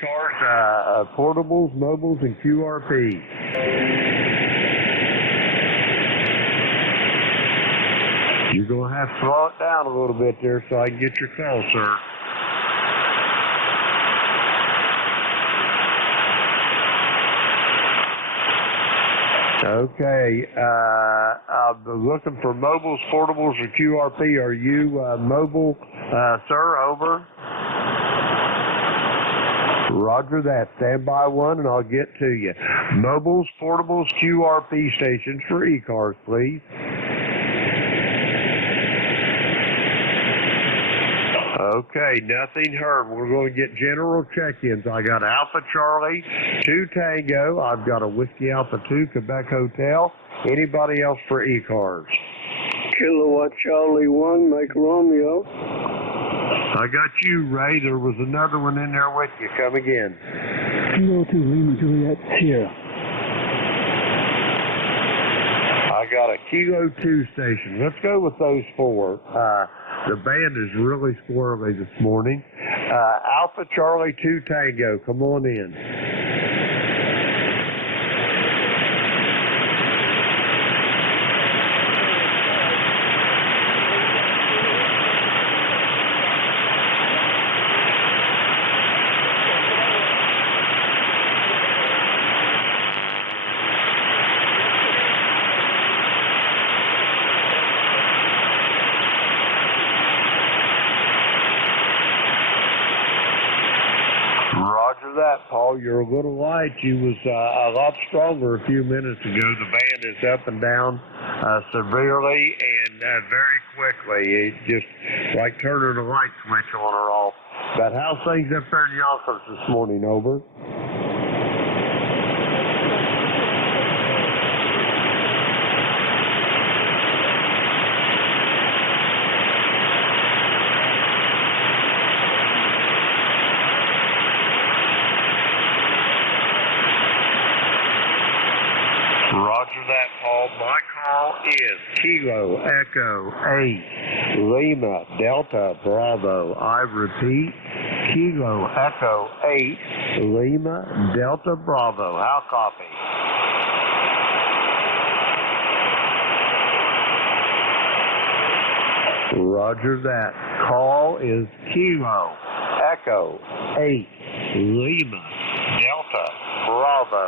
ECARS, portables, mobiles, and QRP. You're going to have to slow it down a little bit there so I can get your call, sir. Okay, I'm looking for mobiles, portables, or QRP. Are you mobile, sir? Over. Roger that. Stand by one, and I'll get to you. Mobiles, portables, QRP stations for ECARS, please. Okay, nothing heard. We're going to get general check-ins. I got Alpha Charlie, 2 Tango. I've got a Whiskey Alpha 2, Quebec Hotel. Anybody else for ECARS? Kilowatt Charlie 1, Mike Romeo. I got you, Ray. There was another one in there with you. Come again. Kilo 2, Lima Juliet, here. I got a Kilo 2 station. Let's go with those 4. The band is really squirrely this morning. Alpha Charlie 2 Tango, come on in. Roger that, Paul. You're a little light. You was a lot stronger a few minutes ago. The band is up and down severely and very quickly. It's just like turning a light switch on or off. But how's things up there in Yonkers this morning? Over. Roger that, Paul. My call is Kilo Echo 8 Lima Delta Bravo. I repeat, Kilo Echo 8 Lima Delta Bravo. How copy? Roger that. Call is Kilo Echo 8 Lima Delta Bravo.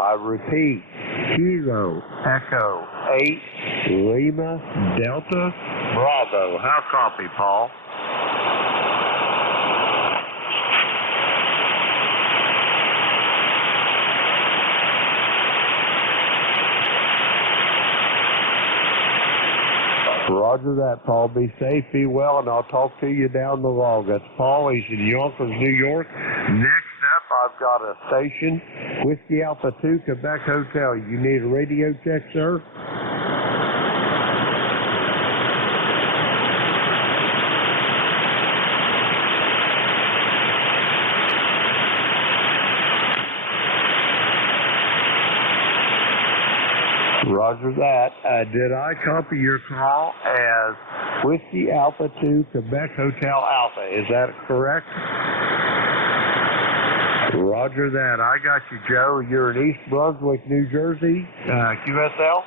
I repeat, Kilo Echo 8 Lima Delta Bravo. How copy, Paul? Roger that, Paul. Be safe, be well, and I'll talk to you down the log. That's Paul. He's in Yonkers, New York. Next up, I've got a station, Whiskey Alpha 2, Quebec Hotel. You need a radio check, sir? Roger that. Did I copy your call as Whiskey Alpha 2 Quebec Hotel Alpha? Is that correct? Roger that. I got you, Joe. You're in East Brunswick, New Jersey, QSL?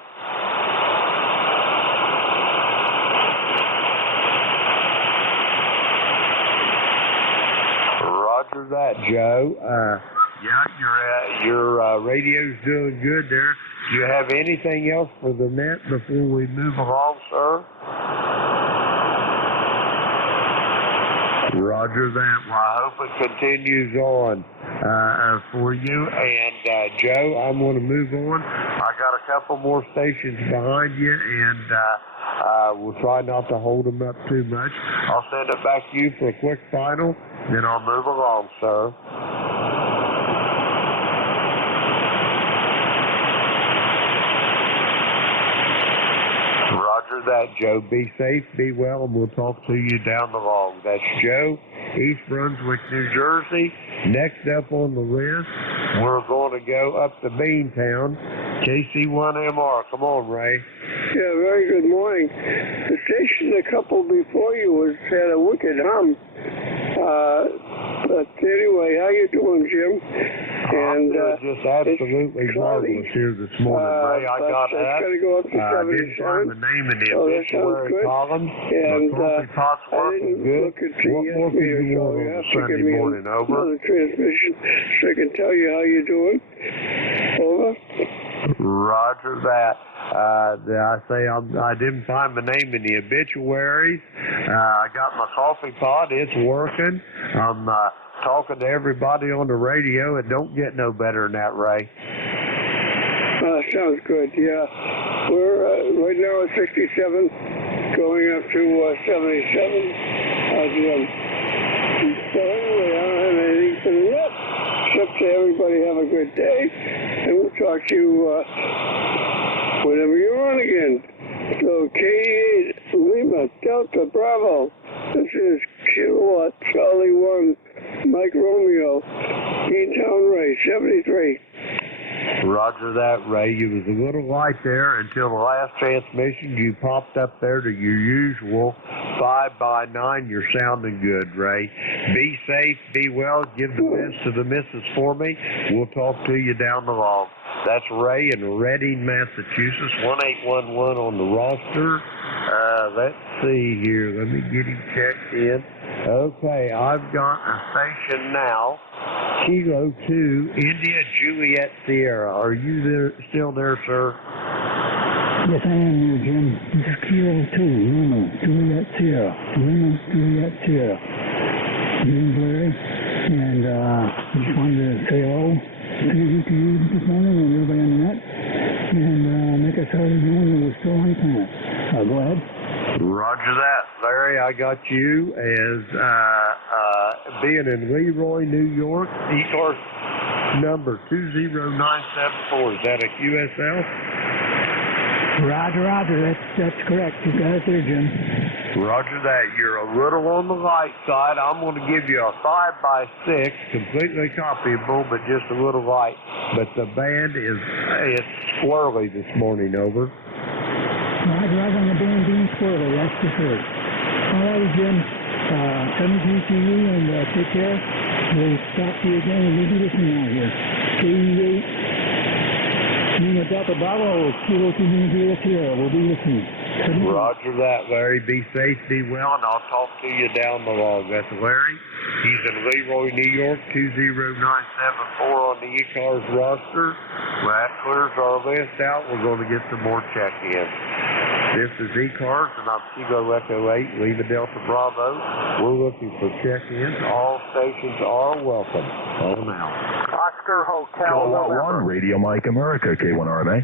Roger that, Joe. Yeah, your radio's doing good there. Do you have anything else for the net before we move along, sir? Roger that. Well, I hope it continues on for you. And, Joe, I'm going to move on. I got a couple more stations behind you, and we'll try not to hold them up too much. I'll send it back to you for a quick final, then I'll move along, sir. Roger that, Joe. Be safe, be well, and we'll talk to you down the log. That's Joe, East Brunswick, New Jersey. Next up on the list, we're going to go up to Beantown, KC1MR. Come on, Ray. Yeah, very good morning. The station a couple before you had a wicked hum. But anyway, how you doing doing? I'm doing just absolutely marvelous here this morning, Ray. I got up. I didn't find the name in the obituary column. And my coffee pot's working good. What more could you want on a Sunday morning? Over. Another transmission so I can tell you how you're doing. Over. Roger that. I say I didn't find my name in the obituaries. I got my coffee pot. It's working. I'm talking to everybody on the radio. It don't get no better than that, Ray. Sounds good, yeah. We're right now at 67, going up to 77. So anyway, I don't have anything for the net, except to everybody have a good day, and we'll talk to you whenever you're on again. So K8 Lima Delta Bravo, this is Kilowatt Charlie 1 Mike Romeo, Town Ray 73. Roger that, Ray. You was a little light there until the last transmission. You popped up there to your usual 5x9. You're sounding good, Ray. Be safe, be well. Give the best to the missus for me. We'll talk to you down the line. That's Ray in Reading, Massachusetts. 1811 on the roster. Let's see here. Let me get him checked in. Okay, I've got a station now. Kilo 2, India Juliet Sierra. Are you there, still there, sir? Yes, I am here, Jim. This is Kilo 2, Lima, Juliet Sierra. Lima, Juliet Sierra. Jim Blair, and just wanted to say hello to you this morning and everybody on the net, and make us already know that we're still on the planet. Go ahead. Roger that, Larry. I got you as being in Leroy, New York. ECARS number 20974. Is that a QSL? Roger. That's correct. You got it there, Jim. Roger that. You're a little on the light side. I'm going to give you a 5x6, completely copyable, but just a little light. But the band it's squirrely this morning. Over. Roger on the band being squirrely, that's for sure. All right, Jim. Coming to you and take care. We'll talk to you again and we'll be listening out here. K8 Lima Delta Bravo, Kilo 2 Juliet Sierra. We'll be listening. Roger that, Larry. Be safe, be well, and I'll talk to you down the log. That's Larry. He's in Leroy, New York, 20974 on the ECARS roster. Well, that clears our list out. We're going to get some more check-ins. This is ECARS, and I'm Kilo Echo 8, Lima Delta Bravo. We're looking for check-ins. All stations are welcome. Call now. Oscar Hotel Kilowatt 1, Radio Mike America, K1RMA.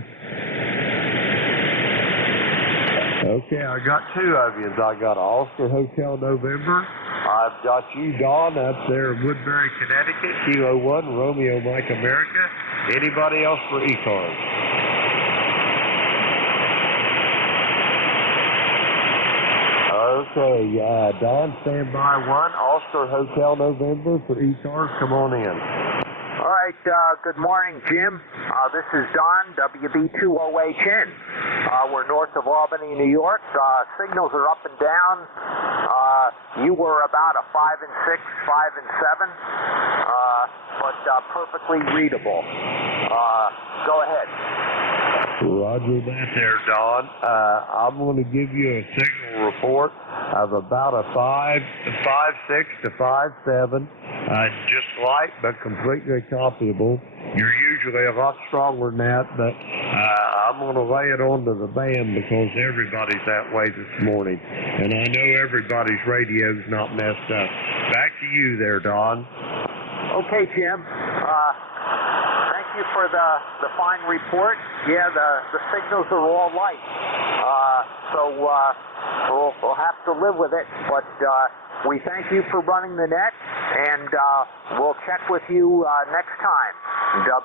Okay, I got two of you. I got Oscar Hotel November. I've got you, Don, up there in Woodbury, Connecticut, Kilo 1, Romeo Mike America. Anybody else for ECARS? Okay, Don, stand by 1. Oscar Hotel November for ECARS. Come on in. All right, good morning, Jim. This is Don, WB2OHN. We're north of Albany, New York. Signals are up and down. You were about a 5 and 6, 5 and 7, but perfectly readable. Go ahead. Roger that there, Don. I'm going to give you a signal report of about a 5.6 to 5.7. Just light, but completely copyable. You're usually a lot stronger than that, but I'm going to lay it onto the band because everybody's that way this morning. And I know everybody's radio's not messed up. Back to you there, Don. Okay, Jim. Thank you for the fine report. Yeah, the signals are all light. So we'll have to live with it, but we thank you for running the net, and we'll check with you next time.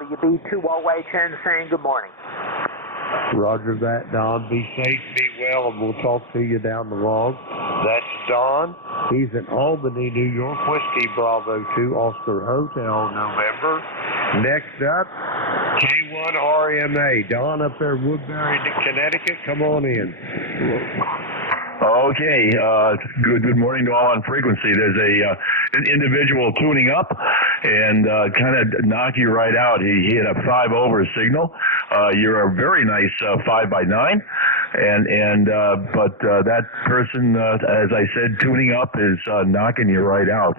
WB2OHN saying good morning. Roger that, Don. Be safe, be well, and we'll talk to you down the log. That's Don. He's in Albany, New York, Whiskey Bravo 2, Oscar Hotel, November. Next up, K1RMA. Don up there, Woodbury, Connecticut. Come on in. Okay, good morning to all on frequency. There's an individual tuning up and kind of knock you right out. He had a 5 over signal. You're a very nice 5x9, but that person, as I said, tuning up is knocking you right out.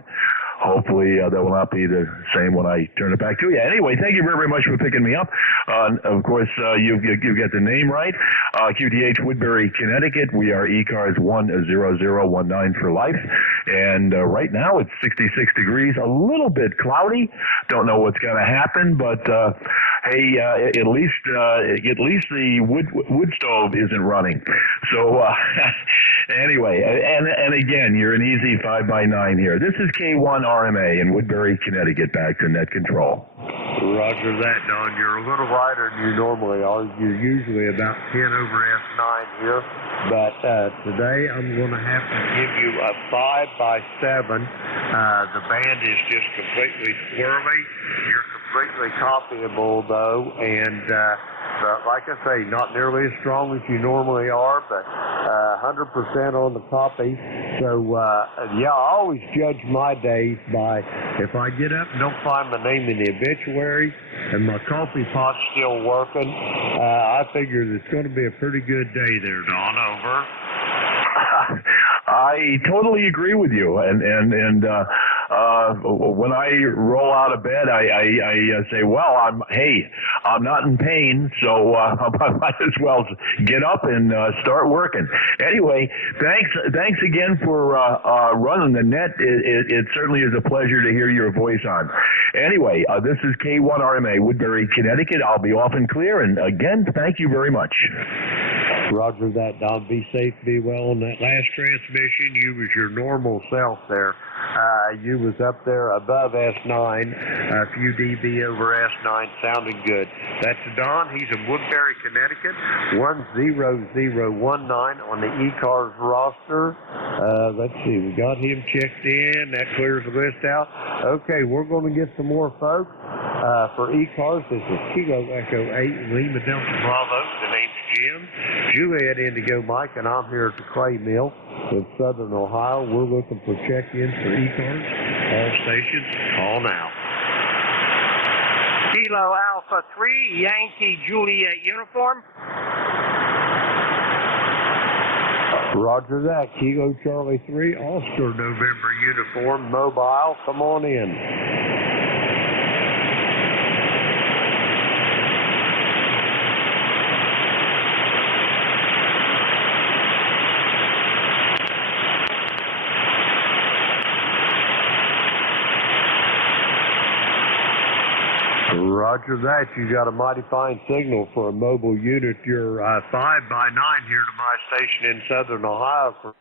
Hopefully that will not be the same when I turn it back to you. Anyway, thank you very much for picking me up. Of course, you get the name right. QTH Woodbury, Connecticut. We are ECARS 10019 for life. And right now it's 66 degrees, a little bit cloudy. Don't know what's going to happen, but hey, at least the wood stove isn't running. So anyway, and again, you're an easy 5x9 here. This is K1 RMA in Woodbury, Connecticut. Back to net control. Roger that, Don. You're a little lighter than you normally are. You're usually about 10 over F9 here, but today I'm going to have to give you a 5x7. The band is just completely swirly. You're completely copyable, though, and like I say, not nearly as strong as you normally are, but 100% on the copy. So, yeah, I always judge my days by if I get up and don't find my name in the obituary and my coffee pot's still working, I figure it's going to be a pretty good day there, Don. Over. I totally agree with you, and when I roll out of bed, I say, well, I'm not in pain, so I might as well get up and start working. Anyway, thanks again for running the net. It certainly is a pleasure to hear your voice on. Anyway, this is K1 RMA, Woodbury, Connecticut. I'll be off and clear, and again, thank you very much. Roger that, Don. Be safe, be well. On that last transmission, you was your normal self there. You was up there above S9, a few dB over S9, sounding good. That's Don. He's in Woodbury, Connecticut, 10019 on the ECARS roster. Let's see, we got him checked in. That clears the list out. Okay, we're going to get some more folks. For ECARS, this is Kilo Echo 8, Lima Delta Bravo. The name's Jim. Juliet Indigo Mike, and I'm here at the Clay Mill in Southern Ohio. We're looking for check-ins for ECARS. All stations, call now. Kilo Alpha 3, Yankee Juliet uniform. Roger that. Kilo Charlie 3, Oscar November uniform, mobile. Come on in. Roger that. You got a mighty fine signal for a mobile unit. You're 5x9 here to my station in Southern Ohio.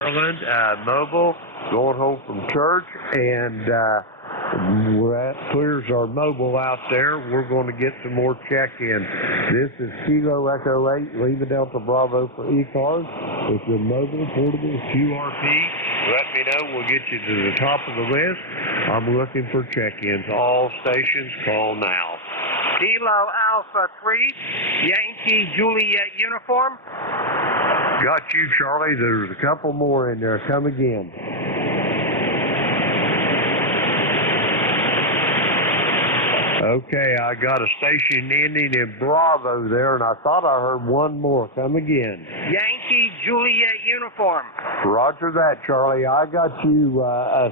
Maryland, mobile, going home from church, and clears our mobile out there. We're going to get some more check-ins. This is Kilo Echo 8, Lima Delta Bravo for ECARS. If you're mobile, portable, QRP, let me know. We'll get you to the top of the list. I'm looking for check-ins. All stations, call now. Kilo Alpha 3, Yankee Juliet uniform. Got you, Charlie. There's a couple more in there. Come again. Okay, I got a station ending in Bravo there, and I thought I heard one more. Come again. Yankee Juliet uniform. Roger that, Charlie. I got you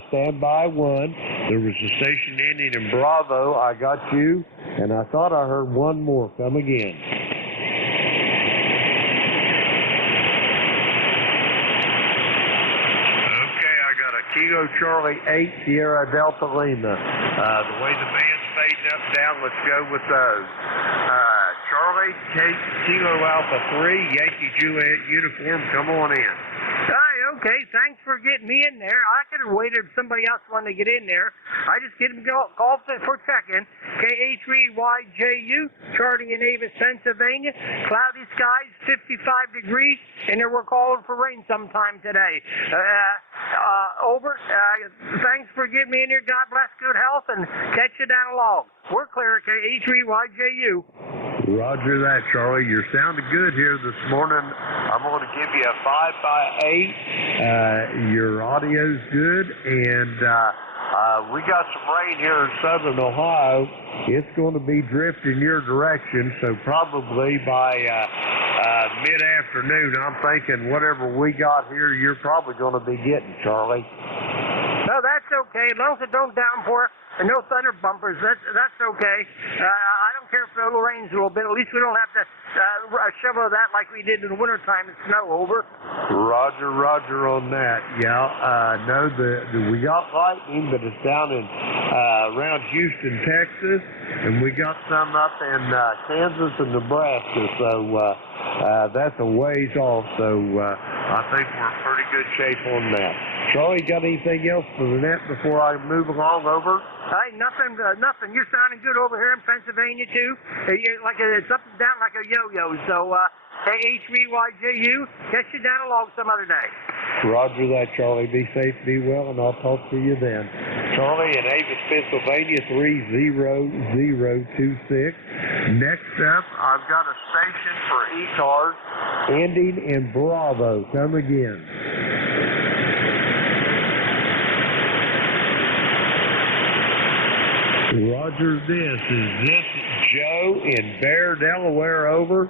standby 1. There was a station ending in Bravo. I got you, and I thought I heard one more. Come again. Okay, I got a Kilo Charlie 8 Sierra Delta Lima. The way the band's fading up and down, let's go with those. Charlie, Kilo Alpha 3, Yankee Juliet uniform, come on in. Hi, okay, thanks for getting me in there. I could have waited if somebody else wanted to get in there. I just get them call for checking. KA3YJU, Charlie in Avis, Pennsylvania. Cloudy skies, 55 degrees, and we're calling for rain sometime today. Over. Thanks for getting me in here. God bless, good health, and catch you down along. We're clear, KA3YJU. Roger that, Charlie. You're sounding good here this morning. I'm going to give you a 5x8. Your audio's good, and we got some rain here in southern Ohio. It's going to be drifting your direction, so probably by mid-afternoon, I'm thinking whatever we got here, you're probably going to be getting, Charlie. No, that's okay. As long as it don't downpour and no thunder bumpers, that's okay. I don't care if it rains a little bit. At least we don't have to shovel that like we did in the wintertime and snow. Over. Roger on that. Yeah, no, we got lightning, but it's down in around Houston, Texas, and we got some up in Kansas and Nebraska. So that's a ways off. So I think we're in pretty good shape on that. Charlie, got anything else for the net before I move along? Over. Hey, nothing. You're sounding good over here in Pennsylvania too. Like it's up and down like a yo-yo. So KA3YJU, catch you down along some other day. Roger that, Charlie. Be safe, be well, and I'll talk to you then. Charlie in Avis, Pennsylvania, 30026. Next up, I've got a station for ECARS ending in Bravo. Come again. Roger this. Is this Joe in Bear, Delaware? Over.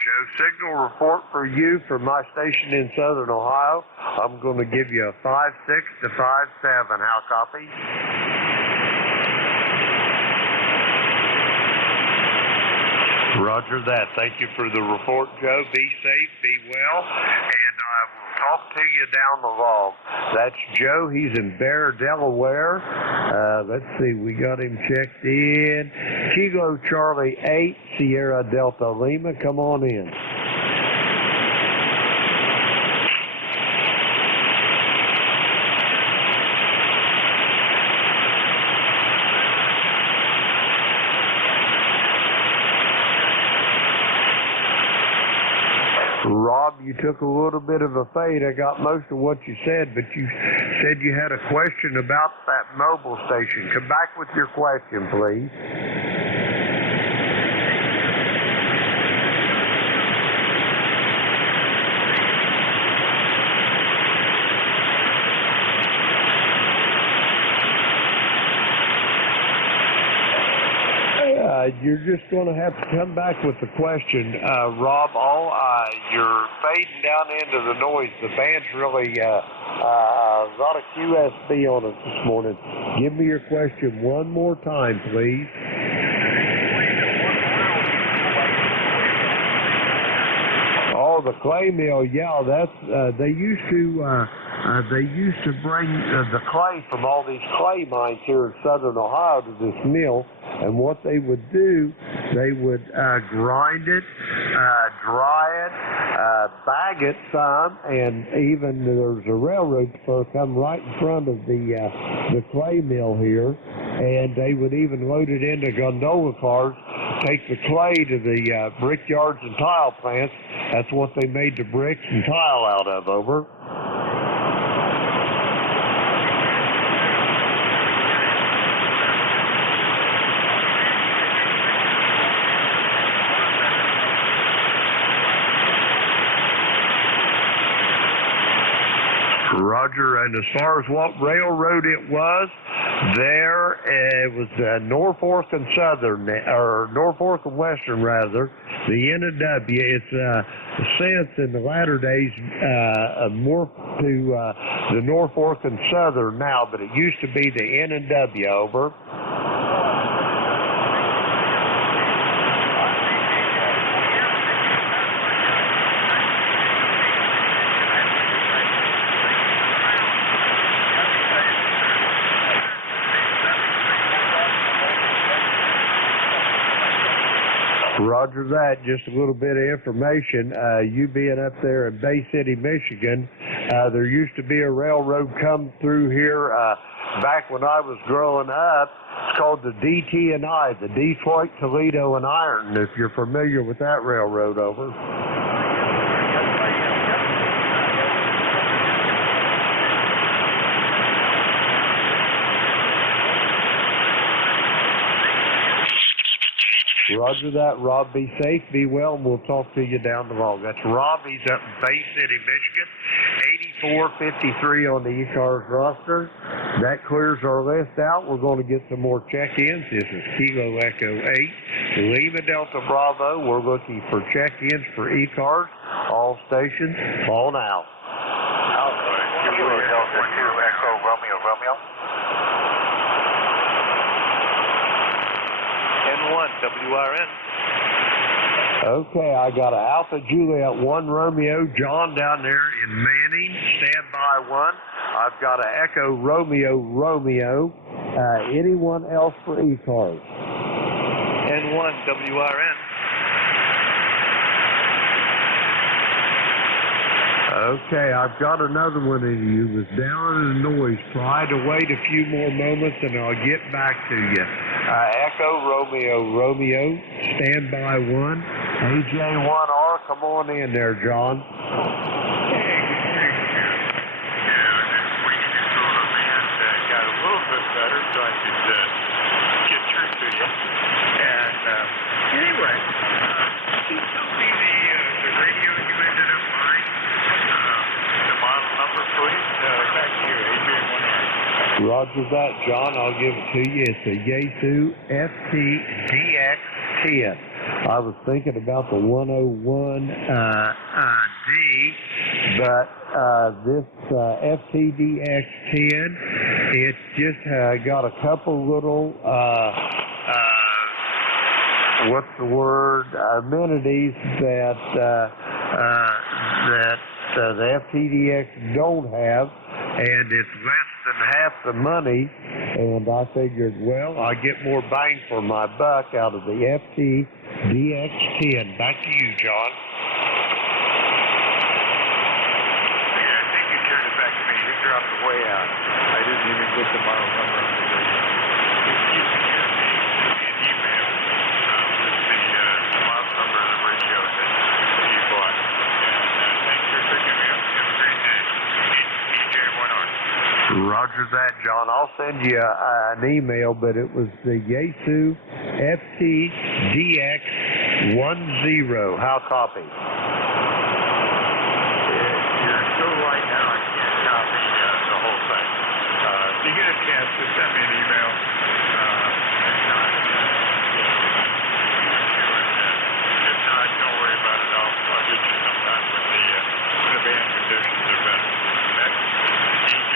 Joe, signal report for you from my station in southern Ohio. I'm going to give you a 5-6 to 5-7. How copy? Roger that. Thank you for the report, Joe. Be safe, be well, and I will talk to you down the log. That's Joe. He's in Bear, Delaware. Let's see. We got him checked in. Kilo Charlie 8, Sierra Delta Lima. Come on in. Rob, you took a little bit of a fade. I got most of what you said, but you said you had a question about that mobile station. Come back with your question, please. You're just going to have to come back with the question, Rob. You're fading down into the noise. The band's really got a QSB on it this morning. Give me your question one more time, please. Oh, the clay mill. Yeah, that's they used to bring the clay from all these clay mines here in southern Ohio to this mill, and what they would do, they would grind it, dry it, bag it some, and even there's a railroad spur come right in front of the clay mill here, and they would even load it into gondola cars, take the clay to the brick yards and tile plants. That's what they made the bricks and tile out of. Over. Roger. And as far as what railroad it was, there it was Norfolk and Southern, or Norfolk and Western rather, the N&W. It's since in the latter days more to the Norfolk and Southern now, but it used to be the N&W. Over. Roger that. Just a little bit of information. You being up there in Bay City, Michigan, there used to be a railroad come through here back when I was growing up. It's called the DT&I, the Detroit, Toledo, and Iron, if you're familiar with that railroad. Over. Roger that, Rob. Be safe, be well, and we'll talk to you down the road. That's Rob. He's up in Bay City, Michigan. 8453 on the ECARS roster. That clears our list out. We're going to get some more check-ins. This is Kilo Echo 8, Lima Delta Bravo. We're looking for check-ins for ECARS. All stations, call now. Kilo Delta 2 Echo Romeo Romeo. N1 WRN. Okay, I got an Alpha Juliet 1 Romeo, John down there in Manning, standby 1. I've got an Echo Romeo Romeo. Anyone else for ECARS? N1 WRN. Okay, I've got another one in you. Was down in the noise. Try to wait a few more moments and I'll get back to you. Echo Romeo Romeo, standby 1. AJ1R, come on in there, John. Hey, good morning, Jim. Yeah, I was just waiting until the man got a little bit better so I could get through to you. And anyway, can you tell me the radio you ended up buying? The model number, please? Back to you, AJ1R. Roger that, John. I'll give it to you. It's a Yaesu FTDX10. I was thinking about the 101D, but this FTDX10, it's just got a couple little, what's the word, amenities that the FTDX don't have, and it's less than half the money, and I figured, well, I get more bang for my buck out of the FTDX10. Back to you, John. Yeah, I think you turned it back to me. You dropped way out. I didn't even get the model number on the radio. If you can give me an email with the model number of the radio that you bought. And thanks for picking me up. Have a great day. EJ1R. Roger that, John. I'll send you an email, but it was the Yaesu FTDX10. How copy? You're still right now. I can't copy the whole thing. If you get a chance to send me an email, if not, if not, don't worry about it. I'll get you sometime when the band conditions are better. Next, DJ.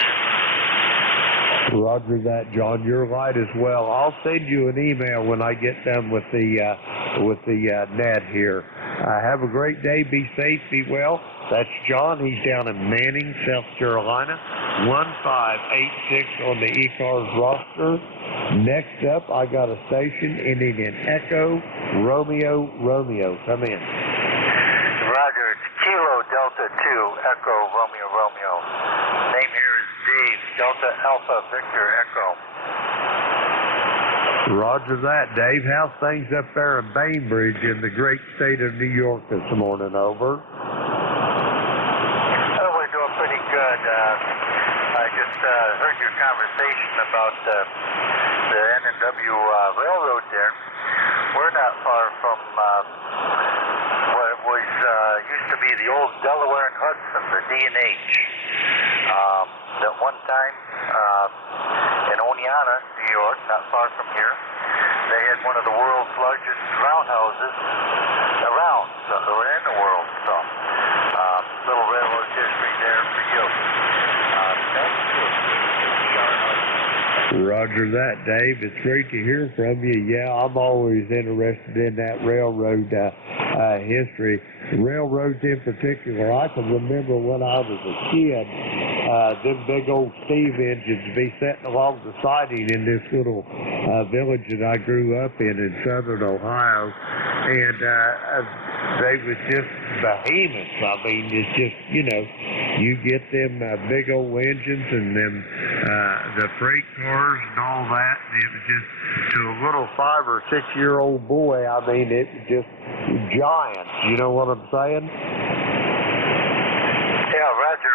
Roger that, John. You're right as well. I'll send you an email when I get done with the net here. Have a great day. Be safe. Be well. That's John. He's down in Manning, South Carolina. 1586 on the ECARS roster. Next up, I got a station ending in Echo Romeo Romeo. Come in. Roger, it's Kilo Delta 2 Echo Romeo Romeo. Name here is Dave, Delta Alpha Victor Echo. Roger that, Dave. How's things up there in Bainbridge in the great state of New York this morning? Over. Oh, we're doing pretty good. I just heard your conversation about the N&W Railroad there. We're not far from what was used to be the old Delaware and Hudson, the D&H. at one time in Oneonta, New York, not far from here, they had one of the world's largest roundhouses around, or in the world. So, little railroad history there for you. Thank you. Roger that, Dave. It's great to hear from you. Yeah, I'm always interested in that railroad history. Railroads in particular. I can remember when I was a kid, them big old steam engines be sitting along the siding in this little village that I grew up in southern Ohio. And they was just behemoths. I mean, it's just, you know, you get them big old engines and them the freight cars and all that, and it was just, to a little 5 or 6 year old boy, I mean, it was just giants. You know what I'm saying? Yeah, Roger.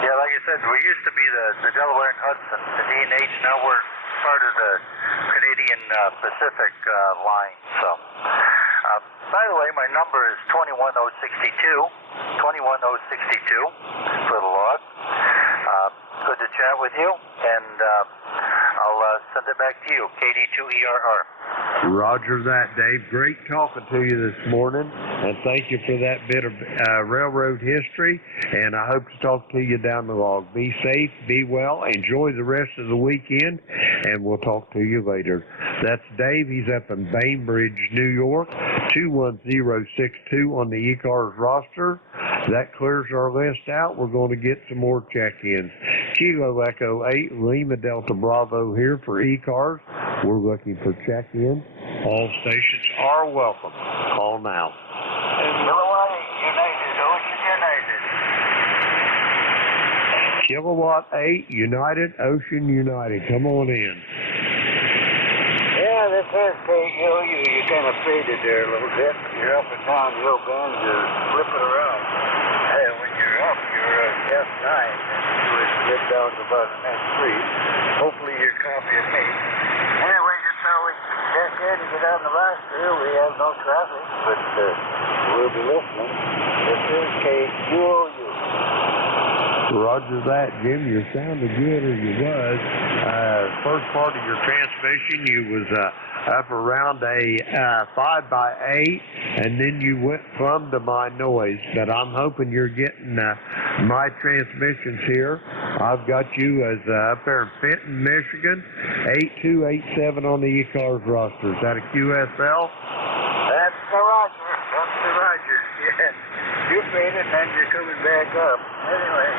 Yeah, like I said, we used to be the Delaware and Hudson, the D&H. Now we're part of the Canadian Pacific line. So, by the way, my number is 21062 for the log. Good to chat with you, and I'll send it back to you, KD2ERR. Roger that, Dave. Great talking to you this morning, and thank you for that bit of railroad history, and I hope to talk to you down the log. Be safe, be well, enjoy the rest of the weekend, and we'll talk to you later. That's Dave. He's up in Bainbridge, New York, 21062 on the ECARS roster. That clears our list out. We're going to get some more check-ins. Kilo Echo 8, Lima Delta Bravo here for ECARS. We're looking for check-in. All stations are welcome. Call now. Kilowatt 8, United, Ocean United. Come on in. Yeah, this is KUU. You kind of faded there a little bit. You're up and down hill bends. You're flipping around. Hey, when you're up, you're F9, and you would get down to about the next street. Hopefully you're copying me. Anyway, just how we check in and get on the roster. We have no traffic, but we'll be listening. This is KUOU. Roger that, Jim. You sounded good, or you was. First part of your transmission, you was up around a 5x8, and then you went from to my noise. But I'm hoping you're getting my transmissions here. I've got you as up there in Fenton, Michigan, 8287 on the ECARS roster. Is that a QSL? That's the Roger. That's the Roger. Yeah. You faded and then you're coming back up. Anyway,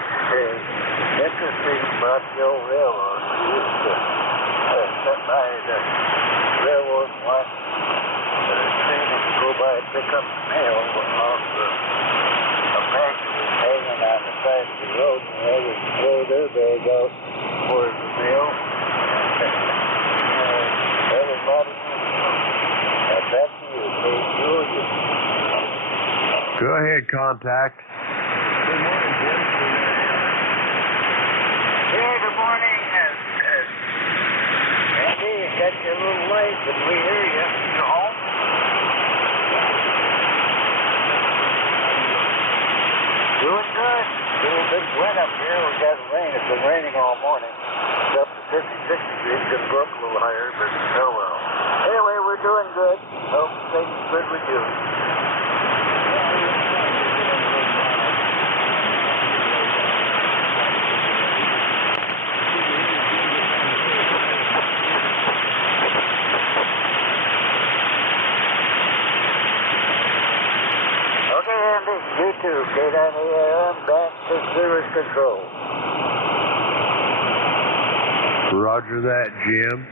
interesting about the old railroad. We used to sit by the railroad and watch the train go by and pick up the mail off a bag that was hanging on the side of the road, and they would throw their bag out for the mail. Everybody knew. Back to you, Julius. Go ahead, contact. Good morning, Jim. Yeah, good morning. Andy, you got you a little late, but we hear you. You home? Doing good. A little bit wet up here. We got rain. It's been raining all morning. It's up to 56 degrees. Going to go up a little higher, but oh well. Anyway, we're doing good. Hope things good with you. You too. Get on the air. Back to service control. Roger that, Jim.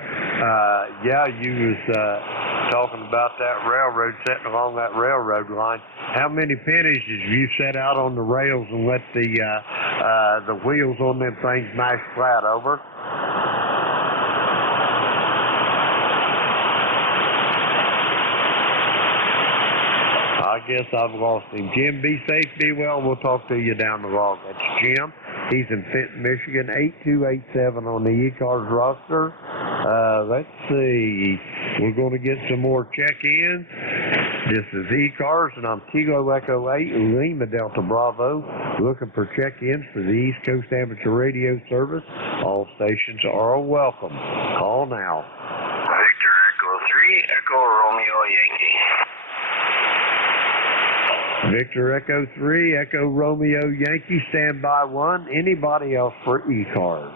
Yeah, you was talking about that railroad, sitting along that railroad line. How many pennies have you set out on the rails and let the wheels on them things mash flat over? I guess I've lost him. Jim, be safe, be well. We'll talk to you down the road. That's Jim. He's in Fenton, Michigan, 8287 on the ECARS roster. Let's see. We're going to get some more check-ins. This is ECARS, and I'm Kilo Echo 8, Lima Delta Bravo, looking for check-ins for the East Coast Amateur Radio Service. All stations are welcome. Call now. Victor Echo 3, Echo Romeo Yankee. Victor Echo 3, Echo Romeo Yankee, standby 1. Anybody else for ECARS?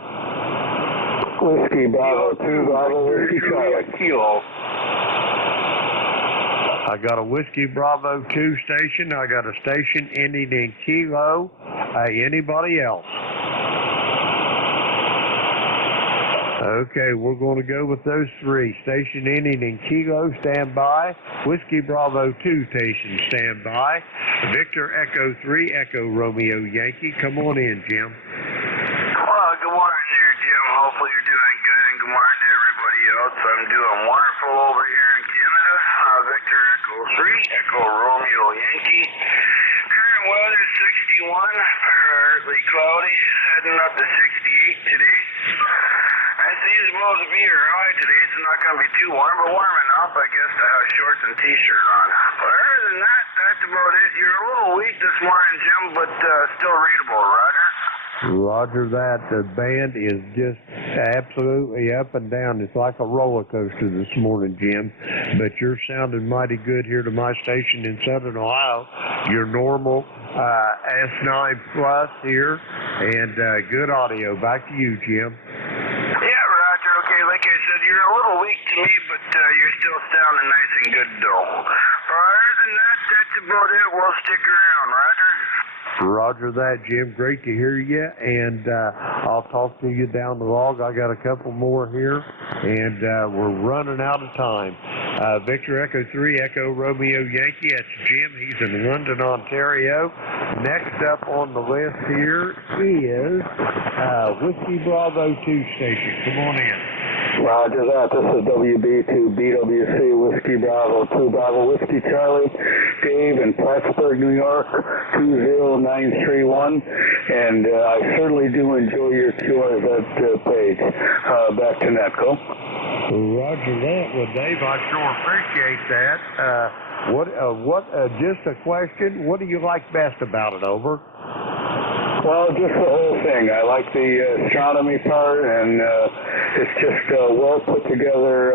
Whiskey Bravo 2, Bravo Whiskey Charlie. Kilo. I got a Whiskey Bravo 2 station. I got a station ending in Kilo. Anybody else? Okay, we're going to go with those 3. Station ending in Kilo, stand by. Whiskey Bravo 2 station, stand by. Victor Echo 3, Echo Romeo Yankee. Come on in, Jim. Well, good morning there, Jim. Hopefully you're doing good, and good morning to everybody else. I'm doing wonderful over here in Canada. Victor Echo 3, Echo Romeo Yankee. Current weather 61, partly cloudy, heading up to 68 today. I see it's supposed to be a high today. It's not going to be too warm, but warm enough, I guess, to have shorts and t-shirt on. But other than that, that's about it. You're a little weak this morning, Jim, but still readable, Roger. Roger that. The band is just absolutely up and down. It's like a roller coaster this morning, Jim. But you're sounding mighty good here to my station in Southern Ohio. Your normal S9 Plus here, and good audio. Back to you, Jim. Yeah, Roger. Okay, like I said, you're a little weak to me, but you're still sounding nice and good, though. Other than that, that's about it. We'll stick around, Roger. Roger that, Jim. Great to hear you, and I'll talk to you down the log. I got a couple more here, and we're running out of time. Victor Echo 3, Echo Romeo Yankee. That's Jim. He's in London, Ontario. Next up on the list here is Whiskey Bravo 2 station. Come on in. Roger that. This is WB2BWC Whiskey Bravo 2 Bravo Whiskey Charlie. Dave in Plattsburgh, New York, 20931. And I certainly do enjoy your QRZ page. Back to Netco. Roger that. Well, Dave, I sure appreciate that. Just a question. What do you like best about it, over? Well, just the whole thing. I like the astronomy part, and it's just a well put together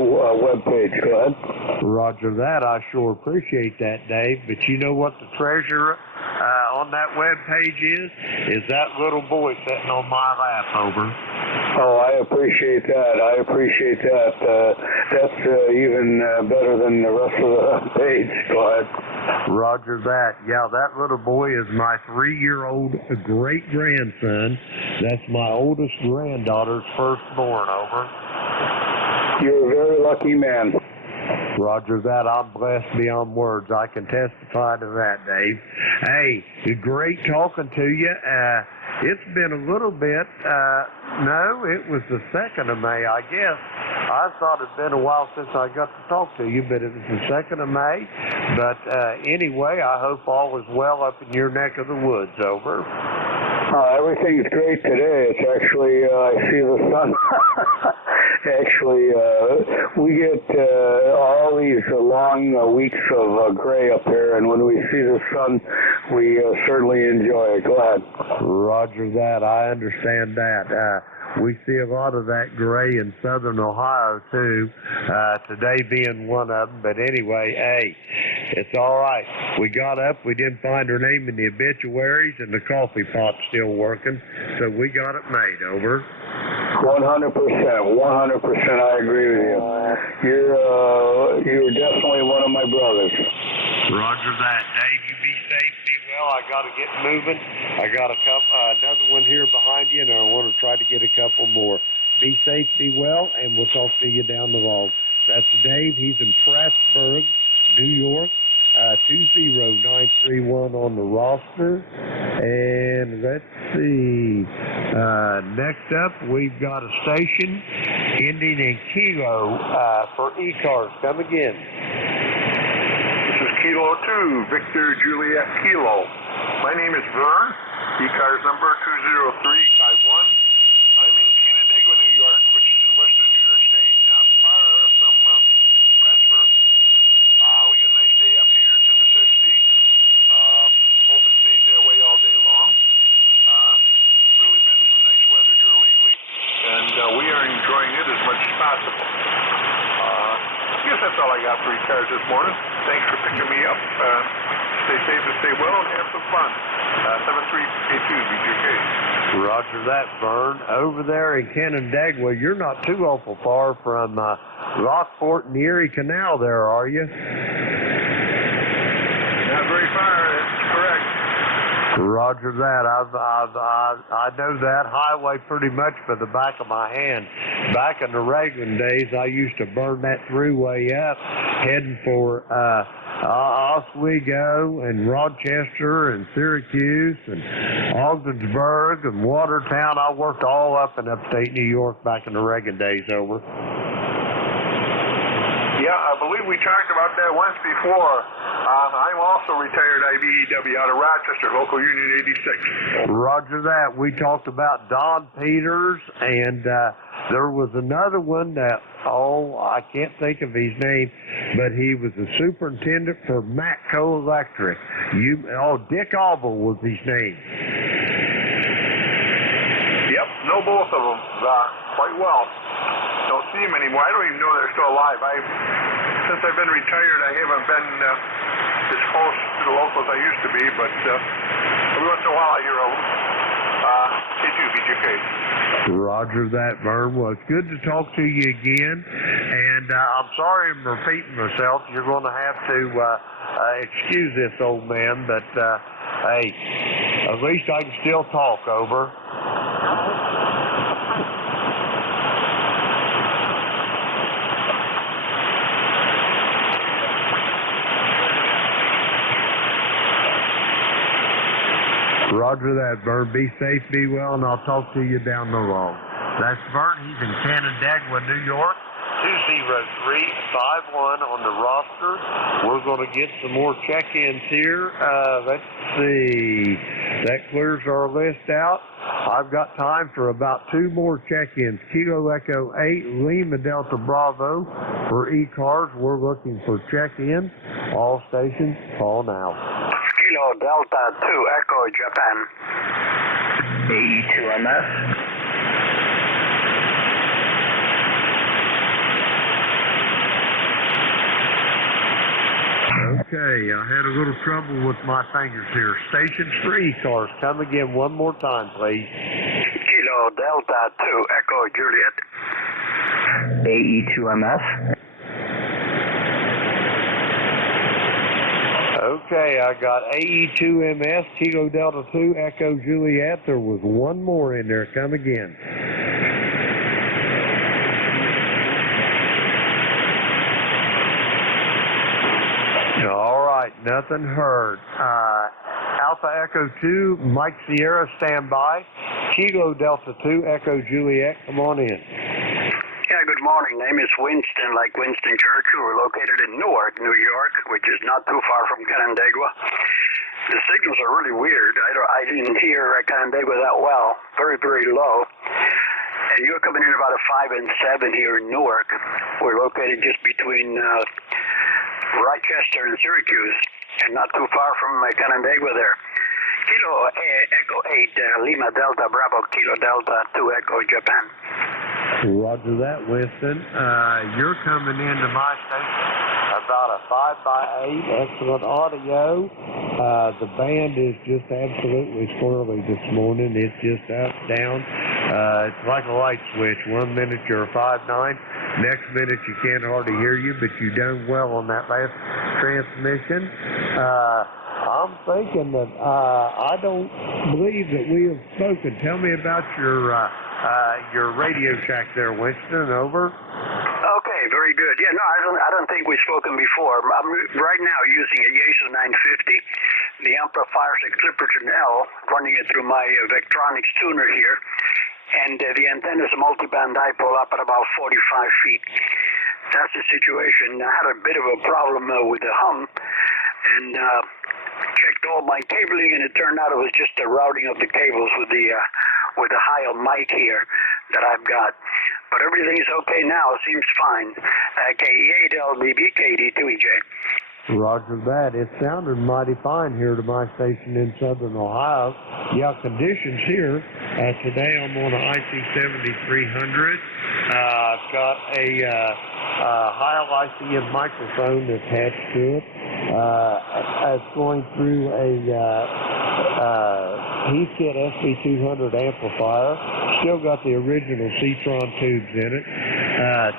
web page. Go ahead. Roger that. I sure appreciate that, Dave. But you know what the treasure on that web page is that little boy sitting on my lap, over. Oh, I appreciate that. That's even better than the rest of the page. Go ahead. Roger that. Yeah, that little boy is my 3-year-old great-grandson. That's my oldest granddaughter's firstborn, over. You're a very lucky man. Roger that. I'm blessed beyond words. I can testify to that, Dave. Hey, great talking to you. It's been a little bit, no, it was the 2nd of May, I guess. I thought it'd been a while since I got to talk to you, but it was the 2nd of May. But anyway, I hope all is well up in your neck of the woods, over. Everything's great today. It's actually, I see the sun. Actually, we get all these long weeks of gray up here, and when we see the sun, we certainly enjoy it. Go ahead. Roger that. I understand that. We see a lot of that gray in Southern Ohio, too, today being one of them. But anyway, hey, it's all right. We got up. We didn't find her name in the obituaries, and the coffee pot's still working. So we got it made, over. 100%. 100%. I agree with you. You're definitely one of my brothers. Roger that. Dave, you be safe, be well. I got to get moving. I got another one here behind you, and I want to try to get a couple more. Be safe, be well, and we'll talk to you down the road. That's Dave. He's in Plattsburgh, New York. 20931 on the roster. And let's see. Next up, we've got a station ending in Kilo for ECARS. Come again. This is Kilo 2, Victor Juliet Kilo. My name is Vern. ECARS number 20351. I'm in Canandaigua, New York, which is in western New York State, not far from Plattsburgh. We got possible. I guess that's all I got for ECARS this morning. Thanks for picking me up. Stay safe and stay well and have some fun. 7382 BJK. Roger that, Vern. Over there in Canandaigua, you're not too awful far from Rockport and the Erie Canal there, are you? Not very far, that's correct. Roger that. I know that highway pretty much for the back of my hand. Back in the Reagan days, I used to burn that throughway up, heading for Oswego and Rochester and Syracuse and Ogdensburg and Watertown. I worked all up in upstate New York back in the Reagan days. Over. Yeah, I believe we talked about that once before. I'm also retired IBEW out of Rochester, local Union 86. Roger that. We talked about Don Peters, and there was another one that, I can't think of his name, but he was the superintendent for Matco Electric. Dick Auble was his name. Yep, know both of them quite well. Don't see them anymore. I don't even know they're still alive. Since I've been retired, I haven't been as close to the locals I used to be, but every once in a while I hear of them. BJK. Roger that, Vern. Well, it's good to talk to you again, and I'm sorry I'm repeating myself. You're going to have to excuse this old man, but hey, at least I can still talk. Over. Roger that, Vern. Be safe, be well, and I'll talk to you down the road. That's Vern. He's in Canandaigua, New York. 20351 on the roster. We're going to get some more check-ins here. Let's see. That clears our list out. I've got time for about 2 more check-ins. Kilo Echo 8, Lima Delta Bravo for ECARS. We're looking for check-in. All stations, call now. Kilo Delta 2 Echo Japan. AE2MS. Okay, I had a little trouble with my fingers here. Station 3 cars, come again one more time, please. Kilo Delta 2 Echo Juliet. AE2MS. Okay, I got AE2MS, Kilo Delta 2 Echo Juliet. There was one more in there. Come again. All right, nothing heard. Alpha Echo 2, Mike Sierra, stand by. Kilo Delta 2, Echo Juliet, come on in. Yeah, good morning. Name is Winston, like Winston Churchill. We're located in Newark, New York, which is not too far from Canandaigua. The signals are really weird. I didn't hear Canandaigua that well. Very, very low. And you're coming in about a 5 and 7 here in Newark. We're located just between Rochester and Syracuse, and not too far from Canandaigua there. Kilo Echo 8, Lima Delta Bravo, Kilo Delta 2 Echo Japan. Roger that, Winston. You're coming into my station about a 5x8, excellent audio. The band is just absolutely squirrely this morning. It's just up, down. It's like a light switch. 1 minute you're a 5.9. Next minute you can't hardly hear you, but you done well on that last transmission. I'm thinking that I don't believe that we have spoken. Tell me about your Radio Shack there, Winston. Over. Okay, very good. Yeah, no, I don't think we've spoken before. I'm right now using a Yaesu 950. The amplifier's a Clipperton L, running it through my Vectronics tuner here. And the antenna is a multiband dipole up at about 45 feet. That's the situation. I had a bit of a problem with the hum, and checked all my cabling, and it turned out it was just the routing of the cables with the high mic here that I've got. But everything's okay now. It seems fine. KE8LDB, KD2EJ. Roger that. It sounded mighty fine here to my station in Southern Ohio. Yeah, conditions here. Today I'm on an IC 7300. I've got a high-ICM microphone attached to it. It's going through a Heathkit SB200 amplifier. Still got the original Citron tubes in it.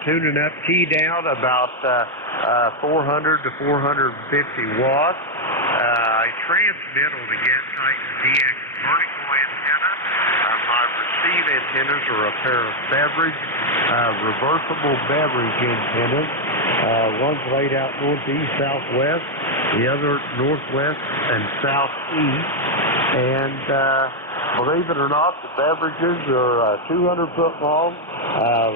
Tuning up, key down about 400 to 450 watts. I transmit on the Gas Titan DX vertical antenna. My receive antennas are a pair of reversible beverage antennas. One's laid out northeast, southwest, the other northwest and southeast. And believe it or not, the beverages are 200 foot long,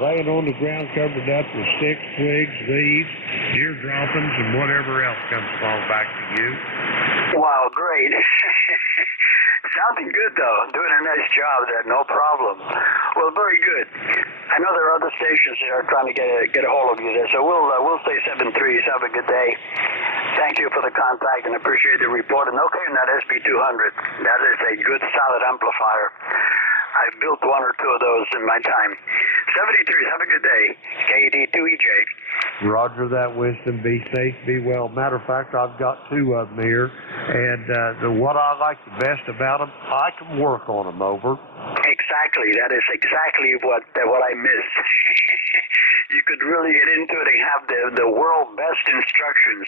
laying on the ground covered up with sticks, twigs, leaves, deer droppings, and whatever else comes along back to you. Wow, great. Sounding good, though. Doing a nice job there, no problem. Well, very good. I know there are other stations that are trying to get a hold of you there, so we'll stay 7-3. Have a good day. Thank you for the contact and appreciate the report. And okay on that SB200. That is a good, solid amplifier. I've built one or two of those in my time. 73, have a good day. KD2EJ. Roger that, Winston. Be safe, be well. Matter of fact, I've got two of them here. And what I like the best about them, I can work on them, over. Exactly. That is exactly what I miss. You could really get into it and have the world best instructions.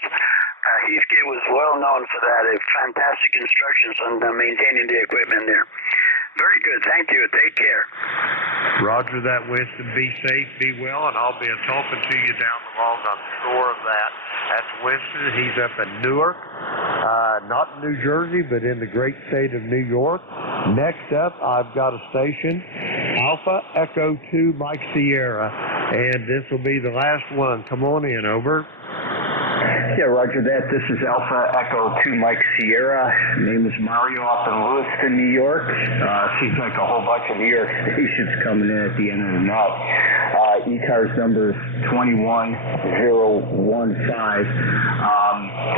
Heathkit was well known for that. Fantastic instructions on maintaining the equipment there. Very good. Thank you. Take care. Roger that, Winston. Be safe, be well, and I'll be talking to you down the road. I'm sure of that. That's Winston. He's up in Newark, not New Jersey, but in the great state of New York. Next up, I've got a station, Alpha Echo 2 Mike Sierra, and this will be the last one. Come on in, over. Yeah, roger that. This is Alpha Echo 2 Mike Sierra. Name is Mario up in Lewiston, New York. Seems like a whole bunch of New York stations coming in at the end of the night. ECARS number is 21015.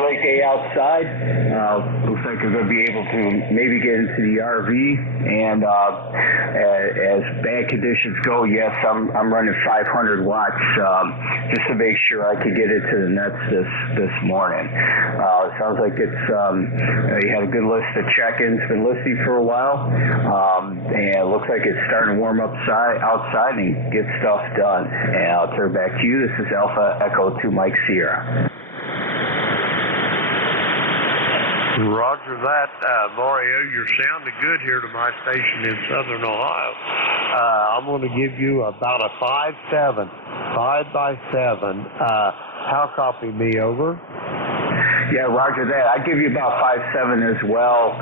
Great day outside. Looks like we're going to be able to maybe get into the RV. And as bad conditions go, yes, I'm running 500 watts just to make sure I could get it to the nets this morning. It sounds like it's you had a good list of check-ins, been listing for a while, and it looks like it's starting to warm up outside and get stuff done. And I'll turn back to you. This is Alpha Echo 2 Mike Sierra. Roger that, Mario. You're sounding good here to my station in Southern Ohio. I'm going to give you about a 5/7. How copy me, over? Yeah, roger that. I give you about 5/7 as well.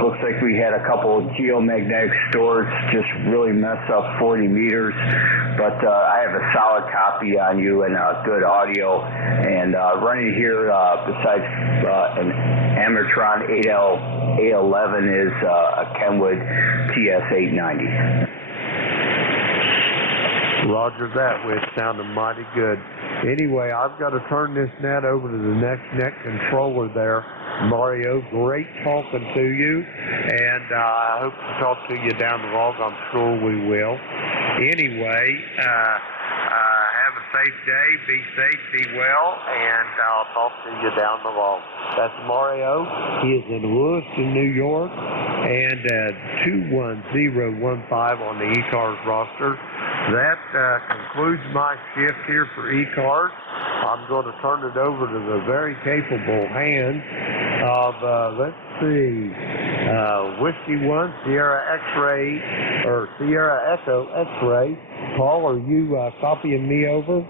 Looks like we had a couple of geomagnetic storms just really mess up 40 meters. But I have a solid copy on you and good audio. And running here, besides an Amertron 811, is a Kenwood TS890. Roger that, which sounded mighty good. Anyway, I've got to turn this net over to the next net controller there. Mario, great talking to you, and I hope to talk to you down the road. I'm sure we will. Anyway, have a safe day, be safe, be well, and I'll talk to you down the road. That's Mario. He is in Lewiston, New York, and 21015 on the ECARS roster. That concludes my shift here for ECARS. I'm going to turn it over to the very capable hands of, let's see, Whiskey 1, Sierra X-Ray, or Sierra Echo X-Ray. Paul, are you copying me, over?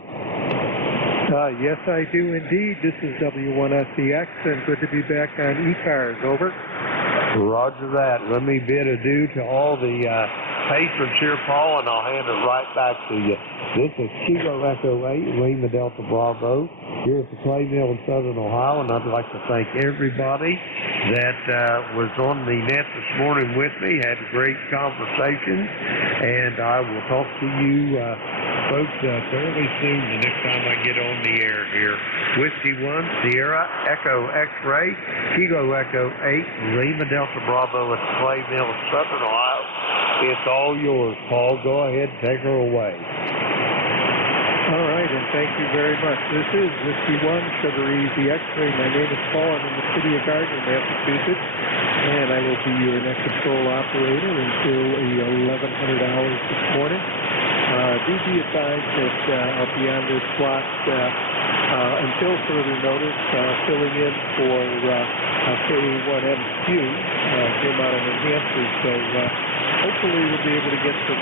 Yes, I do indeed. This is W1SCX, and good to be back on ECARS, over. Roger that. Let me bid adieu to all the patrons here, Paul, and I'll hand it right back to you. This is Kilo Echo 8, Lima Delta Bravo, here at the Clay Mill in Southern Ohio, and I'd like to thank everybody that was on the net this morning with me, had a great conversation, and I will talk to you folks fairly soon the next time I get on the air here. Whiskey 1, Sierra, Echo X-Ray, Kilo Echo 8, Lima Delta Bravo at the Clay Mill in Southern Ohio. It's all yours, Paul. Go ahead and take her away. All right, and thank you very much. This is Whiskey 1, Sugar Easy X-Ray. My name is Paul. I'm in the city of Gardner, Massachusetts, and I will be your net control operator until 1100 hours this morning. Do be advised that I'll be on this slot until further notice, filling in for K1MQ, Jim out of New Hampshire. So hopefully we'll be able to get some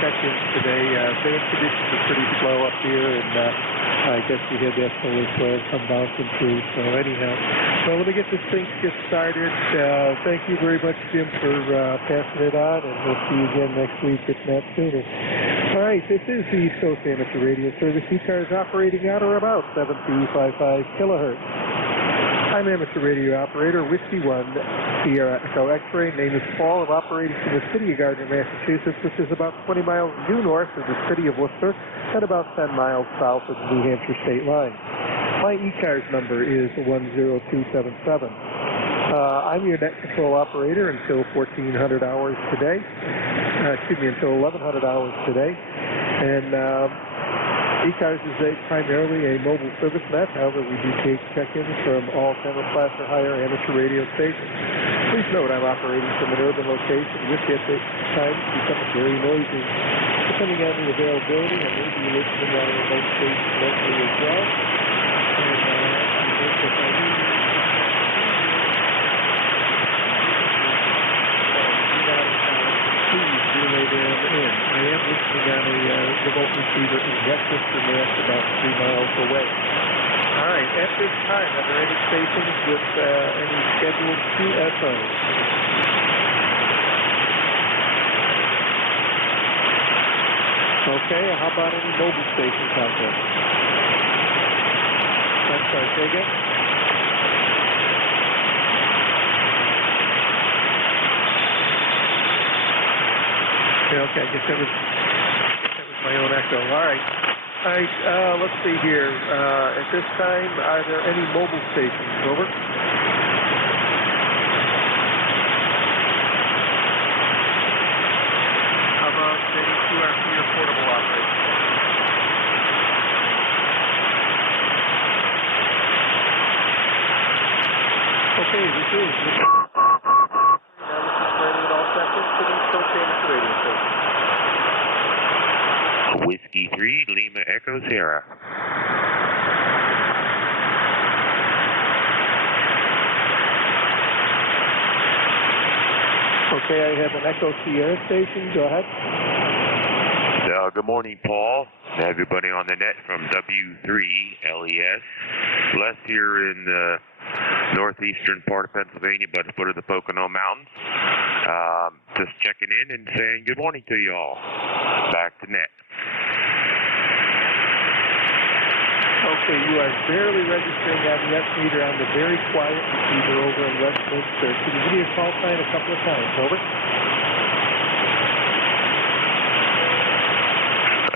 check-ins today. Band conditions are pretty slow up here, and I guess we had that solar flare come bouncing through. So anyhow, let me get this thing started. Thank you very much, Jim, for passing it on, and we'll see you again next week, if not sooner. All right, this is the East Coast Amateur Radio Service. ECARS operating out or about 7355 kilohertz. I'm amateur radio operator, Whiskey 1, Sierra Echo X-Ray. Name is Paul. I'm operating from the city of Gardner, Massachusetts, which is about 20 miles due north of the city of Worcester and about 10 miles south of the New Hampshire state line. My ECARS number is 10277. I'm your net control operator until 1400 hours today. Until 1100 hours today. And ECARS is primarily a mobile service net. However, we do take check-ins from all 10 class or higher amateur radio stations. Please note I'm operating from an urban location, which at this time becomes very noisy. Depending on the availability, I may be listening on a remote station locally as well. And I think if I need please relay them in. I am listening on a remote receiver in Westminster, Mass, about 3 miles away. All right, at this time, are there any stations with any scheduled QSOs? Okay, how about any mobile stations out there? I'm sorry, say again? Okay, I guess that was my own echo. All right, let's see here. At this time, are there any mobile stations? Over. How about any QRP or portable operation? Okay, this is Whiskey 3, Lima Echo Sierra. Okay, I have an Echo Sierra station. Go ahead. Good morning, Paul. Everybody on the net from W3LES. Les here in the northeastern part of Pennsylvania, by the foot of the Pocono Mountains. Just checking in and saying good morning to you all. Back to net. Okay, you are barely registering on the S-meter on the very quiet receiver over in Westminster. Can you give me a call sign a couple of times? Over.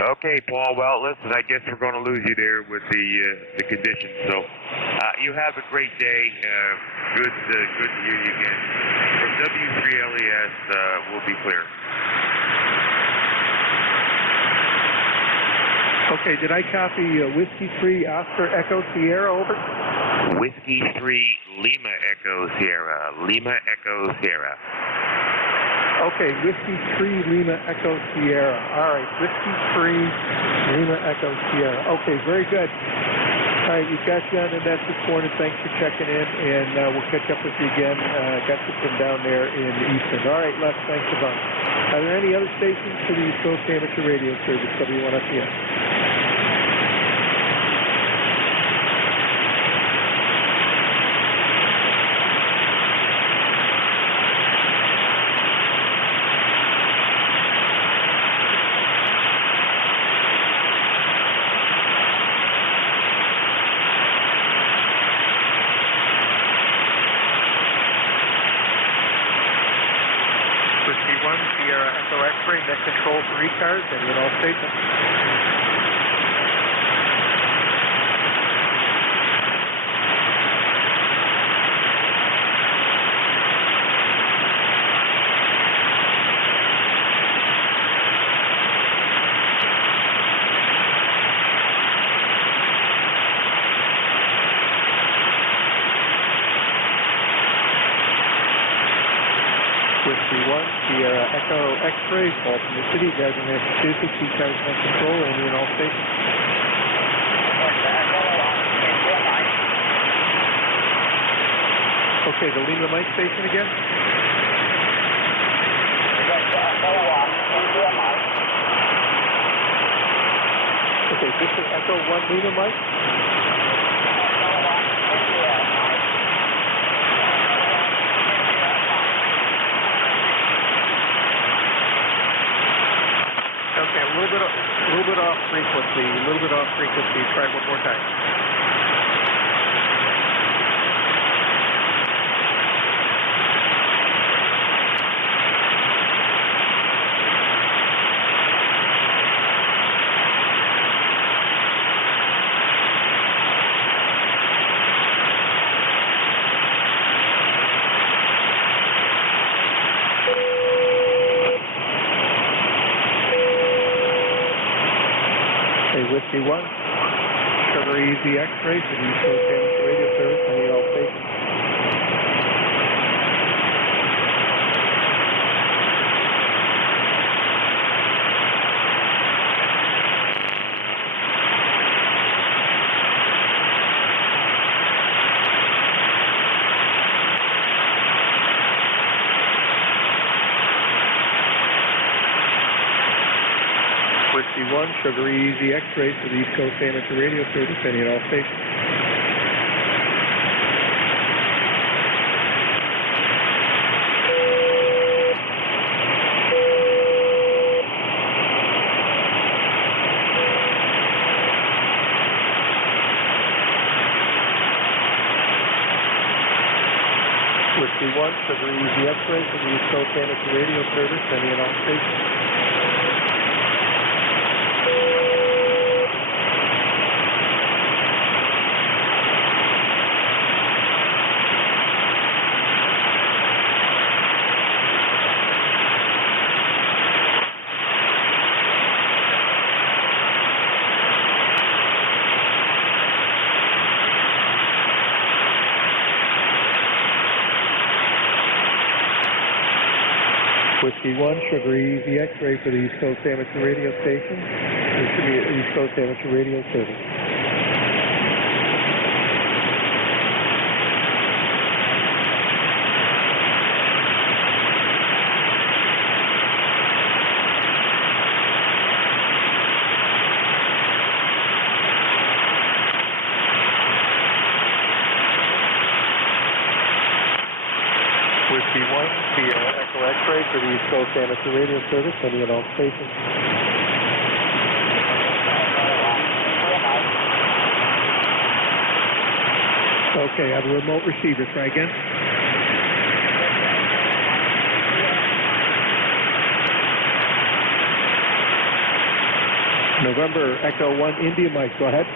Okay, Paul. Well, listen, I guess we're going to lose you there with the conditions. So, you have a great day. Good to hear you again. From W3LES, we'll be clear. Okay, did I copy Whiskey 3 Oscar Echo Sierra? Over. Whiskey 3 Lima Echo Sierra. Lima Echo Sierra. Okay, Whiskey 3 Lima Echo Sierra. All right, Whiskey 3 Lima Echo Sierra. Okay, very good. All right, you've got you on the net this morning. Thanks for checking in, and we'll catch up with you again. Got you from down there in Easton. All right, Les, thanks a bunch. Are there any other stations for the East Coast Amateur Radio Service, W1SEX? Sierra Echo X-Ray, net control for ECARS, and in all stations. Sierra Echo X-ray, Baltimore City, guys in Massachusetts, ECARS on control, Indian all stations. Okay, the Lima Mike station again. Okay, this is Echo 1 Lima Mike. Okay, a little bit off frequency. Try one more time. Whiskey 1, Sugar Easy X-ray for the East Coast Amateur Radio Service on the all stations. Whiskey 1, Sugar Easy X-ray for the East Coast Amateur Radio Service, any and all stations. Whiskey 1, Sugar Easy X-ray for the East Coast Amateur Radio Service, any and all stations. Whiskey 1, Sugar Easy X-ray for the East Coast Amateur Radio Station. This should be East Coast Amateur Radio Service. Whiskey 1, Sierra Echo X-ray for the East Coast Amateur Radio Service, any and all stations. Okay, I have a remote receiver. Try again. November Echo 1 India Mike, go ahead.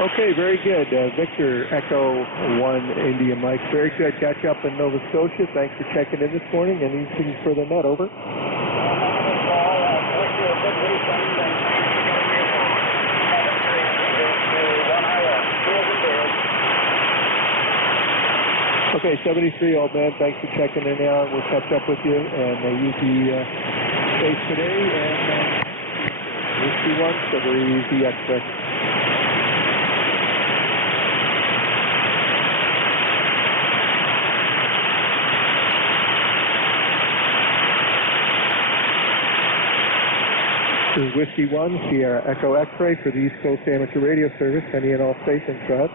Okay, very good. Victor Echo 1 India Mike, very good. Got you up in Nova Scotia. Thanks for checking in this morning. Anything further than that, over? Okay, 73, old man. Thanks for checking in now. We'll catch up with you and use the space today. And Whiskey 1, Sugar Easy X-ray. This is Whiskey 1, Sierra Echo X-ray for the East Coast Amateur Radio Service, any and all stations. Go ahead.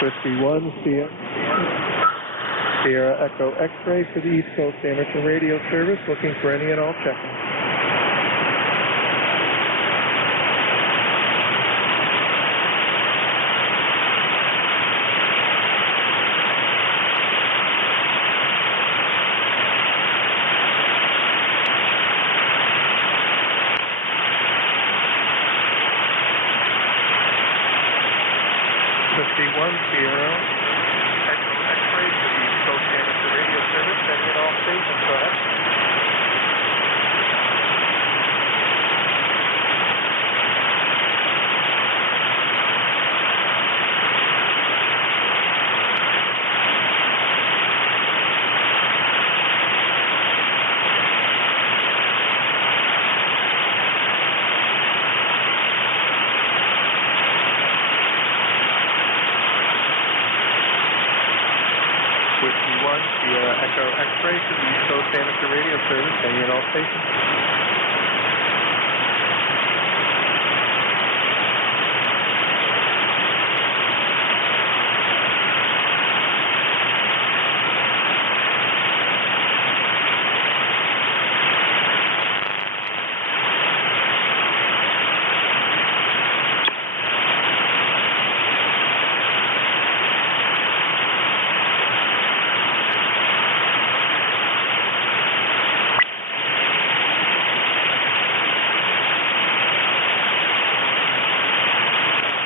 Whiskey 1, Sierra. Sierra Echo X-ray for the East Coast Amateur Radio Service, looking for any and all check-ins. Sierra Echo X-ray for the East Coast Amateur Radio Service, any and all stations, go ahead. Sierra Echo X-ray for the East Coast Amateur Radio Service, any and all stations.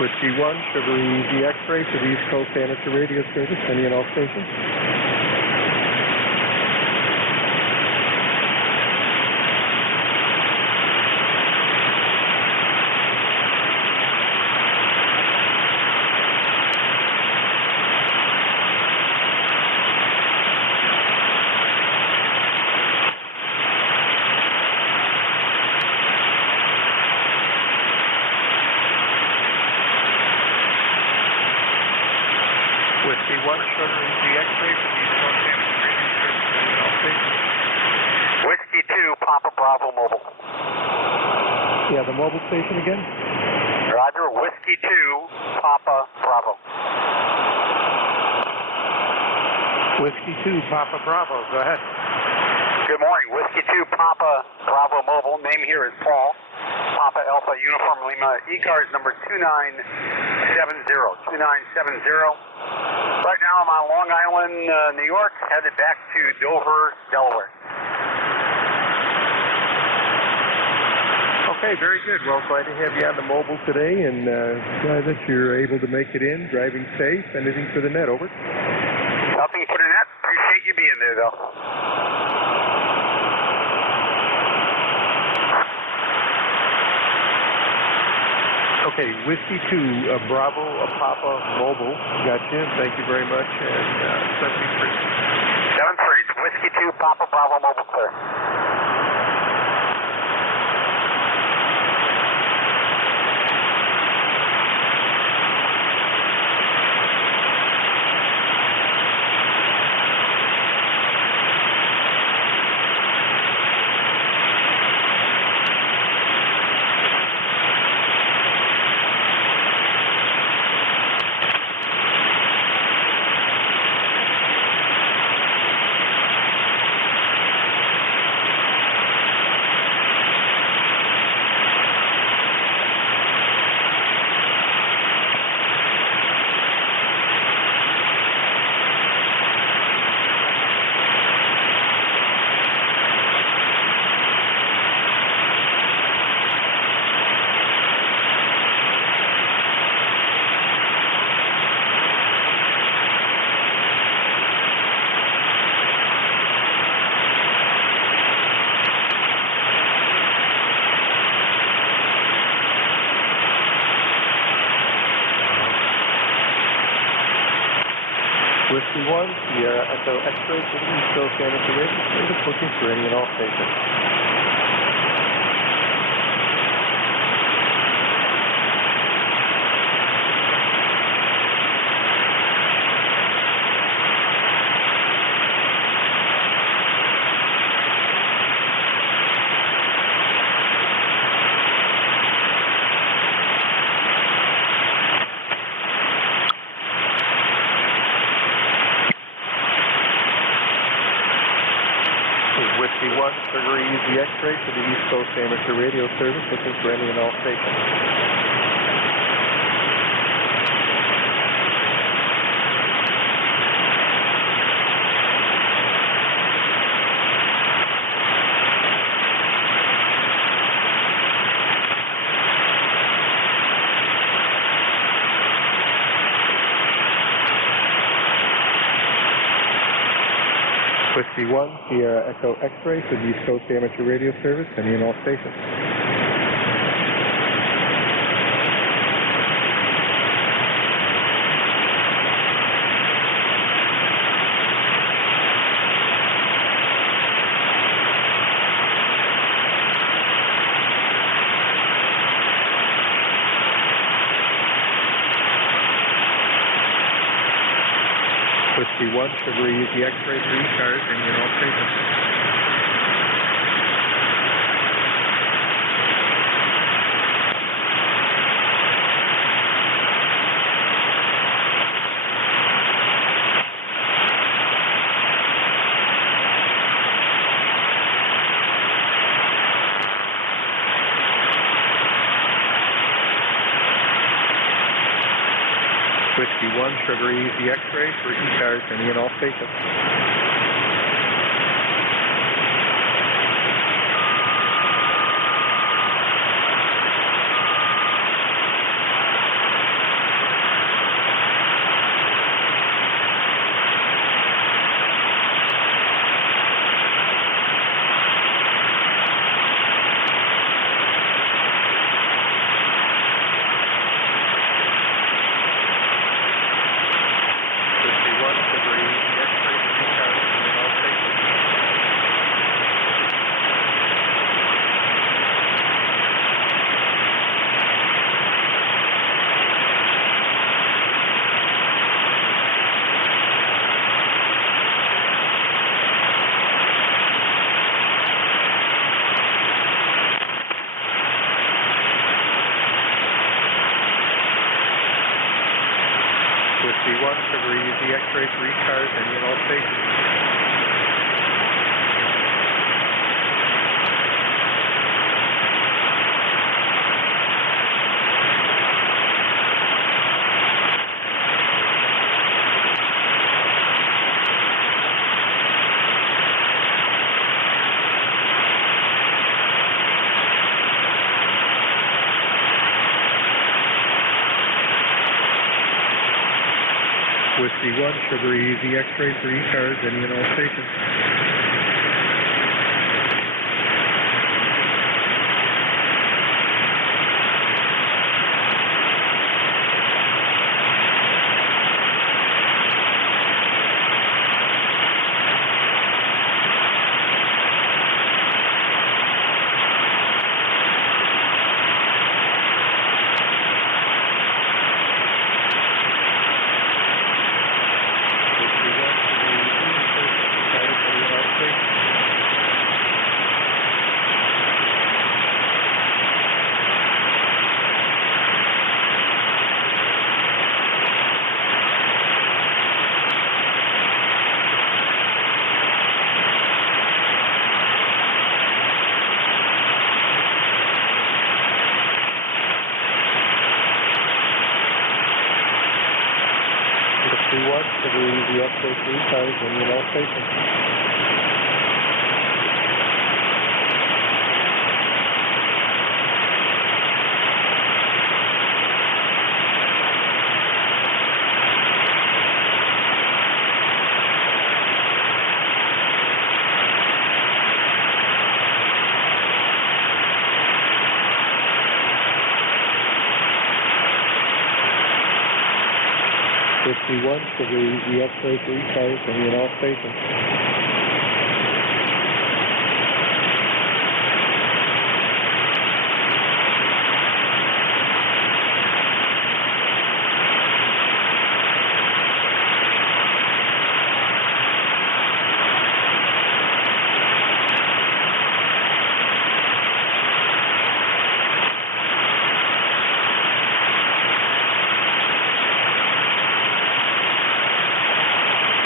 Whiskey 1, Sugar Easy X-ray for the East Coast Amateur Radio Service, any and all stations. Whiskey 1, Sugar Easy X-ray for the East Coast Amateur Radio Service, any and all stations. Whiskey 2, Papa Bravo Mobile. Yeah, the mobile station again? Roger, Whiskey 2, Papa Bravo. Whiskey 2, Papa Bravo, go ahead. Good morning, Whiskey 2, Papa Bravo Mobile. Name here is Paul. Papa Alpha Uniform Lima, ECARS number 2970. 2970. Right now I'm on Long Island, New York, headed back to Dover, Delaware. Okay, very good. Well, glad to have you on the mobile today, and glad that you're able to make it in, driving safe. Anything for the net, over? Nothing for the net. Appreciate you being there, though. Okay, Whiskey 2, Bravo, Papa Mobile. Got you. Thank you very much. And 73. 73. Whiskey 2, Papa Bravo Mobile, clear. Whiskey 1, Sierra Echo X-ray for the East Coast Amateur Radio Service, looking for any and all stations. Whiskey 1, Sugar Easy X-ray for the East Coast Amateur Radio Service. This is Randy and all stations. Whiskey 1, Sierra Echo X-ray for the East Coast Amateur Radio Service, sending in all stations. Whiskey 1, Sugar Easy X-ray for ECARS, sending in all stations. Whiskey 1, Sugar Easy X-ray for ECARS, sending in all stations. Whiskey 1, Sugar Easy X-ray for ECARS, sending in all stations. Whiskey 1, Sugar Easy X-ray for ECARS, sending in all stations. Whiskey 1, Sugar Easy X-ray for ECARS, sending in all stations. Whiskey 1, Sugar Easy X-ray for ECARS, sending in all stations.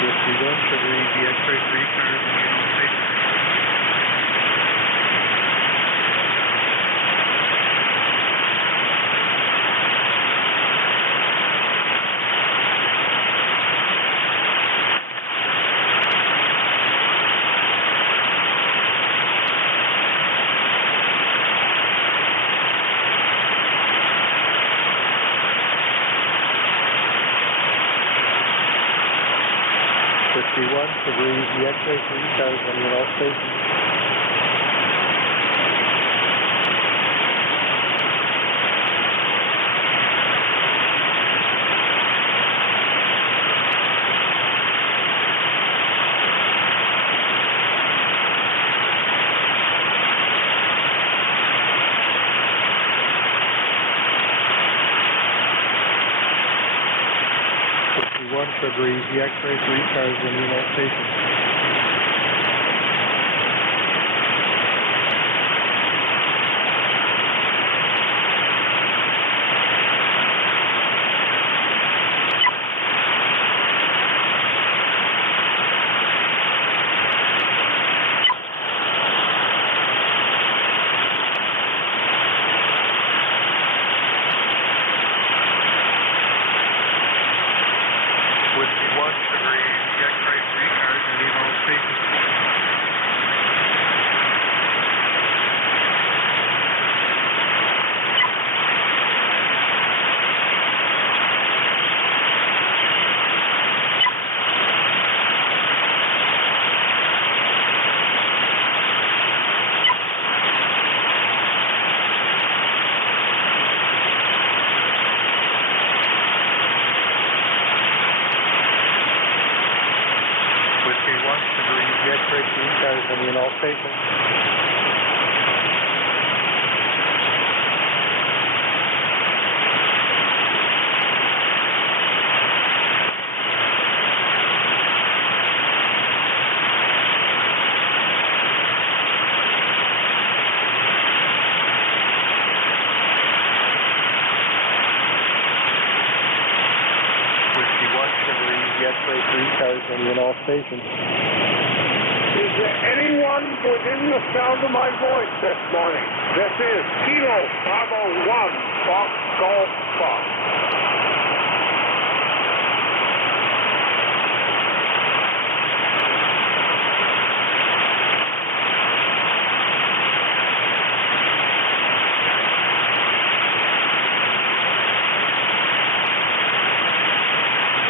Whiskey 1, Sugar Easy X-ray for ECARS, to Breezy, X-ray 3 cars on all stations. For Breezy, X-ray 3 cars in all stations. In all stations. X-ray 3 cars in all stations. Is there anyone within the sound of my voice this morning? This is Kilo Bravo 1, Fox Golf Fox.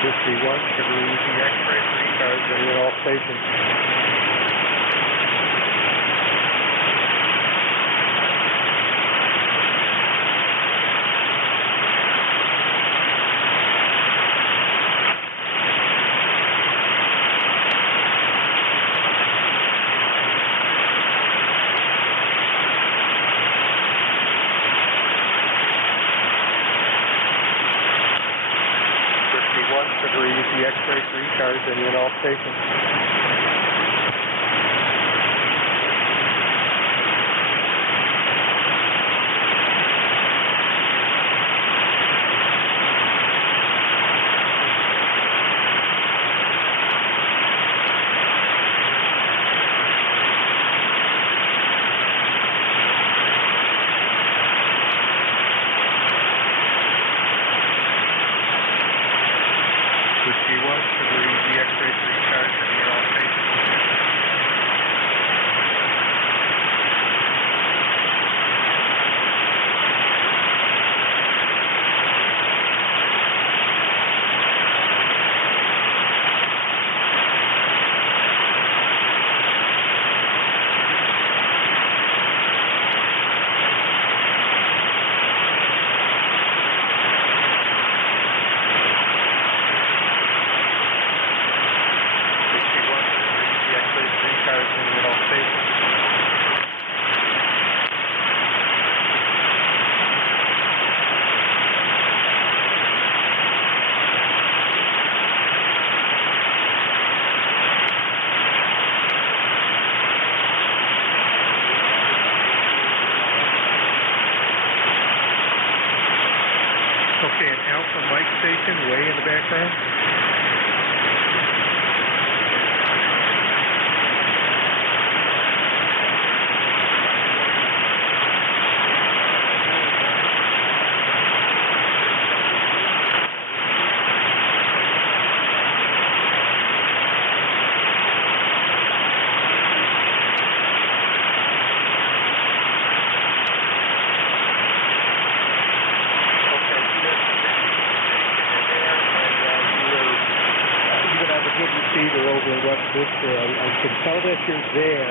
Whiskey 1 to Breezy, X-ray 3 cars in all stations. To Breezy, X-ray 3 cars in all stations. Whiskey 1 to Breezy, X-ray 3 cars in all stations. Cars in all stations. Okay, an Alpha Mike station way in the background. tell that you're there,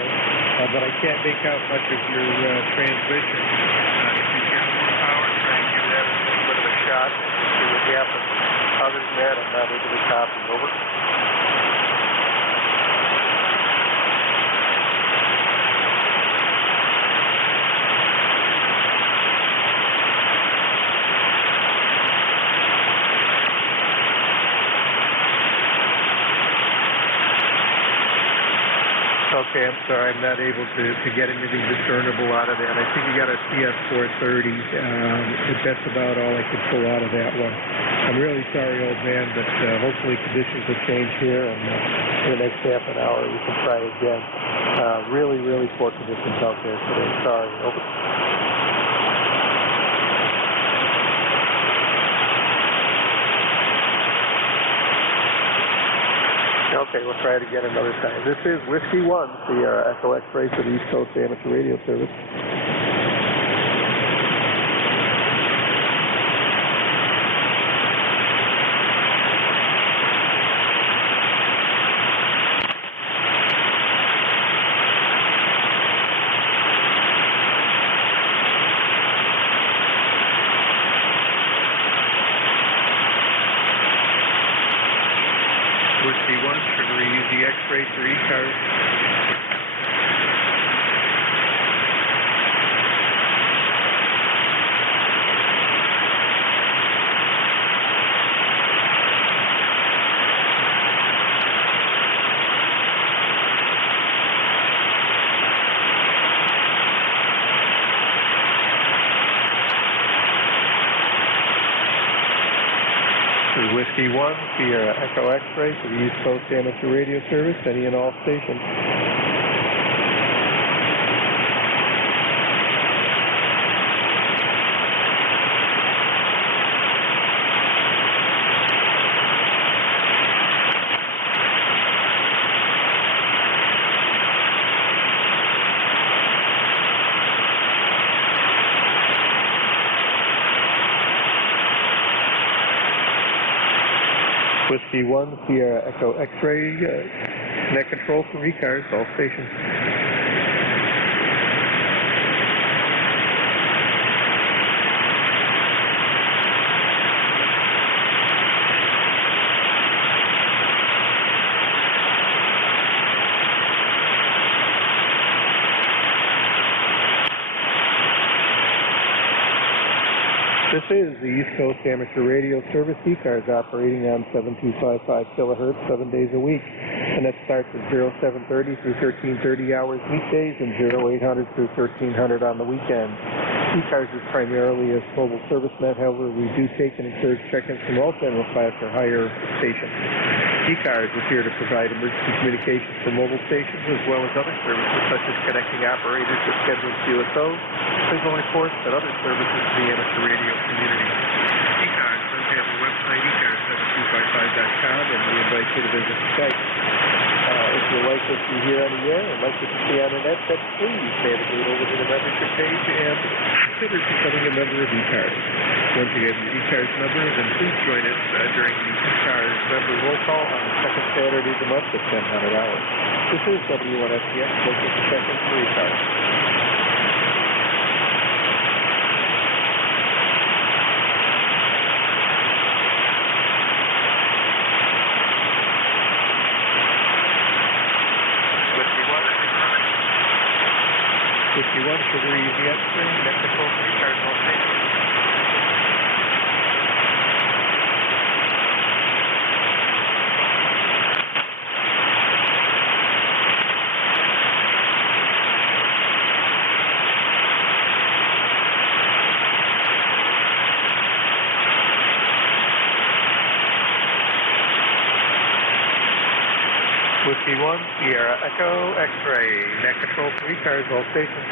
but I can't make out much of your transmission. If you get more power, try and give that a little bit of a shot and see what happens. Other than that, I'm not able to copy. Over. Okay, I'm sorry, I'm not able to get anything discernible out of that. I think you got a CS430, but that's about all I could pull out of that one. I'm really sorry, old man, but hopefully conditions will change here, and in the next half an hour we can try again. Really, really poor conditions out there today. Sorry. Over. Okay, we'll try it again another time. This is Whiskey 1, the Echo X-ray for the East Coast Amateur Radio Service. Whiskey 1, should we use the X-ray for ECARS? Whiskey 1, Sierra Echo X-ray for the East Coast Amateur Radio Service, any and all stations. Whiskey 1, Sierra Echo X-ray, net control for ECARS, all stations. This is the East Coast Amateur Radio Service, ECARS, operating on 7255 kilohertz 7 days a week. And that starts at 0730 through 1330 hours weekdays and 0800 through 1300 on the weekends. ECARS is primarily a mobile service net, however, we do take and encourage check-ins from all general class or higher stations. ECARS is here to provide emergency communications for mobile stations as well as other services such as connecting operators with scheduled QSOs, signal reports, and other services to the amateur radio community. ECARS does have a website, ECARS7255.com, and we invite you to visit the site. If you like what you hear on the air and like what you see on the net, then please navigate over to the membership page and consider becoming a member of ECARS. Once you have your ECARS number, then please join us during the ECARS member roll call on the second Saturday of the month at 1000 hours. This is W1SPX, local check-in for ECARS. Whiskey 1, Sugar Easy X-ray, net control for ECARS, all stations. Whiskey 1, Sierra Echo X-ray, net control for ECARS, all stations.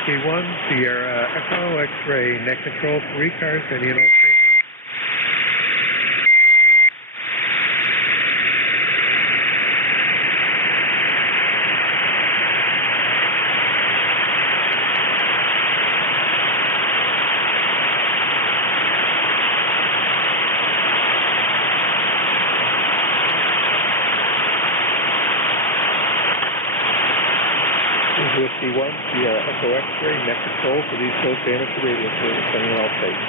Whiskey 1, Sierra Echo X-ray, net control for ECARS, any and all stations. Whiskey 1, Sierra Echo X-ray, net control for these coast amateur radio service, sending all stations.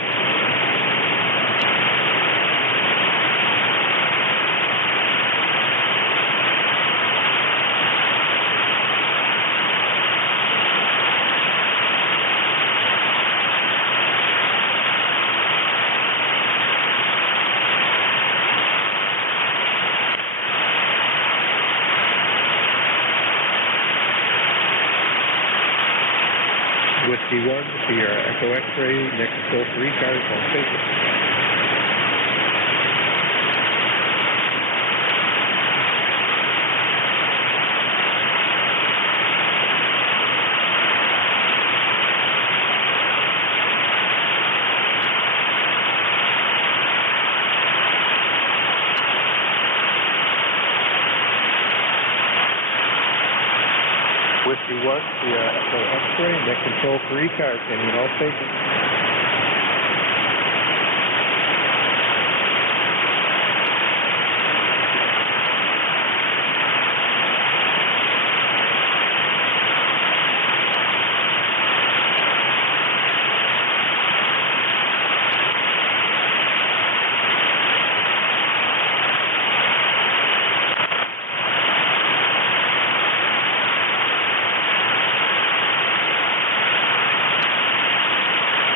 Whiskey 1, Sierra Echo X-ray, net control for ECARS, all stations. Whiskey 1, Sierra Echo X-ray, net control for ECARS, any and all stations.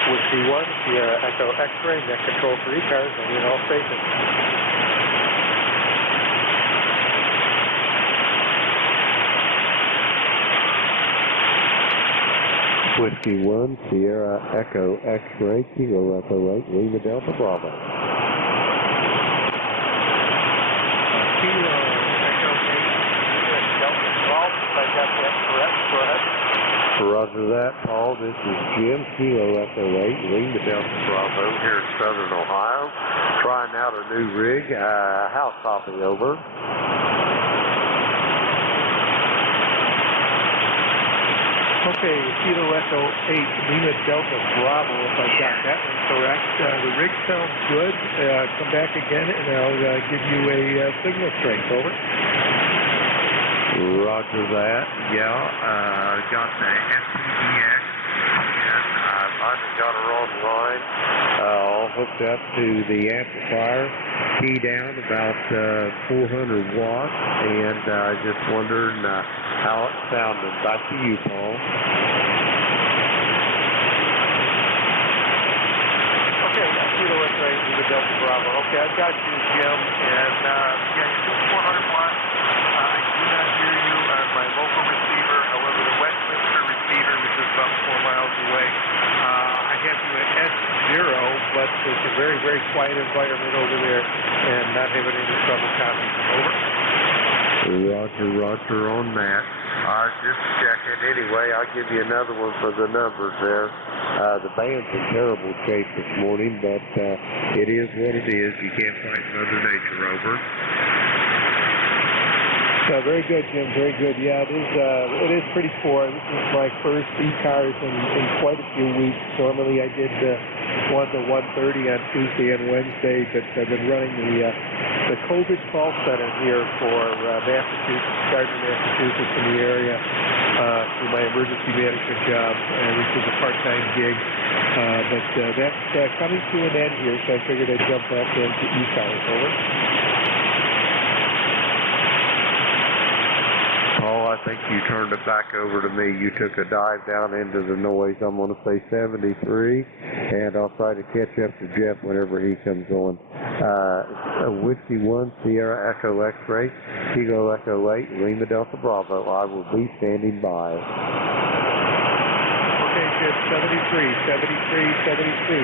Whiskey 1, Sierra Echo X-ray, net control for ECARS, any and all stations. Whiskey 1, Sierra Echo X-ray, Kilo Echo 8, Lima Delta Bravo. Kilo Echo 8, Delta Bravo, if I got that correct, go ahead. Roger that, Paul. This is Jim, Kilo Echo 8, Lima Delta Bravo here in Southern Ohio. Trying out a new rig. House copy, over. Okay, Kilo Echo 8, Lima Delta Bravo, if I got that one correct. The rig sounds good. Come back again and I'll give you a signal strength, over. Roger that. Yeah, got the SPDX, and I finally got her on the line. All hooked up to the amplifier, key down about 400 watts, and just wondering how it sounded. Back to you, Paul. Okay, Kilo X-ray, Lima Delta Bravo. Okay, I've got you, Jim, and yeah, you're 400 watts. I do not hear you on my local receiver. However, the Westminster receiver, which is about 4 miles away, I have you at S0, but it's a very, very quiet environment over there and not having any trouble copying. Over. Roger on that. Just checking. Anyway, I'll give you another one for the numbers there. The band's in terrible shape this morning, but it is what it is. You can't fight Mother Nature, over. Very good, Jim. Very good. Yeah, it is pretty poor. This is my first ECARS in quite a few weeks. Normally I did 1 to 1:30 on Tuesday and Wednesday, but I've been running the COVID call center here for Massachusetts, Gardner, Massachusetts, in the area through my emergency management job, which is a part-time gig. But that's coming to an end here, so I figured I'd jump back into ECARS. Over. Paul, I think you turned it back over to me. You took a dive down into the noise. I'm going to say 73, and I'll try to catch up to Jeff whenever he comes on. Whiskey 1, Sierra Echo X-ray, Kilo Echo 8, Lima Delta Bravo. I will be standing by. Okay, Jim, 73.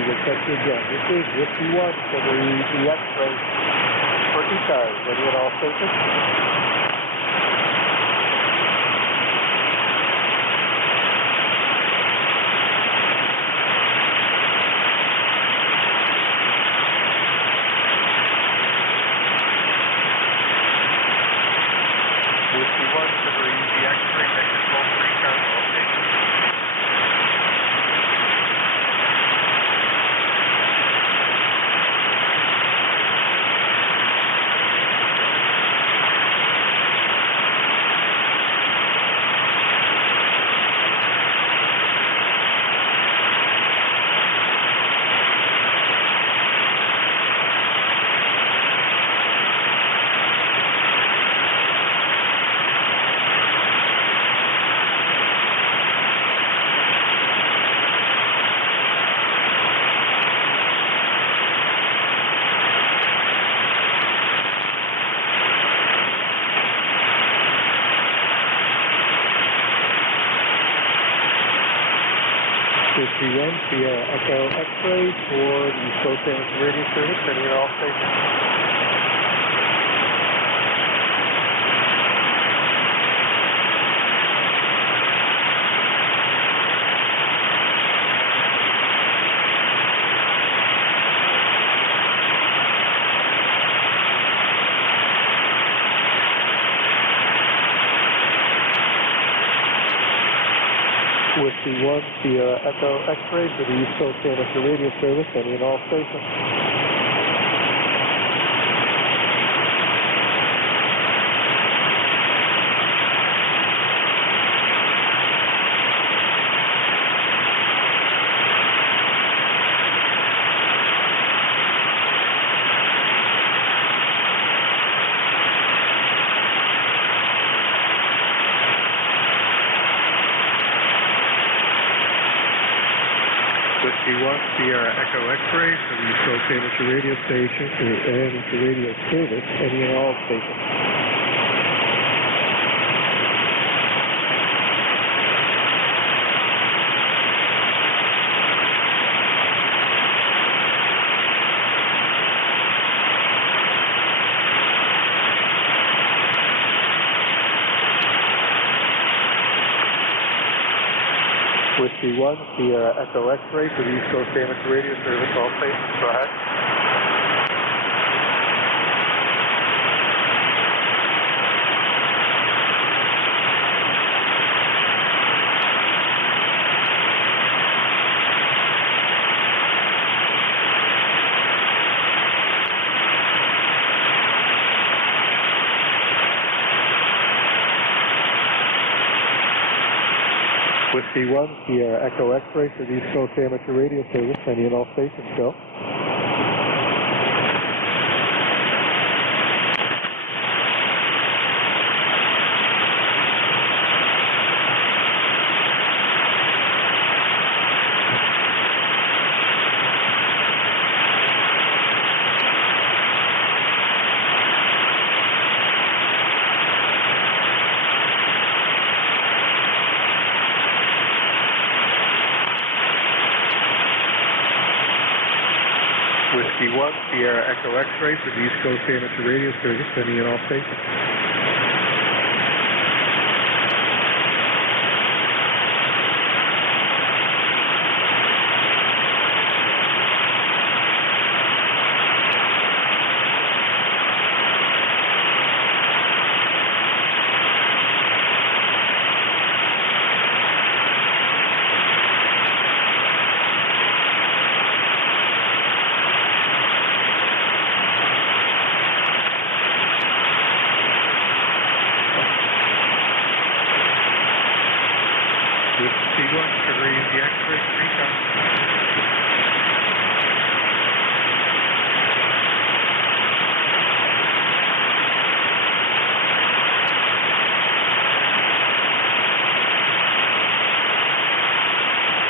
We'll catch you again. This is Whiskey 1 for the X-ray for ECARS. Ready at all stations? Whiskey 1, Sierra Echo X-ray for the East Coast Amateur Radio Service, sending it all stations. Whiskey 1, Sierra Echo X-ray for the East Coast Amateur Radio Service, sending it all stations. Whiskey 1, Sierra Echo X-ray for the East Coast Amateur Radio Station, Amateur Radio Service, any and all stations. Whiskey 1, Sierra Echo X-ray for the East Coast Amateur Radio Service, all stations, go ahead. Whiskey 1, Sierra Echo X-ray for the East Coast Amateur Radio Service, any and all stations, go. Whiskey 1, Sierra Echo X-ray for the East Coast Amateur Radio Service, sending in all stations. Whiskey 1, Sugar Easy X-ray, 3 times.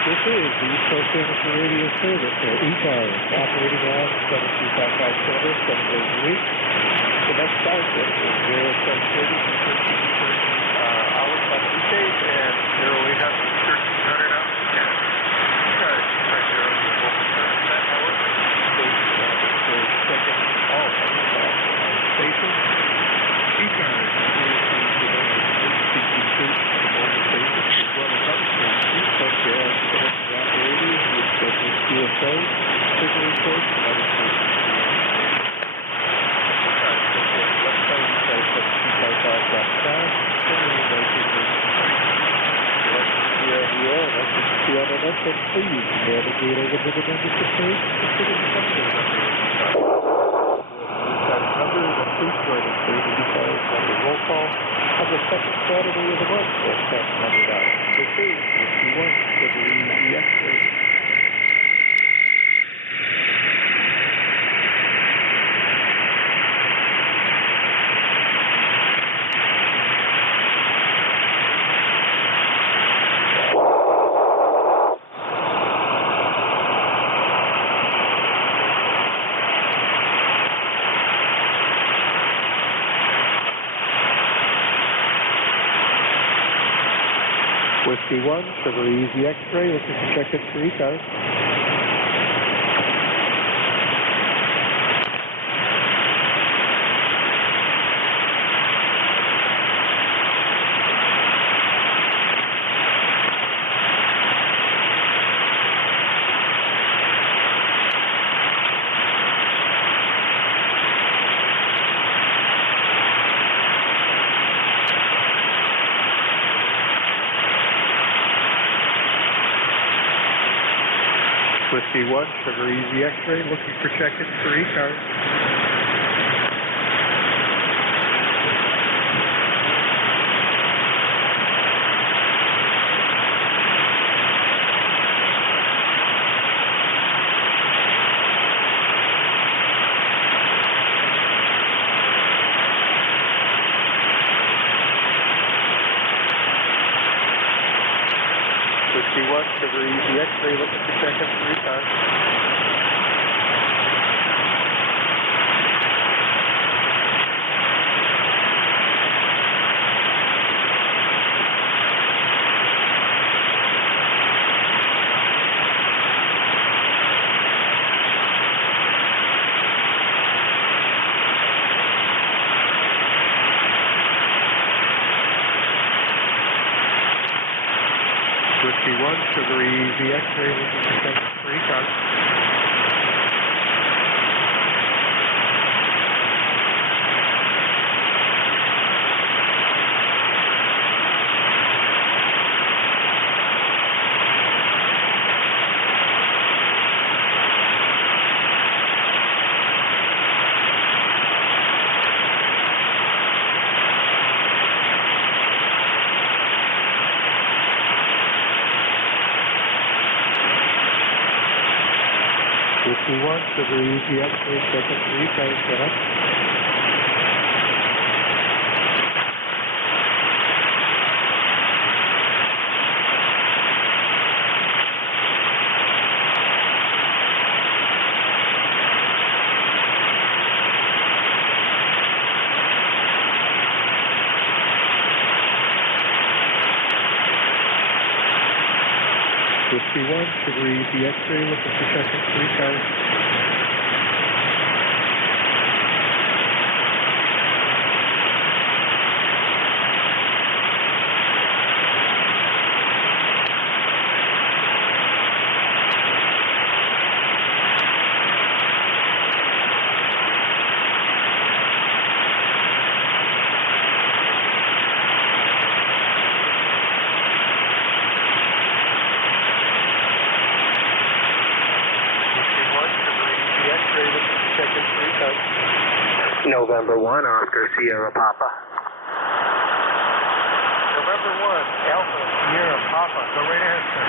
This is the East Coast Amateur Radio Service, or ECARS, operating on 7255 service, 7 days a week. The next time is 0730 hours on weekdays and 0800 1300 hours. Yeah. Right there on the local that network. Second all station. ECARS is the mobile station as well as other stations such as Connected Operators with QSO, signal reports, and other stations. Website is 755.com. Please navigate over to the membership page. Consider the number is a please join us for the ECARS number roll call on the second Saturday of the month at $700. This is Whiskey 1, Sugar Easy X-ray. Whiskey 1, Sugar Easy X-ray, looking for check-in for ECARS. Whiskey 1, Sugar Easy X-ray, looking for check-in for ECARS. Whiskey 1, Sugar Easy X-ray, looking for check-in for ECARS. Whiskey 1, Sugar Easy X-ray, looking for check-in for ECARS. Whiskey 1, Sugar Easy X-ray, check-in for ECARS, set up. Whiskey 1, Sugar Easy X-ray, looking for check-in for ECARS. November 1, Oscar Sierra Papa. November 1, Alpha Sierra Papa. Go right ahead, sir.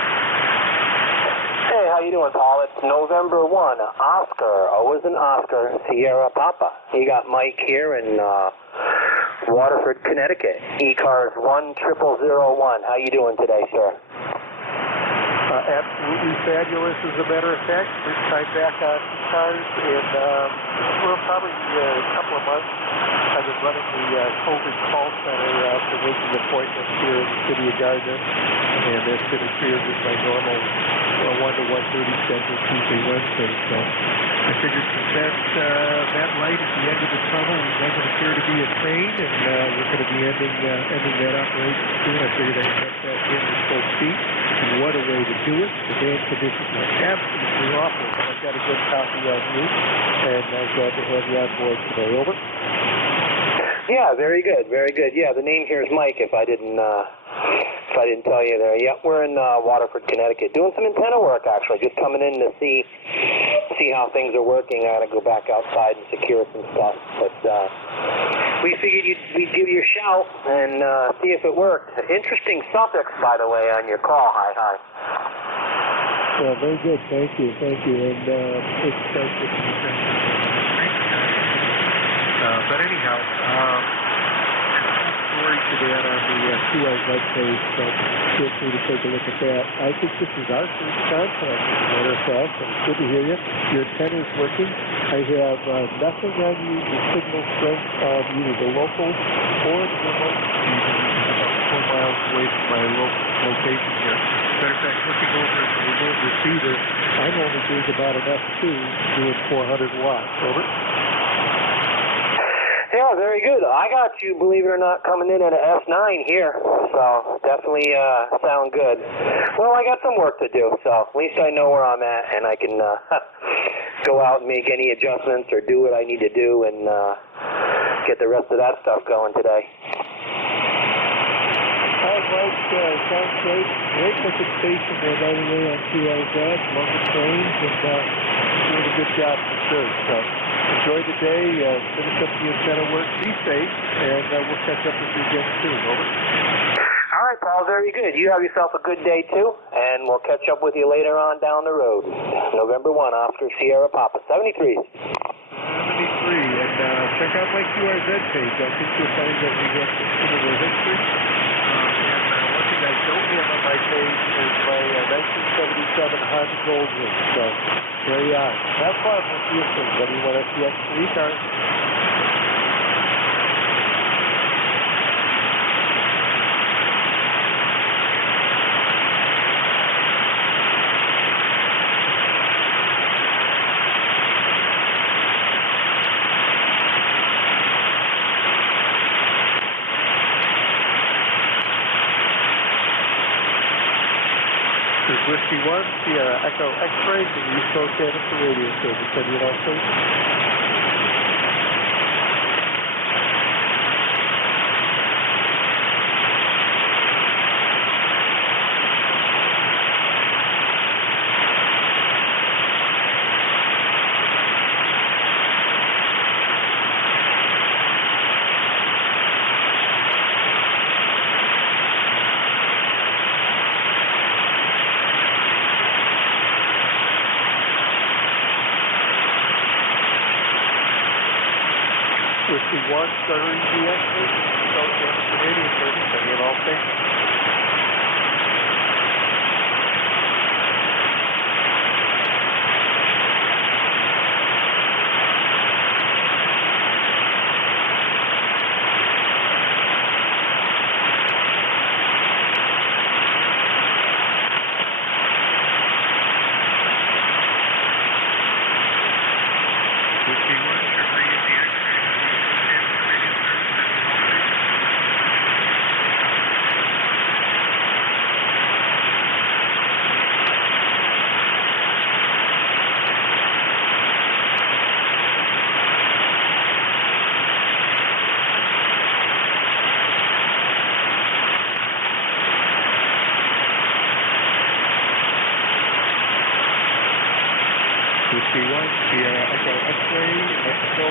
Hey, how you doing, Paul? It's November 1, Oscar, always an Oscar, Sierra Papa. You got Mike here in Waterford, Connecticut. ECARS 10001. How you doing today, sir? Absolutely fabulous, as a matter of fact. First time back on ECARS in, well, probably a couple of months. I've been running the COVID call center for making appointments here in the city of Gardner, and that's interfered with my normal 1 to 1:30 schedule Tuesday, Wednesday. So I figured since that light at the end of the tunnel doesn't appear to be a train, and we're going to be ending that operation soon, I figured I'd get back in with full speed. And what a way to do it. The band conditions are absolutely awful. I've got a good copy of you, and I'm glad to have you on board today. Over. Yeah, very good, very good. Yeah, the name here is Mike. If I didn't tell you there. Yep, we're in Waterford, Connecticut, doing some antenna work actually. Just coming in to see how things are working. I got to go back outside and secure some stuff, but we figured we'd give you a shout and see if it worked. Interesting suffix, by the way, on your call. Hi. Yeah, very good. Thank you. And it's nice to see you. But anyhow, story to that on the CI webpage, so feel free to take a look at that. I think this is our first contact, as a matter of fact, and it's good to hear you. Your antenna is working. I have nothing on you, the signal strength of either the local or the remote, about 4 miles miles away from my location here. Matter of fact, looking over at the remote receiver, I'm only doing about an F2, doing 400 watts. Over. Yeah, very good. I got you, believe it or not, coming in at an F9 here, so definitely sound good. Well, I got some work to do, so at least I know where I'm at, and I can go out and make any adjustments or do what I need to do and get the rest of that stuff going today. All right, sounds great. Great looking station there, by the way, on QRZ. Love the trains and doing a good job for sure. So enjoy the day, finish up the antenna work, be safe, and we'll catch up with you again soon. Over. All right, Paul, very good. You have yourself a good day, too, and we'll catch up with you later on down the road. November 1, Oscar Sierra Papa, 73. 73, and check out my QRZ page. I think you'll find that we have some of the history. And one thing I don't have on my page is my 1977 Honda Gold Wing. So there you are. Have fun. We'll see you soon. W1SCX ECARS. Whiskey 1, Sierra Echo X-ray to the East Coast Amateur Radio Service. Sending it all safe. Whiskey 1, Stuttering GX, South Amateur Radio Service, sending it all safe. Whiskey 1, Sierra Echo X-ray, Mexico,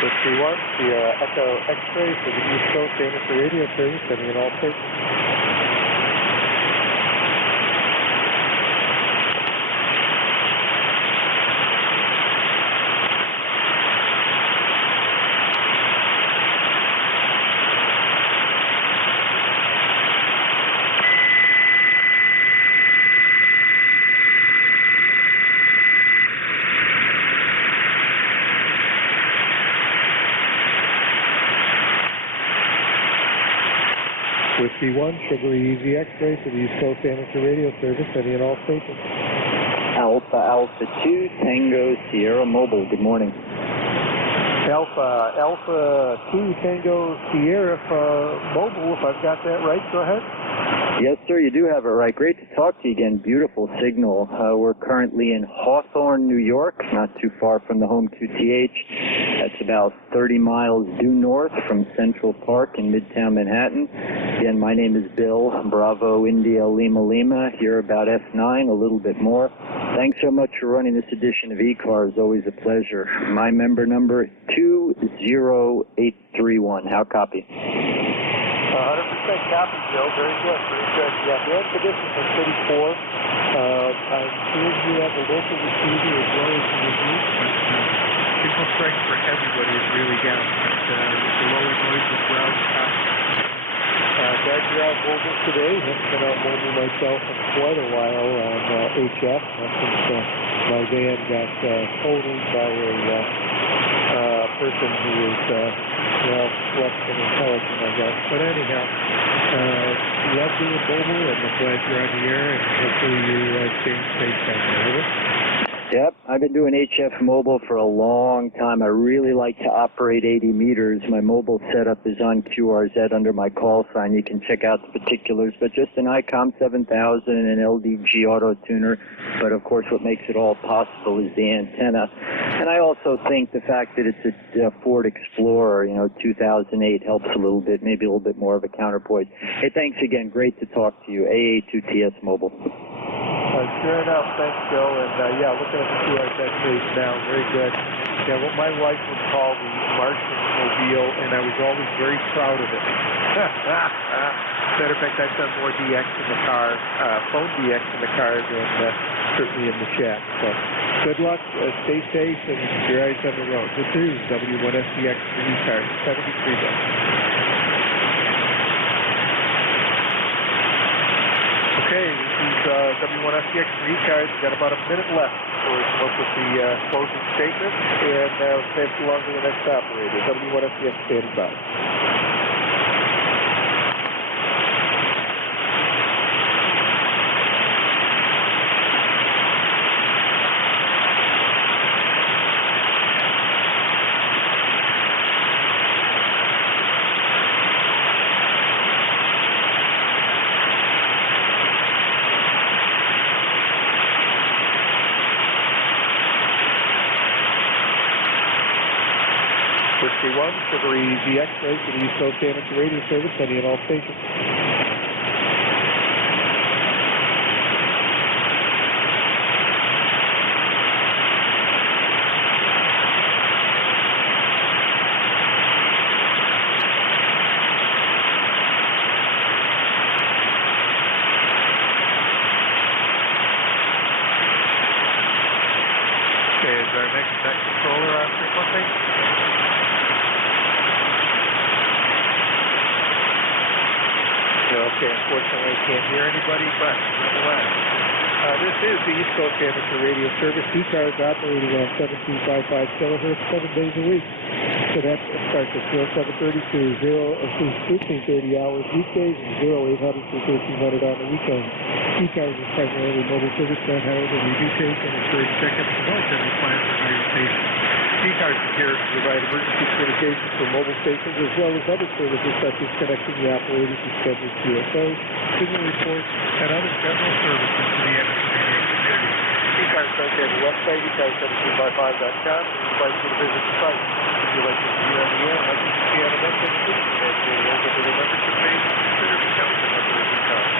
Whiskey 1, Sierra Echo X-ray for the East Coast Amateur Radio Service, sending it all safe. Whiskey 1, Sugar Easy X-ray for the East Coast Amateur Radio Service, sending it all stations. Alpha 2, Tango Sierra Mobile, good morning. Alpha 2, Tango Sierra Mobile, if I've got that right, go ahead. Yes, sir, you do have it right. Great to talk to you again. Beautiful signal. We're currently in Hawthorne, New York, not too far from the home QTH. That's about 30 miles due north from Central Park in Midtown Manhattan. Again, my name is Bill, Bravo India Lima Lima, here about F9, a little bit more. Thanks so much for running this edition of ECARS. Always a pleasure. My member number 20831. How copy? 100% copy, Joe. Very good, very good. Yeah, the air conditions are pretty poor. I'm sure you have a local receiver as well as you use, but signal strength for everybody is really down. But with the lower noise as well, glad you're out mobile today. Haven't been out mobile myself in quite a while on HF. Since my van got totaled by a person who is less than intelligent, I guess. But anyhow, love doing mobile, and I'm glad you're on the air, and hopefully you stay safe down there. Over. Yep, I've been doing HF mobile for a long time. I really like to operate 80 meters. My mobile setup is on QRZ under my call sign. You can check out the particulars, but just an ICOM 7000 and an LDG auto tuner. But of course, what makes it all possible is the antenna. And I also think the fact that it's a Ford Explorer, 2008 helps a little bit, maybe a little bit more of a counterpoint. Hey, thanks again. Great to talk to you. AA2TS Mobile. Sure enough, thanks, Joe. And looking at the QRZ page now, very good. Yeah, what my wife would call the Martian mobile, and I was always very proud of it. Matter of fact, I've done more DX in the car, phone DX in the car than certainly in the chat. So good luck, stay safe, and keep your eyes on the road. This is W1SDX ECARS 73 bucks. Okay, this is W1SDX ECARS. We've got about a minute left before we come up with the closing statement, and stay too long to the next operator. W1SDX standing by. Whiskey 1, Sugar Easy X-ray to the East Coast Amateur Radio Service, sending in all stations. Okay, is our next net controller on frequency? Okay, unfortunately I can't hear anybody, but nonetheless. This is the East Coast Amateur Radio Service. ECARS operating on 1755 kilohertz 7 days a week. So that starts at 0730 to 1530 hours weekdays and 0800 to 1300 on the weekends. ECARS is primarily mobile service plan, however, we do take and encourage checkups of all general plans for higher stations. ECARS is here to provide emergency communications for mobile stations as well as other services such as connecting the operators to scheduled QSOs, signal reports, and other general services to the amateur radio community. ECARS does have a website, ECARS1755.com, and we invite you to visit the site. If you'd like to see on the air, like you can see on the website, please go to the membership page and consider becoming a member of ECARS.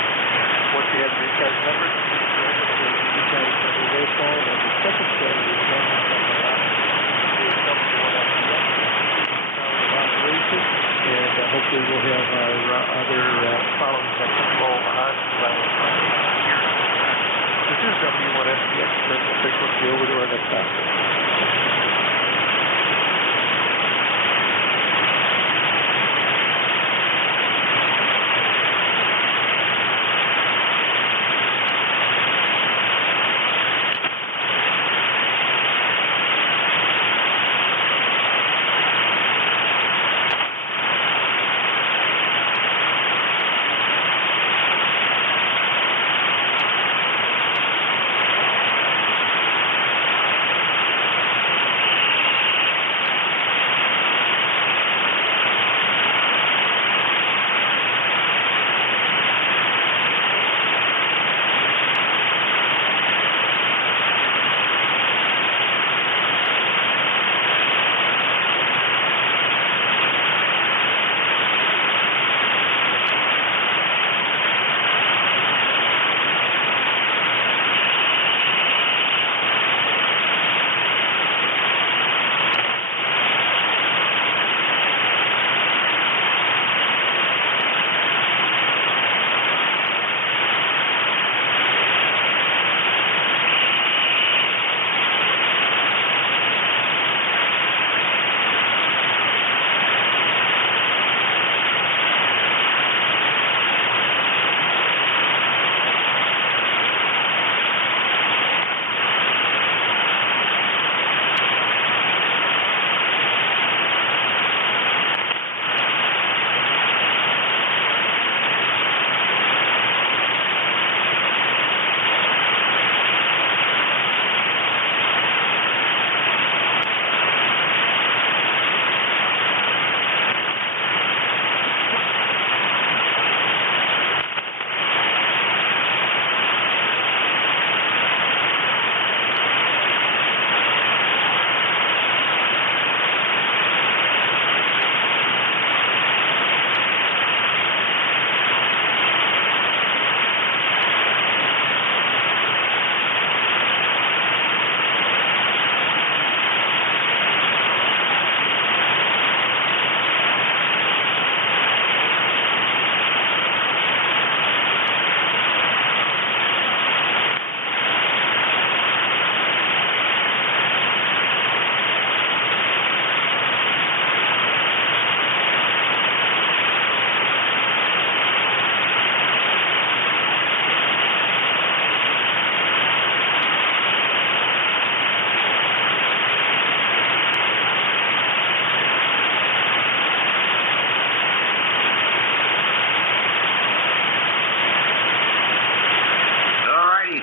Once you have your ECARS member, please join us for the ECARS member roll call on the second Saturday of the month. And hopefully we'll have our other following technical on here. This is W1SDX, Central Frequency, over to our next topic.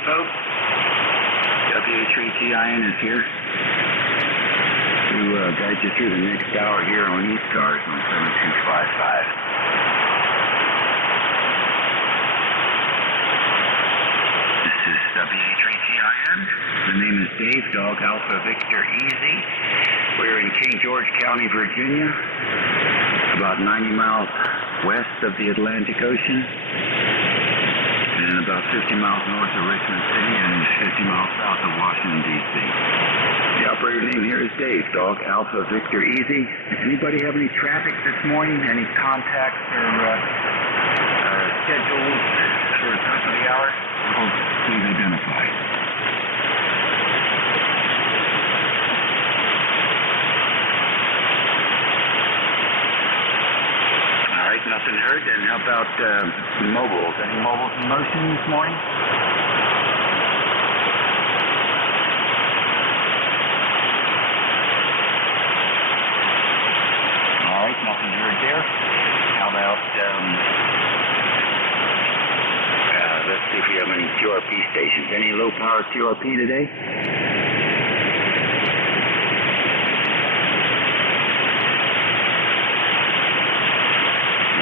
folks. WH3TIN is here to guide you through the next hour here on ECARS on 7255. This is WH3TIN. The name is Dave, Dog Alpha Victor Easy. We're in King George County, Virginia, about 90 miles west of the Atlantic Ocean, and about 50 miles north of Richmond City and 50 miles south of Washington, D.C. The operator name here is Dave, Dog Alpha Victor Easy. Anybody have any traffic this morning? Any contacts or schedules for the top of the hour? Oh, please identify. All right, nothing heard. And how about mobiles? Any mobiles in motion this morning? All right, nothing heard there. How about, let's see if you have any QRP stations. Any low power QRP today?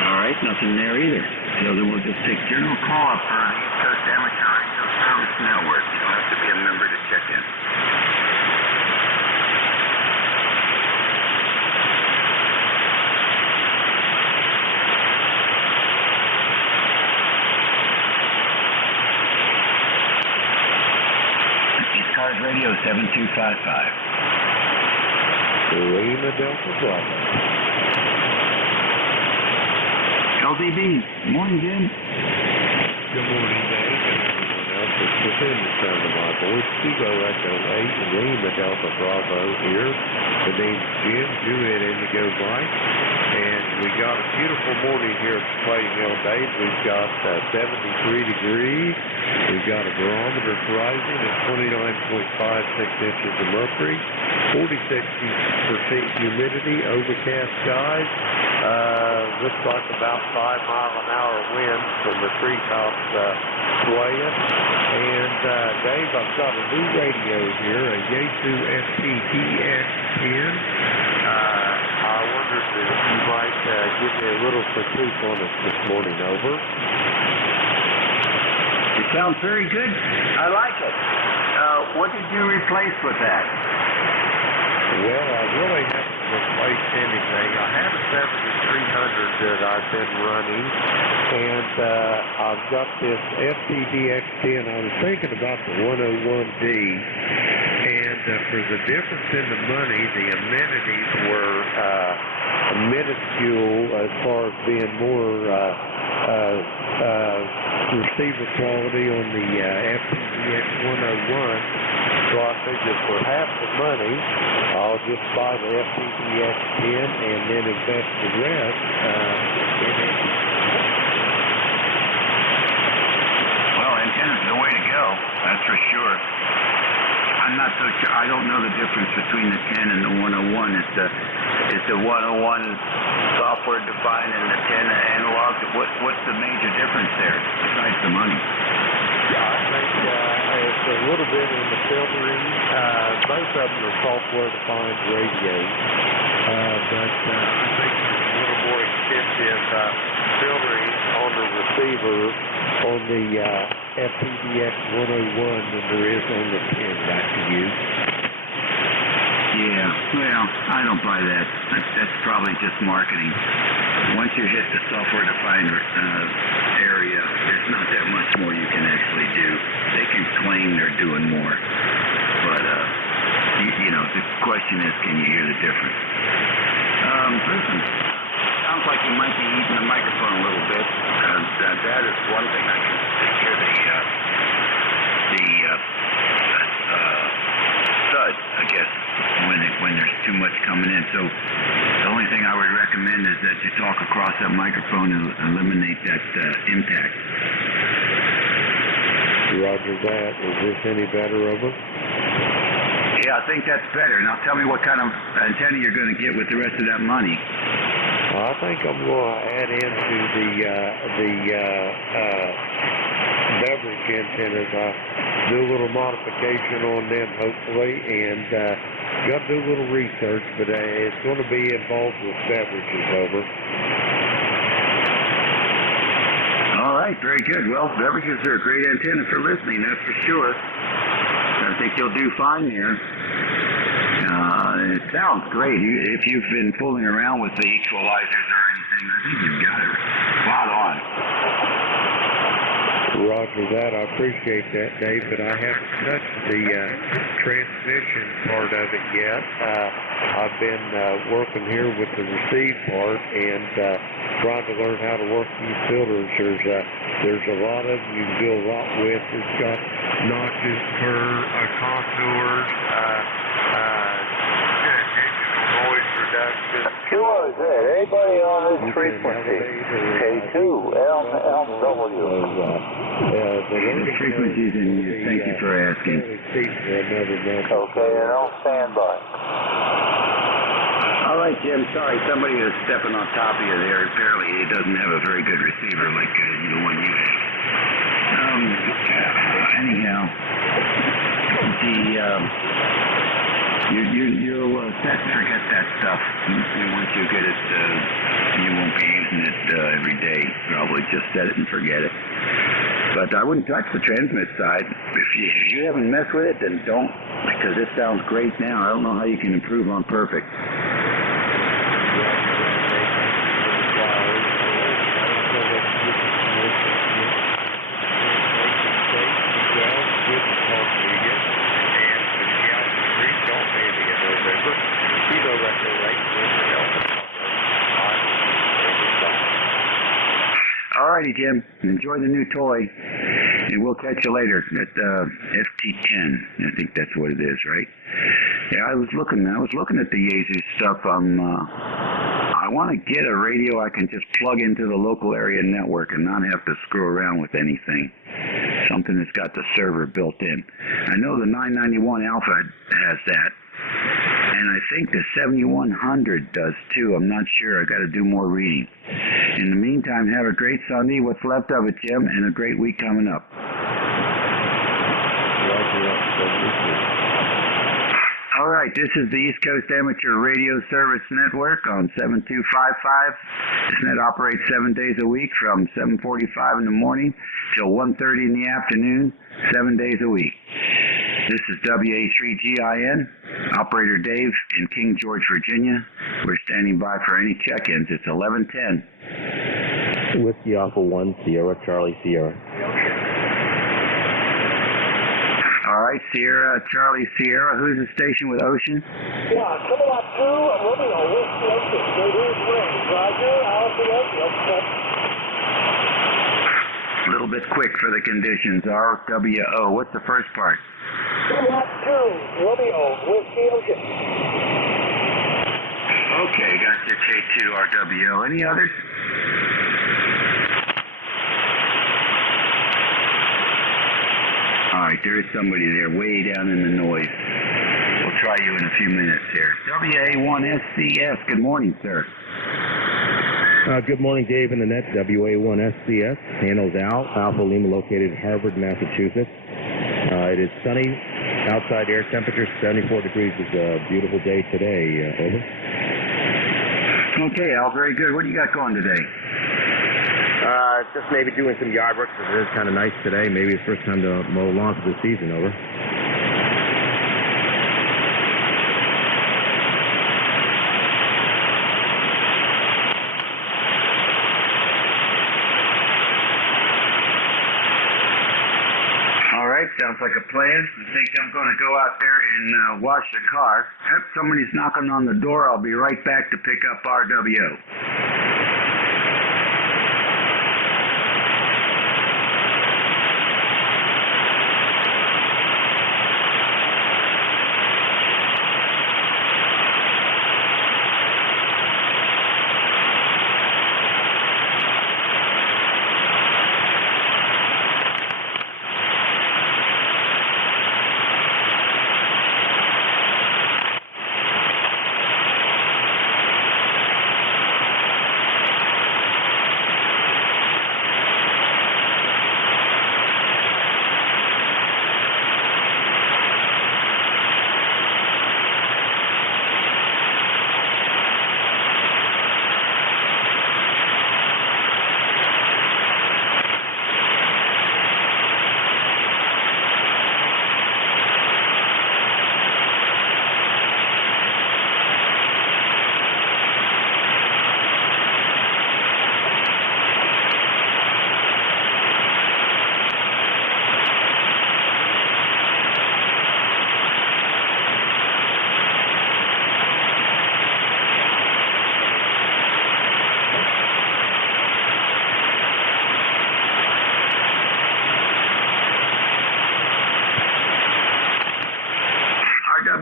All right, nothing there either. So then we'll just take general call up for the East Coast Amateur Radio Service Network. You don't have to be a member to check in. ECARS Radio 7255. Lima Delta Bravo. LDB. Morning, Jim. Good morning, Dave, and everyone else that's within the sound of my voice. Kilo Echo 8, Lima Delta Bravo here. The name's Jim, Juliet Indigo Mike, and we got a beautiful morning here at the Plating Hill, Dave. We've got 73 degrees. We've got a barometer rising at 29.56 inches of mercury, 46% humidity, overcast skies. Looks like about 5-mile-an-hour winds from the treetops swaying. And Dave, I've got a new radio here, a Yaesu FPDX10. I wondered if you might give me a little critique on it this morning. Over. It sounds very good. I like it. What did you replace with that? Well, I really haven't replaced anything. I had a 7300 that I've been running, and I've got this FPDX10. I was thinking about the 101D, and for the difference in the money, the amenities were minuscule as far as being more receiver quality on the FPDX 101. So I figured for half the money, I'll just buy the FPDX10 and then invest the rest in it. Well, antenna's the way to go, that's for sure. I'm not so sure. I don't know the difference between the 10 and the 101. Is the 101 software defined and the 10 analog? What's the major difference there besides the money? Yeah, I think it's a little bit in the filtering. Both of them are software-defined radios, but I think there's a little more extensive filtering on the receiver on the FPDX 101 than there is on the 10. Back to you. Yeah, well, I don't buy that. That's probably just marketing. Once you hit the software-defined area, there's not that much more you can actually do. They can claim they're doing more, but you know, the question is, can you hear the difference? Listen, sounds like you might be eating the microphone a little bit. That is one thing I can hear the thud, I guess, when there's too much coming in. So the only thing I would recommend is that you talk across that microphone and eliminate that impact. Roger that. Is this any better, over? Yeah, I think that's better. Now tell me what kind of antenna you're going to get with the rest of that money. I think I'm going to add into the beverage antennas. Do a little modification on them, hopefully, and got to do a little research, but it's going to be involved with beverages, over. All right, very good. Well, beverages are a great antenna for listening, that's for sure. I think you'll do fine there. It sounds great. If you've been fooling around with the equalizers or anything, I think you've got it spot on. Roger that. I appreciate that, Dave, but I haven't touched the transmission part of it yet. I've been working here with the receive part and trying to learn how to work these filters. There's a lot of them you can do a lot with. It's got notches, contours, digital noise reduction. Sure, is that? Anybody on this frequency? K2, LW. The frequencies in use. Thank you for asking. Okay, and I'll stand by. All right, Jim. Sorry, somebody is stepping on top of you there. Apparently, he doesn't have a very good receiver like the one you have. Anyhow, you'll set and forget that stuff. Once you get it, you won't be using it every day. Probably just set it and forget it. But I wouldn't touch the transmit side. If you haven't messed with it, then don't, because it sounds great now. I don't know how you can improve on perfect. Alrighty, Jim. Enjoy the new toy, and we'll catch you later at FT10. I think that's what it is, right? Yeah, I was looking at the Yaesu stuff. I want to get a radio I can just plug into the local area network and not have to screw around with anything. Something that's got the server built in. I know the 991 Alpha has that. And I think the 7100 does too. I'm not sure. I got to do more reading. In the meantime, have a great Sunday, what's left of it, Jim, and a great week coming up. All right, this is the East Coast Amateur Radio Service Network on 7255. This net operates 7 days a week from 7:45 in the morning till 1:30 in the afternoon, 7 days a week. This is WA3GIN, Operator Dave in King George, Virginia. We're standing by for any check-ins. It's 11:10. Whiskey Alpha 1, Sierra, Charlie, Sierra. All right, Sierra, Charlie, Sierra. Who's the station with Ocean? Yeah, coming up to Romeo, Whiskey Ocean. Here's Ring. Roger, Alpha Ocean. A little bit quick for the conditions. RWO. What's the first part? Coming up to Romeo, Whiskey Ocean. Okay, got your K2 RWO. Any others? All right, there is somebody there way down in the noise. We'll try you in a few minutes here. WA1SCS, good morning, sir. Good morning, Dave in the net. WA1SCS, handles Al, Alpha Lima, located in Harvard, Massachusetts. It is sunny, outside air temperature 74 degrees. It's a beautiful day today. Over. Okay, Al, very good. What do you got going today? Just maybe doing some yard work, because it is kind of nice today. Maybe it's the first time to mow lawns for the season. Over. Sounds like a plan. I think I'm going to go out there and wash the car. If somebody's knocking on the door, I'll be right back to pick up RWO.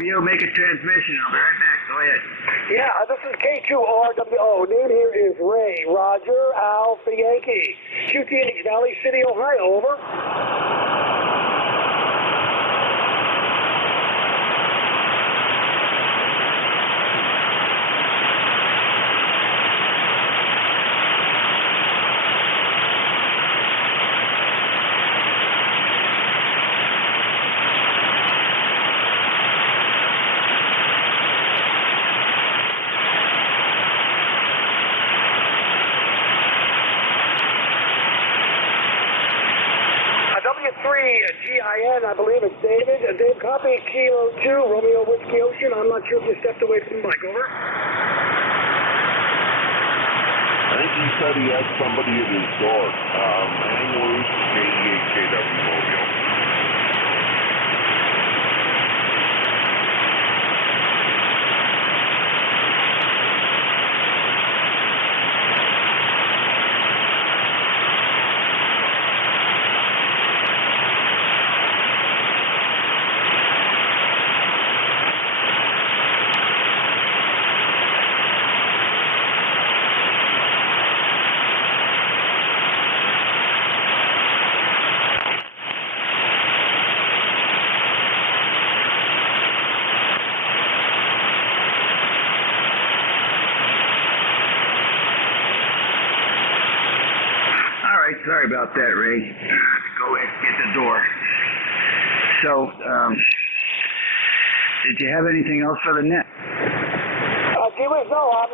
RWO, make a transmission. I'll be right back. Go ahead. Yeah, this is K2RWO. Name here is Ray. Roger, Alpha Yankee. QTH, Valley City, Ohio. Over. GIN, I believe it's David. Dave, copy Kilo 2, Romeo Whiskey Ocean. I'm not sure if you stepped away from the mic. Over. I think he said he had somebody at his door. Anyways, KDHKW Mobile. Sorry about that, Ray. Go ahead, get the door. So, did you have anything else for the net? Gee whiz, no, I'm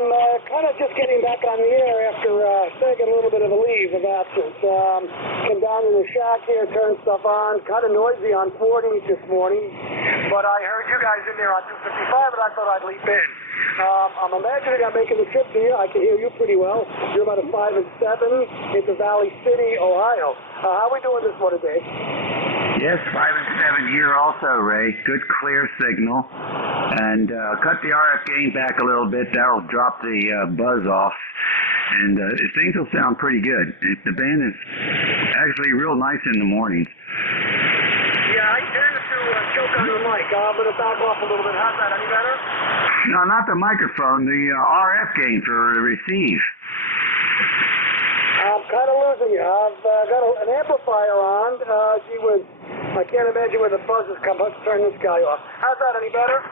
kind of just getting back on the air after taking a little bit of a leave of absence. Came down to the shack here, turned stuff on, kind of noisy on 40 this morning, but I heard you guys in there on 255 and I thought I'd leap in. I'm imagining I'm making the trip to you. I can hear you pretty well. You're about a 5 and 7 into Valley City, Ohio. How are we doing this morning, Dave? Yes, 5 and 7 here also, Ray. Good clear signal. And cut the RF gain back a little bit. That'll drop the buzz off. And things will sound pretty good. The band is actually real nice in the mornings. Yeah, I tend to choke on the mic. I'm going to back off a little bit. How's that? Any better? No, not the microphone. The RF gain for receive. I'm kind of losing you. I've got an amplifier on. Gee whiz, I can't imagine where the buzz has come. Let's turn this guy off. How's that? Any better?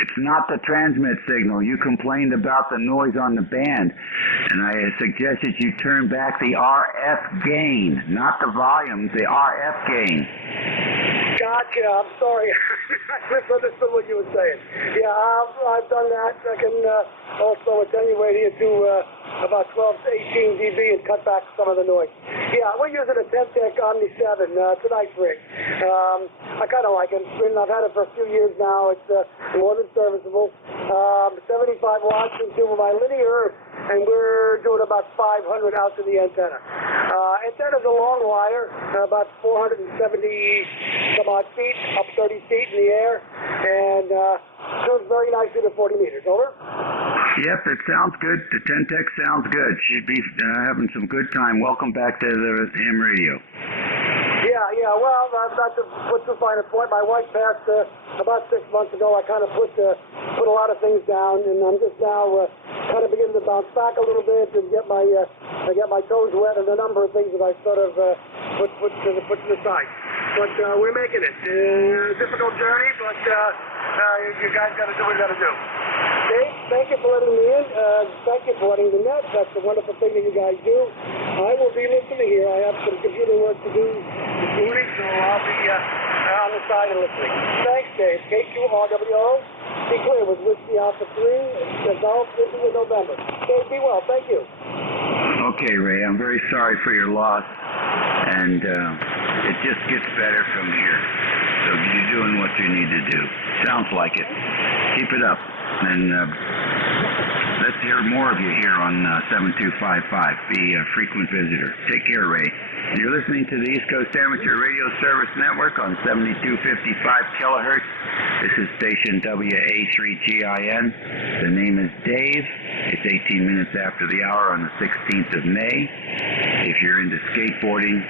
It's not the transmit signal. You complained about the noise on the band, and I suggested you turn back the RF gain, not the volume, the RF gain. Gotcha. I'm sorry. I misunderstood what you were saying. Yeah, I've done that. I can also attenuate here to about 12 to 18 dB and cut back some of the noise. Yeah, we're using a Temtec Omni 7. It's a nice rig. I kind of like it. I've had it for a few years now. It's more than serviceable. 75 watts into my linear, and we're doing about 500 out to the antenna. Antenna's a long wire, about 470 some odd feet, up 30 feet in the air, and goes very nicely to 40 meters. Over. Yep, it sounds good. The Temtec sounds good. She'd be having some good time. Welcome back to the ham radio. Yeah. Well, not to put too fine a point, my wife passed about 6 months ago. I kind of put a lot of things down, and I'm just now kind of beginning to bounce back a little bit and get my toes wet and a number of things that I sort of put to the side. But we're making it. Difficult journey, but you guys got to do what you got to do. Dave, thank you for letting me in. Thank you for letting the net. That's a wonderful thing that you guys do. I will be listening here. I have some computer work to do this morning, so I'll be on the side and listening. Thanks, Dave. K2RWO. Be clear with Whiskey Alpha 3. Golf, this is in November. Dave, be well. Thank you. Okay, Ray. I'm very sorry for your loss, and it just gets better from here. So you're doing what you need to do. Sounds like it. Keep it up. And let's hear more of you here on 7255. Be a frequent visitor. Take care, Ray. And you're listening to the East Coast Amateur Radio Service Network on 7255 kilohertz. This is station WA3GIN. The name is Dave. It's 18 minutes after the hour on the 16th of May. If you're into skateboarding,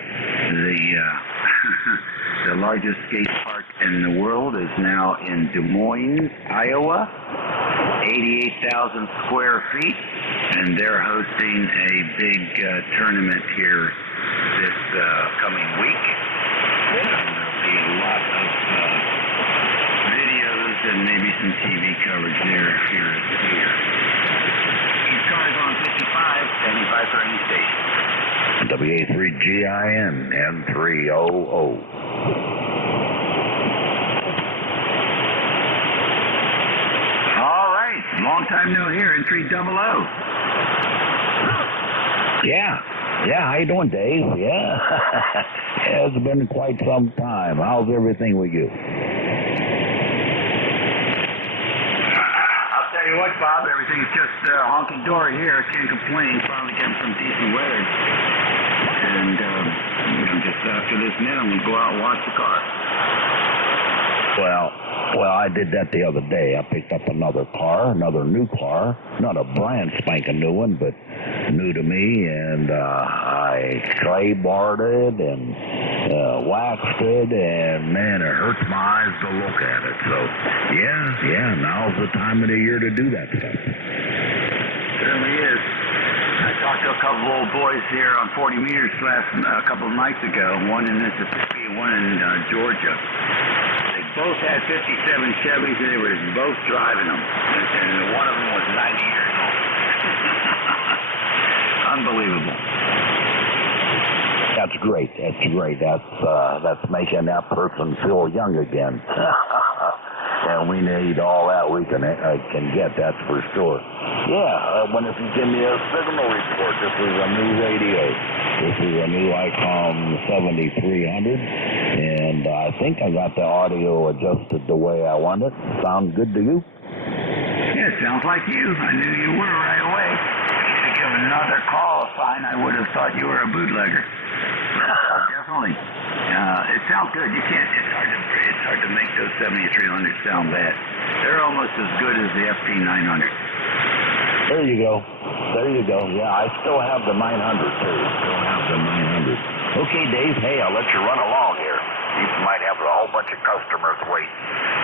the largest skate park in the world is now in Des Moines, Iowa, 88,000 square feet, and they're hosting a big tournament here this coming week. And there'll be a lot of videos and maybe some TV coverage there here. ECARS on 55, standing by for any station. WA3GIN N300. All right, long time no hear, N300. Yeah, how you doing, Dave? Yeah. It's been quite some time. How's everything with you? I'll tell you what, Bob, everything's just honky-dory here. Can't complain. Finally getting some decent weather. And just after this now, we go out and watch the car. Well, I did that the other day. I picked up another new car, not a brand spanking new one, but new to me, and I clay barred it and waxed it, and man, it hurts my eyes to look at it. So, yeah, now's the time of the year to do that stuff. Certainly is. I talked to a couple of old boys here on 40 meters a couple of nights ago, one in Mississippi and one in Georgia. They both had 57 Chevys, and they were both driving them. And one of them was 90 years old. Unbelievable. That's great. That's making that person feel young again. And we need all that we can get, that's for sure. Yeah, I wonder if you give me a signal report. This is a new radio. This is a new ICOM 7300, and I think I got the audio adjusted the way I want it. Sound good to you? Yeah, sounds like you. I knew you were right away. If you give another call sign, I would have thought you were a bootlegger. Definitely. It sounds good. You can't. It's hard to make those 7300s sound bad. They're almost as good as the FP900. There you go. Yeah, I still have the 900 too. Okay, Dave. Hey, I'll let you run along here. You might have a whole bunch of customers wait.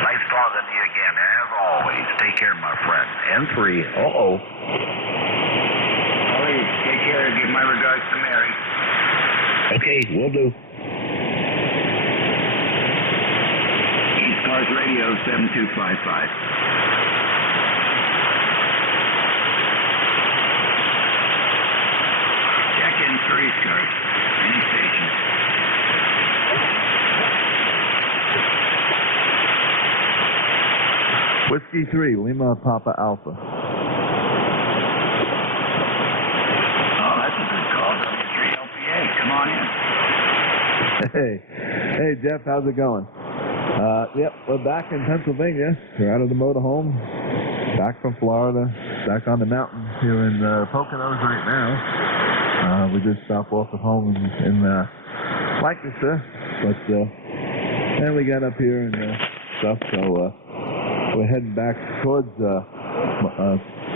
Nice talking to you again, as always. Take care, my friend. N3. Ollie, take care. Give my regards to Mary. Okay, will do. ECARS Radio 7255. Check in for ECARS. Any station. Whiskey 3, Lima Papa Alpha. Oh, that's a good call. W3LPA. Come on in. Hey, Jeff, how's it going? Yep, we're back in Pennsylvania. We're out of the motorhome, back from Florida, back on the mountain here in Poconos right now. We just stopped off at home in Lancaster, but then we got up here and stuff, so we're heading back towards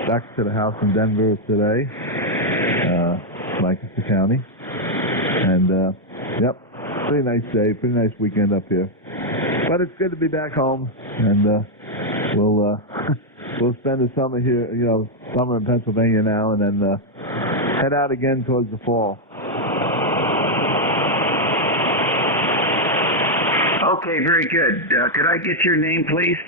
back to the house in Denver today, Lancaster County, and yep, pretty nice day, pretty nice weekend up here. But it's good to be back home, and we'll spend the summer here, summer in Pennsylvania now, and then head out again towards the fall. Okay, very good. Could I get your name, please?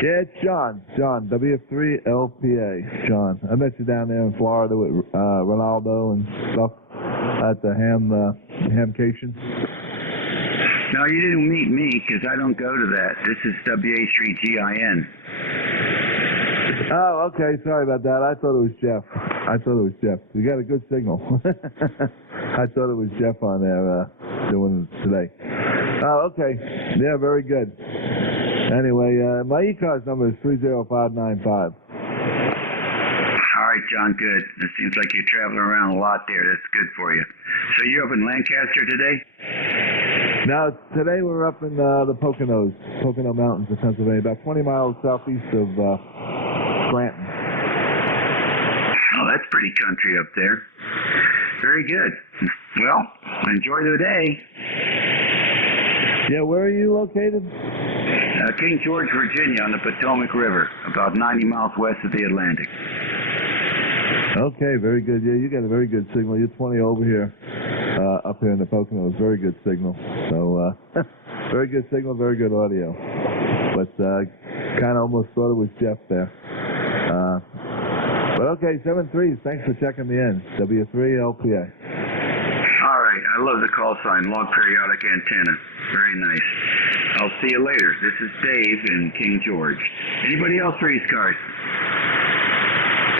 Yeah, it's John, WF3LPA, John. I met you down there in Florida with Ronaldo and stuff at the Hamcation. No, you didn't meet me because I don't go to that. This is WA3GIN. Oh, okay. Sorry about that. I thought it was Jeff. We got a good signal. I thought it was Jeff on there doing it today. Oh, okay. Yeah, very good. Anyway, my ECARS number is 30595. All right, John, good. It seems like you're traveling around a lot there. That's good for you. So you're up in Lancaster today? Now, today we're up in the Pocono Mountains of Pennsylvania, about 20 miles southeast of Scranton. Oh, that's pretty country up there. Very good. Well, enjoy the day. Yeah, where are you located? King George, Virginia, on the Potomac River, about 90 miles west of the Atlantic. Okay, very good. Yeah, you got a very good signal. You're 20 over here, up here in the Poconos. Very good signal. So, very good signal, very good audio. But kind of almost thought it was Jeff there. But okay, 7-3. Thanks for checking me in. W3LPA. All right, I love the call sign, long periodic antenna. Very nice. I'll see you later. This is Dave in King George. Anybody else for ECARS?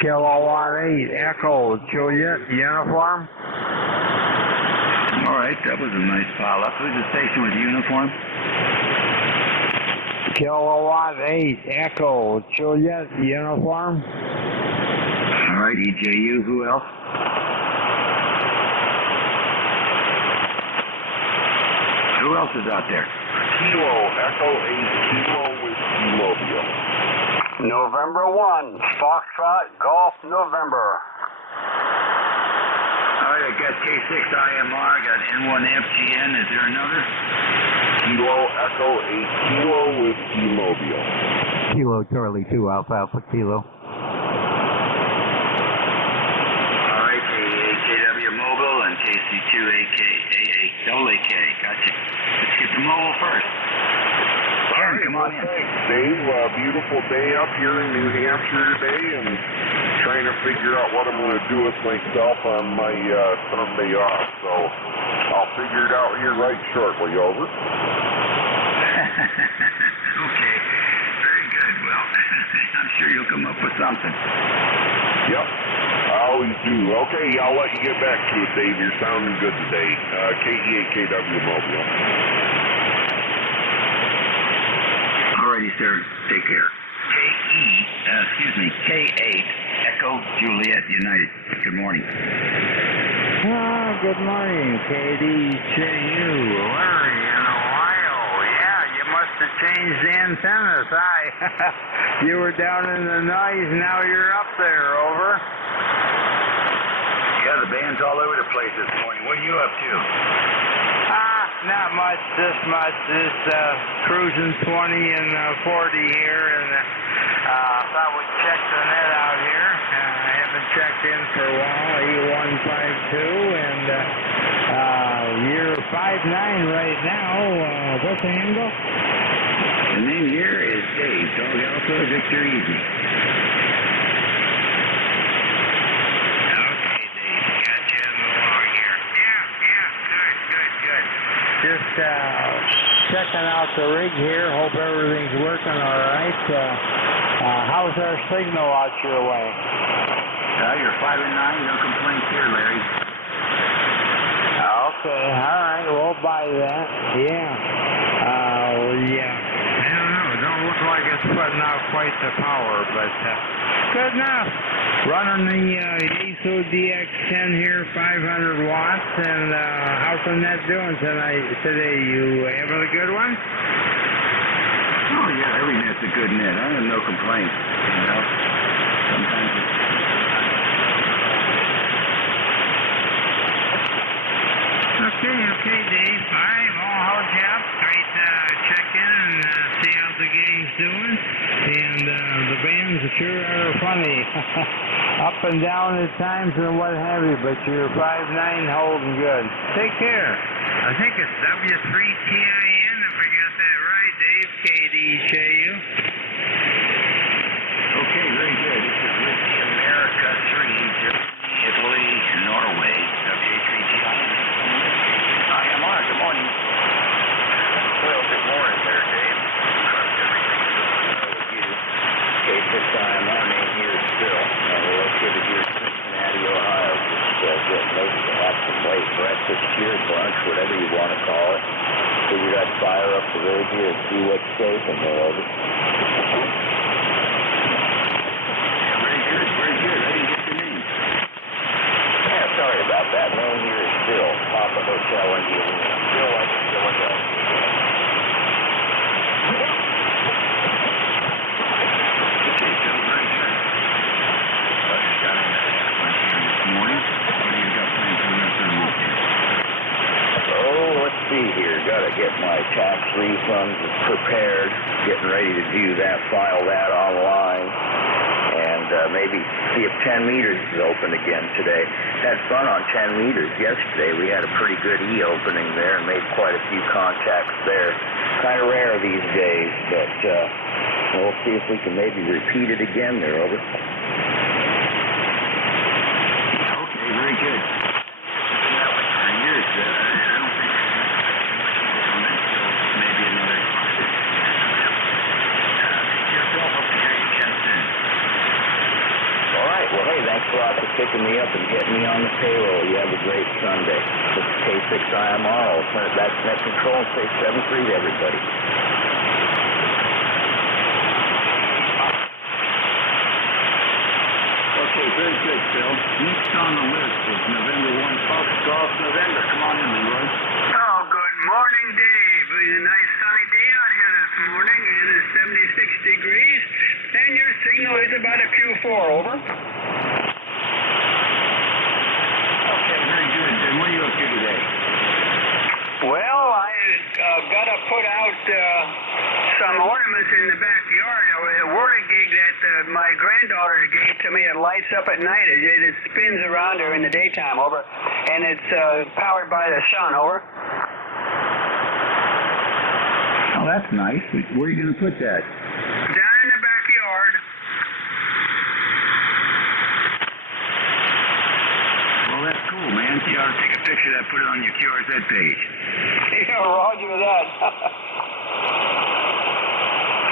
Kilowatt 8 Echo Juliet uniform. All right, that was a nice follow-up. Who's the station with the uniform? Kilowatt 8 Echo Juliet uniform. All right, EJU. Who else? Who else is out there? Kilo, Echo 8, Kilo with Mobile. November 1, Foxtrot, Golf, November. All right, I got K6 IMR, I got N1 FGN. Is there another? Kilo, Echo 8, Kilo with Mobile. Kilo Charlie 2, Alpha Alpha Kilo. All right, KW Mobile and KC2 AK, AK. Gotcha. Let's get the mobile first. Karen, come on in. Thanks, Dave. Beautiful day up here in New Hampshire today, and trying to figure out what I'm going to do with myself on my Sunday off. So I'll figure it out here right shortly. Over. Okay. Very good. Well, I'm sure you'll come up with something. Yep. I always do. Okay, I'll let you get back to it, Dave. You're sounding good today. KEAKW Mobile. Alrighty, sir. Take care. K8 Echo Juliet United. Good morning. Good morning, KDJU. Larry in Ohio. Yeah, you must have changed the antennas. You were down in the noise, now you're up there. Over. Yeah, the band's all over the place this morning. What are you up to? Not much, this much. Just cruising 20 and 40 here, and thought we'd check the net out here. I haven't checked in for a while. E152, and you're 5'9" right now. What's the handle? The name here is Dave. Dog Alpha Victor Easy. Just checking out the rig here. Hope everything's working all right. How's our signal out your way? You're 5'9", no complaints here, Larry. Okay, all right, we'll buy that. Yeah. I don't know. It don't look like it's putting out quite the power, but good enough. Running the Yaesu DX10 here, 500 watts, and how's the net doing today? You having a good one? Oh yeah, every net's a good net. I have no complaints. You know, sometimes it's... Okay, Dave. All right, well, I'll hold you up. Great check in and see how the game's doing. And the bands sure are funny. Up and down at times and what have you, but you're 5'9", holding good. Take care. I think it's W3TIN, if I got that right, Dave. KDJU. Okay, very good. This is Whiskey America 3, Germany, Italy, and Norway. W3TIN. IMR, good morning. Well, good morning there, Dave. KSIMR name here still. We're located here in Cincinnati, Ohio. Just getting ready to have some late breakfast here, brunch, whatever you want to call it. Figured I'd fire up the radio and see what's shaking there, over. Very good, very good. I didn't get your name. Yeah, sorry about that. Name here is Bill. Papa Hotel Indiana. Bill, like Philadelphia. See here, got to get my tax refunds prepared, getting ready to do that, file that online, and maybe see if 10 meters is open again today. Had fun on 10 meters yesterday. We had a pretty good e-opening there and made quite a few contacts there. Kind of rare these days, but we'll see if we can maybe repeat it again there, over. Okay, very good. That was for years. I don't think maybe another yourself. Hope to hear you again soon. All right. Well, hey, thanks a lot for picking me up and getting me on the payroll. You have a great Sunday. This is K6IMR. I'll turn it back to net control and say 7-3 to everybody. Okay, very good, Phil. Next on the list is November 1. Golf November. Come on in, Leroy. Oh, good morning, Dave. It was a nice sunny day out here this morning, and it's 76 degrees, and your signal is about a Q4, over. Okay, very good. And what are you up to today? Well, I got to put out some ornaments in the backyard. A whirligig that my granddaughter gave to me. It lights up at night. It spins around her in the daytime, over. And it's powered by the sun, over. Oh, that's nice. Where are you going to put that? Down in the backyard. Well, that's cool, man. You ought to take a picture of that, put it on your QRZ page. Yeah, roger that.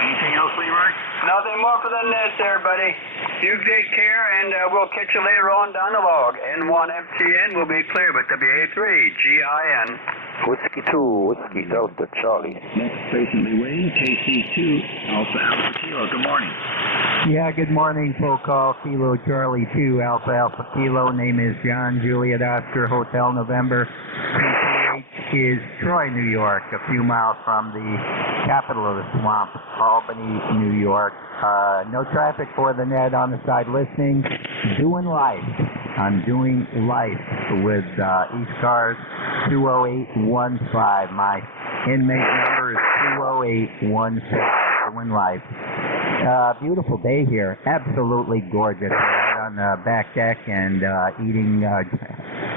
Anything else, Leroy? Nothing more for the net there, buddy. You take care, and we'll catch you later on down the log. N1FTN will be clear with WA3GIN. Whiskey 2, Whiskey Delta Charlie. Next patiently waiting, KC2, Alpha Kilo. Good morning. Yeah, good morning. Full call, Kilo Charlie 2, Alpha Kilo. Name is John Juliet Oscar, Hotel November. Is Troy, New York, a few miles from the capital of the swamp, Albany, New York. No traffic for the net on the side listening. Doing life. I'm doing life with ECARS 20815. My inmate number is 20815. Doing life. Beautiful day here. Absolutely gorgeous. Right on the back deck and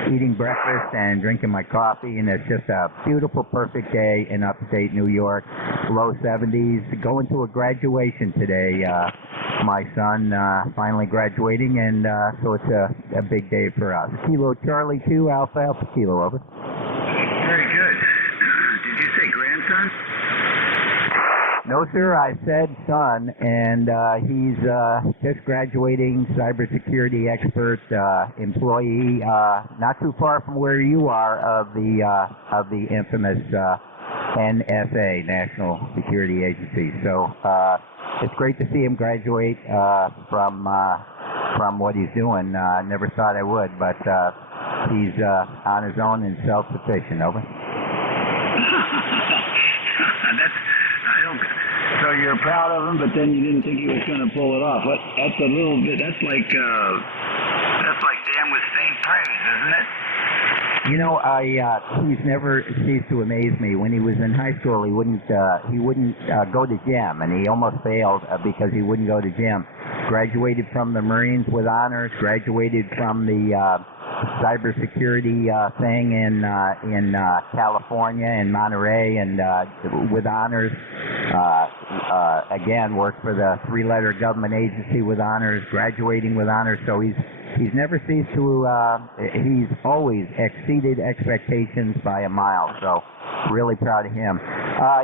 eating breakfast and drinking my coffee, and it's just a beautiful, perfect day in upstate New York. Low 70s. Going to a graduation today. My son finally graduating, and so it's a big day for us. Kilo Charlie 2, Alpha Kilo, over. Very good. Did you say grandson? No, sir, I said son, and he's just graduating, cybersecurity expert, employee, not too far from where you are of the infamous NSA, National Security Agency. So it's great to see him graduate from what he's doing. Never thought I would, but he's on his own and self-sufficient. Over. So you're proud of him, but then you didn't think he was going to pull it off. That's a little bit. That's like damn with faint praise, isn't it? You know, he's never ceased to amaze me. When he was in high school, he wouldn't go to gym, and he almost failed because he wouldn't go to gym. Graduated from the Marines with honors. Graduated from the cybersecurity thing in California, in Monterey, and with honors. Again, worked for the three-letter government agency with honors, graduating with honors. So he's never ceased to. He's always exceeded expectations by a mile. So really proud of him.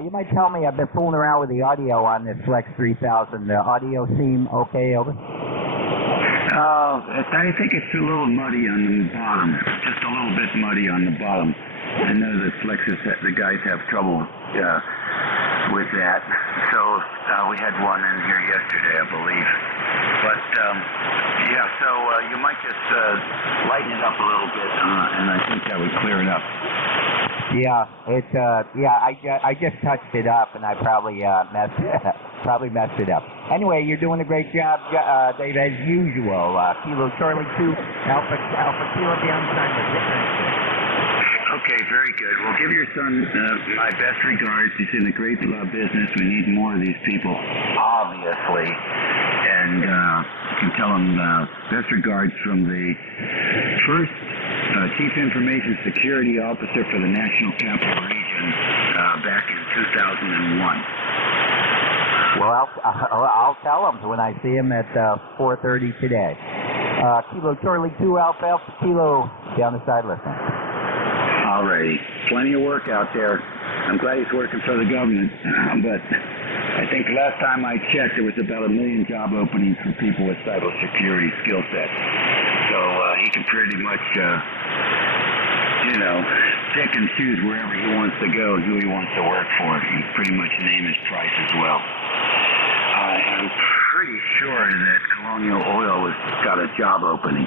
You might tell me, I've been fooling around with the audio on this Flex 3000. The audio seem okay, over? I think it's a little muddy on the bottom. Just a little bit muddy on the bottom. I know the Flexes, the guys have trouble with that. So we had one in here yesterday, I believe. But yeah, so you might just lighten it up a little bit, and I think that would clear it up. Yeah, it's I just touched it up, and I probably messed it up. Anyway, you're doing a great job, Dave, as usual. Kilo Charlie 2, Alpha Kilo, the unsigned. Okay, very good. Well, give your son my best regards. He's in a great business. We need more of these people, obviously. And you can tell him best regards from the first Chief Information Security Officer for the National Capital Region back in 2001. Well, I'll tell him when I see him at 4:30 today. Kilo Charlie 2 Alpha Kilo down the side listening. All righty. Plenty of work out there. I'm glad he's working for the government, but I think last time I checked, there was about 1 million job openings for people with cybersecurity skill sets. So he can pretty much, pick and choose wherever he wants to go and who he wants to work for. He can pretty much name his price as well. I'm pretty sure that Colonial Oil has got a job opening.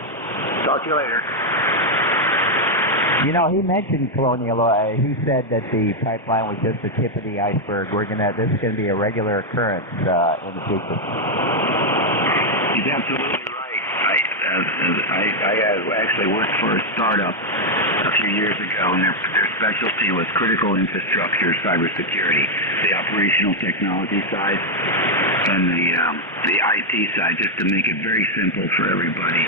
Talk to you later. You know, he mentioned Colonial Oil. He said that the pipeline was just the tip of the iceberg. This is going to be a regular occurrence in the future. He's absolutely right. I actually worked for a startup a few years ago, and their specialty was critical infrastructure cybersecurity, the operational technology side and the IT side, just to make it very simple for everybody.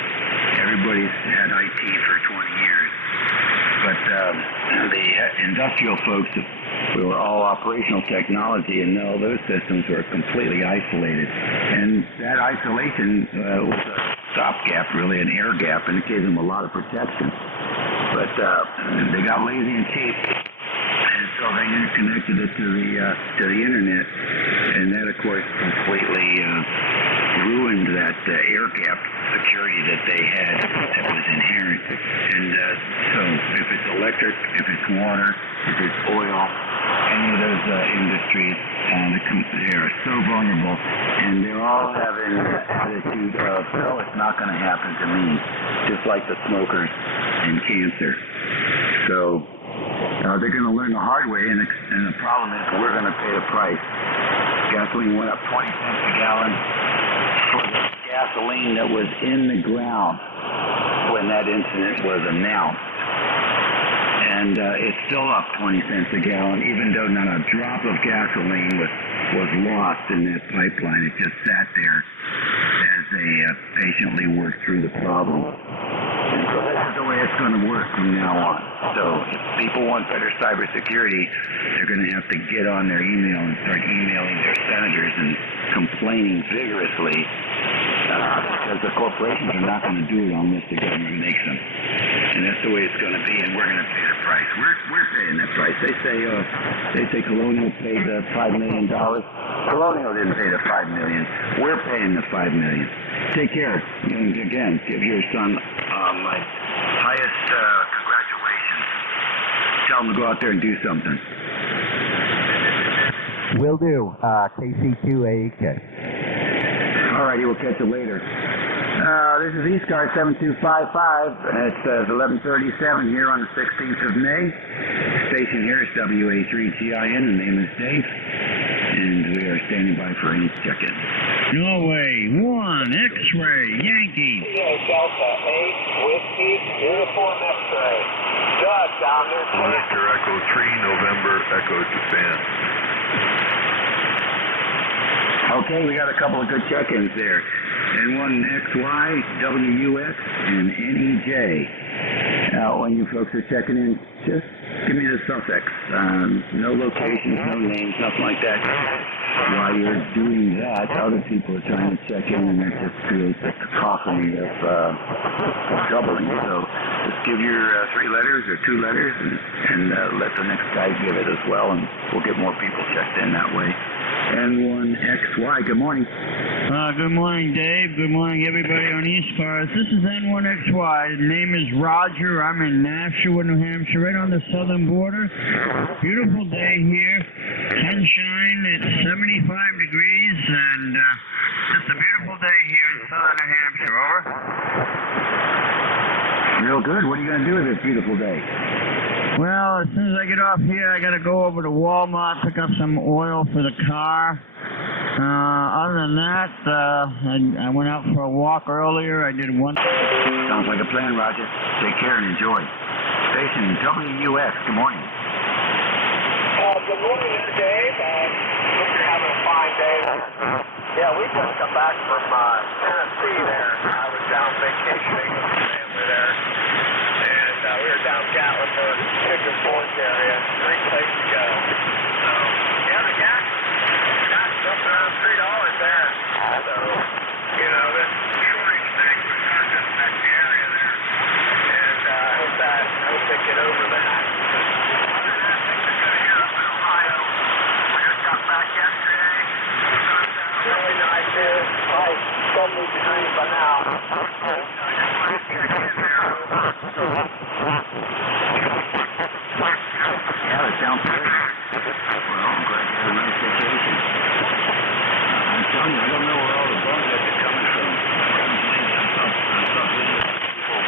Everybody's had IT for 20 years. But the industrial folks were all operational technology, and all those systems were completely isolated. And that isolation was a stopgap, really, an air gap, and it gave them a lot of protection. But they got lazy and cheap, and so they interconnected it to the internet, and that, of course, completely ruined that air gap security that they had that was inherent. And so if it's electric, if it's water, if it's oil, any of those industries, they are so vulnerable, and they're all having an attitude of, oh, it's not going to happen to me, just like the smokers and cancer. So they're going to learn the hard way, and the problem is we're going to pay the price. Gasoline went up 20 cents a gallon for the gasoline that was in the ground when that incident was announced. And it's still up 20 cents a gallon, even though not a drop of gasoline was lost in that pipeline. It just sat there as they patiently worked through the problem. And so this is the way it's going to work from now on. So if people want better cybersecurity, they're going to have to get on their email and start emailing their senators and complaining vigorously because the corporations are not going to do it unless the government makes them. And that's the way it's going to be, and we're going to pay the price. We're paying that price. They say Colonial paid the $5 million. Colonial didn't pay the $5 million. We're paying the $5 million. Take care. And again, give your son my highest congratulations. Tell him to go out there and do something. Will do. KC2AEK. All righty, we'll catch you later. This is ECARS 7255. It's 11:37 here on the 16th of May. Station here is WA3GIN. The name is Dave, and we are standing by for any check-in. Norway 1 X-ray Yankee. Delta 8 Whiskey Uniform X-ray. Doug down there. Victor Echo 3 November Echo Japan. Okay, we got a couple of good check-ins there. N1XY, WUS, and NEJ. Now, when you folks are checking in, just give me the suffix. No locations, no names, nothing like that. While you're doing that, other people are trying to check in, and that just creates a cacophony of troubling. So just give your 3 letters or 2 letters, and let the next guy give it as well, and we'll get more people checked in that way. N1XY, good morning. Good morning, Dave. Good morning, everybody on ECARS. This is N1XY. The name is Roger. I'm in Nashua, New Hampshire, right on the southern border. Beautiful day here. Sunshine. It's 75 degrees, and just a beautiful day here in southern New Hampshire. Over. Real good. What are you going to do with this beautiful day? Well, as soon as I get off here, I got to go over to Walmart, pick up some oil for the car. Other than that, I went out for a walk earlier. I did one. Sounds like a plan, Roger. Take care and enjoy. station WUS. Good morning. Good morning there, Dave. Hope you're having a fine day. Yeah, we just got back from Tennessee there. I was down vacationing with the family there. And we were down Gatlinburg, Chicken Fork area. Great place to go. So, yeah, the gas jumped around $3 there. So, you know, this shortage thing was starting to affect the area there. And I hope they get over that. Other than that, things are good here up in Ohio. We just got back yesterday. Really nice here. Probably 70 degrees by now. Yeah, it sounds good. Well, I'm glad you had a nice vacation. I'm telling you, I don't know where all the bug guts are coming from. I saw videos of people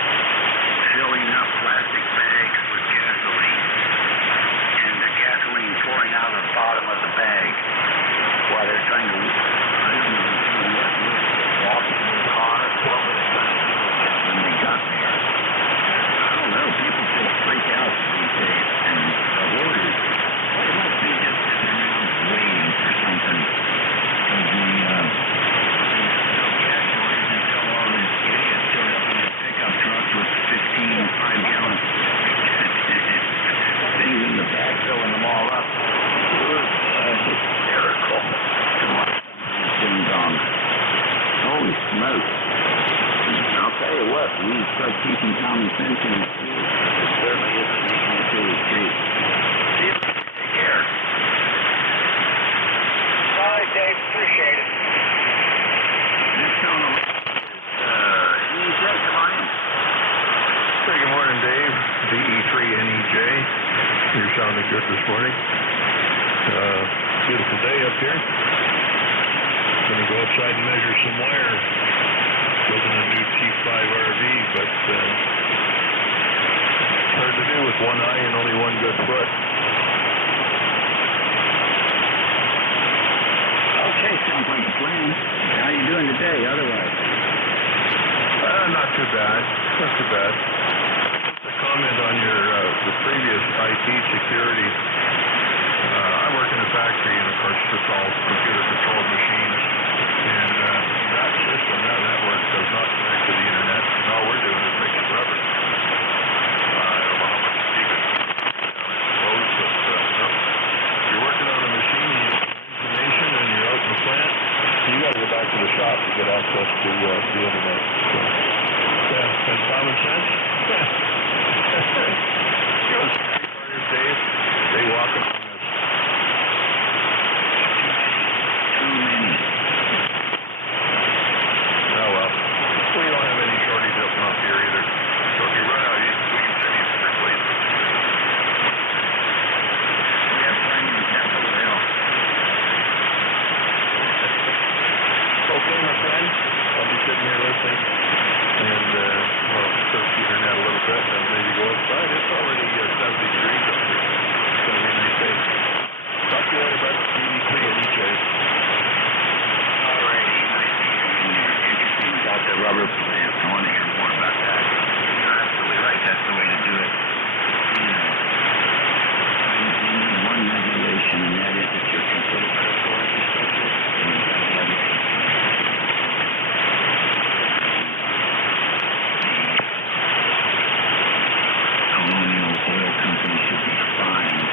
filling up plastic bags with gasoline, and the gasoline pouring out of the bottom of the bag while they're trying to, I don't know, walk to the car, what was when they got there. I don't know, people just freak out these days, and the orders, they must be just sitting around waiting for something. Because the gas shortage until all these idiots showed up in their pickup trucks with 15 5-gallon things in the back, filling them all up. It was hysterical to watch these things on. Holy smokes. I'll tell you what, we start keeping common sense in the street. It certainly isn't making it through the street. See you. Take care. All right, Dave. Appreciate it. Next on the list is EJ. Come on in. Hey, good morning, Dave. DE3NEJ. You're sounding good this morning. Beautiful day up here. Going to go outside and measure some wire. Building a new T5 RV, but hard to do with one eye and only one good foot. Okay, sounds like a plan. How you doing today, otherwise? Not too bad. Not too bad. Just a comment on your the previous IT security. I work in a factory, and of course, it's all computer-controlled machines. And that system, that network, does not connect to the internet. And all we're doing is making rubber. I don't know how much you keep it down, I suppose, but no. You're working on a machine, you need information, and you're out in the plant. You got to go back to the shop to get access to the internet. So, yeah, and common sense. Goes Dave. They walk on this. Oh well. We don't have any shortage up and up here either. So if you run out, we can send you some replacements. We have plenty in Capitol Hill. Okay, my friend. I'll be sitting here listening and surf the internet a little bit and maybe go outside. It's already 70 degrees up here. It's going to be a nice day. Talk to you later, bud. DD3 and EJ. All righty. Nice to hear you. Interesting about the rubber plant. I want to hear more about that. You're absolutely right. That's the way to do it. You know, you need one regulation, and that is that you're considered critical infrastructure, and you've got to have it. Colonial Oil Company should be fined.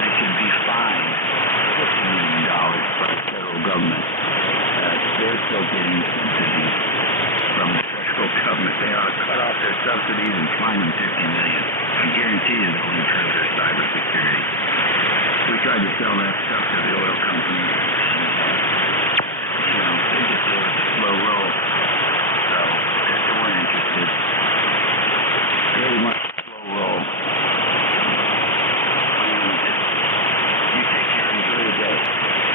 They should be fined $50 million by the federal government. They're still getting subsidies from the federal government. They ought to cut off their subsidies and fine them $50 million. I guarantee you they'll improve their cybersecurity. We tried to sell that stuff to the oil companies, and they just gave us a slow roll. So they weren't interested. Very much slow roll. You take care and enjoy the day.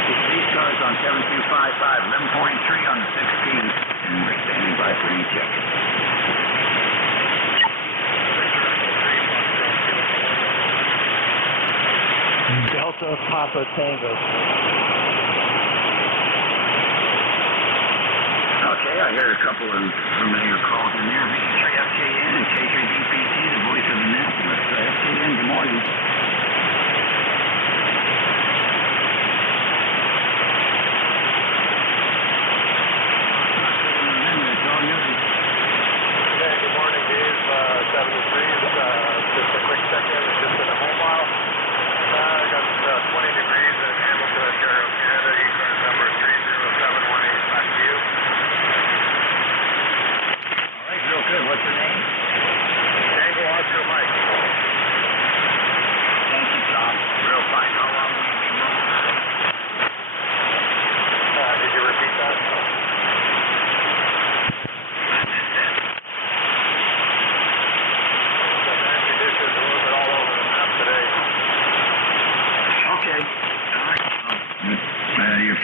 It's ECARS on 7255, 11:43 on the 16th, and we're standing by for any check. Delta Papa Tango. Okay, I heard a couple of familiar calls in there. V3FJN and K3DPT, the voice of the net.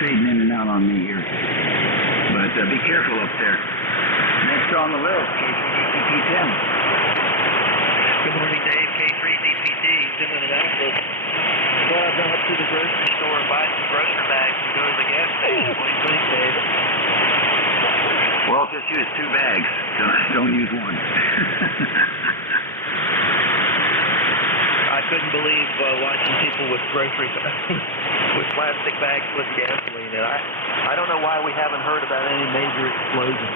trading in and out on me here. But be careful up there. Next on the list, K3DPT Tim. Good morning, Dave. K3DPT, Tim in Annapolis. Well, I've gone up to the grocery store and buy some grocery bags and go to the gas station. What do you think, Dave? Well, just use 2 bags. Don't use 1. I couldn't believe watching people with with plastic bags with gasoline in. I don't know why we haven't heard about any major explosions.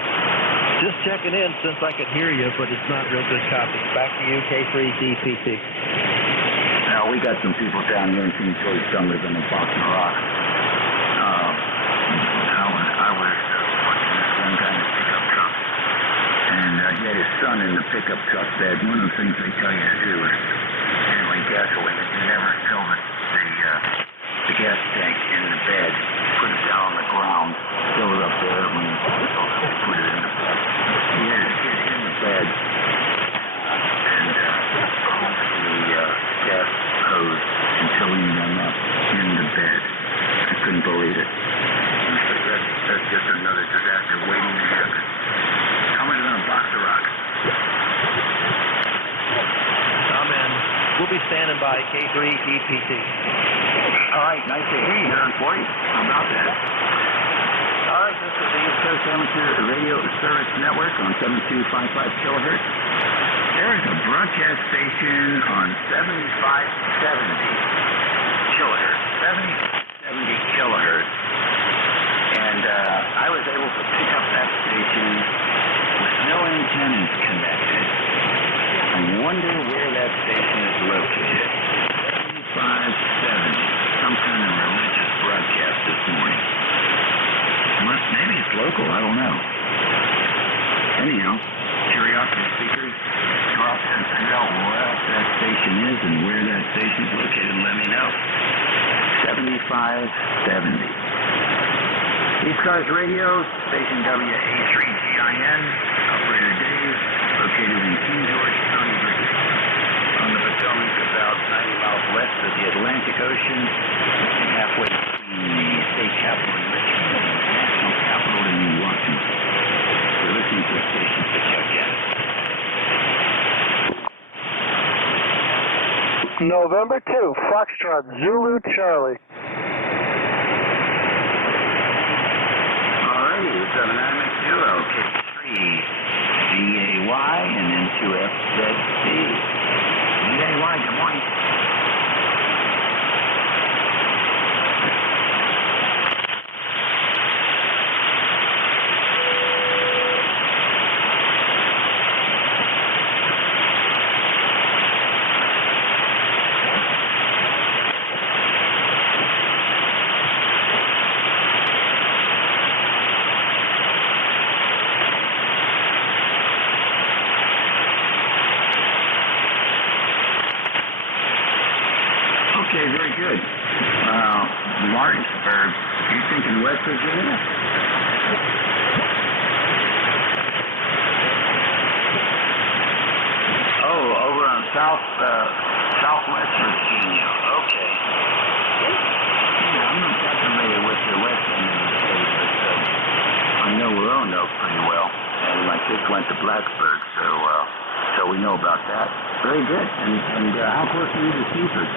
Just checking in since I could hear you, but it's not real good copy. Back to you, K3DPT. Now, we got some people down here in King George stumbled on the Boston Rock. I was watching this one guy in a pickup truck, and he had his son in the pickup truck bed. One of the things they tell you to do is handling gasoline, if you never fill the gas tank in the bed, put it down on the ground, fill it up there when you fill it, put it in the bed. He had his kid in the bed and hose the gas hose until he went up in the bed. I couldn't believe it. That's just another disaster waiting to happen. How much is on a box of rocks? Amen. We'll be standing by, K3DPT. All right, nice to hear you here on 40. How about that? All right, this is the East Coast Amateur Radio Service Network on 7255 kilohertz. There is a broadcast station on 7570 kilohertz. 7070 kilohertz. And I was able to pick up that station with no antennas connected. I wonder where that station is located. 7570. Some kind of religious broadcast this morning. Maybe it's local, I don't know. Anyhow, curiosity seekers, go out there and figure out what that station is and where that station is located and let me know. 7570. ECARS Radio, station WA3GIN, operator Dave, located in King George, Stony Brook, on the Potomac, about 90 miles west of the Atlantic Ocean, and halfway between the state capital in Richmond and the national capital in Washington. We're listening to the station to check in. November 2, Foxtrot, Zulu, Charlie. Alrighty, 7960, K3, GAY, and then 2FZC. GAY, good morning. Okay, very good. Martinsburg, you thinking West Virginia? Oh, over on southwest Virginia. Okay. Yeah, I'm not that familiar with the west end of the state, but I know Roanoke pretty well, and my kids went to Blacksburg, so we know about that. Very good. And how close are you to Seaford?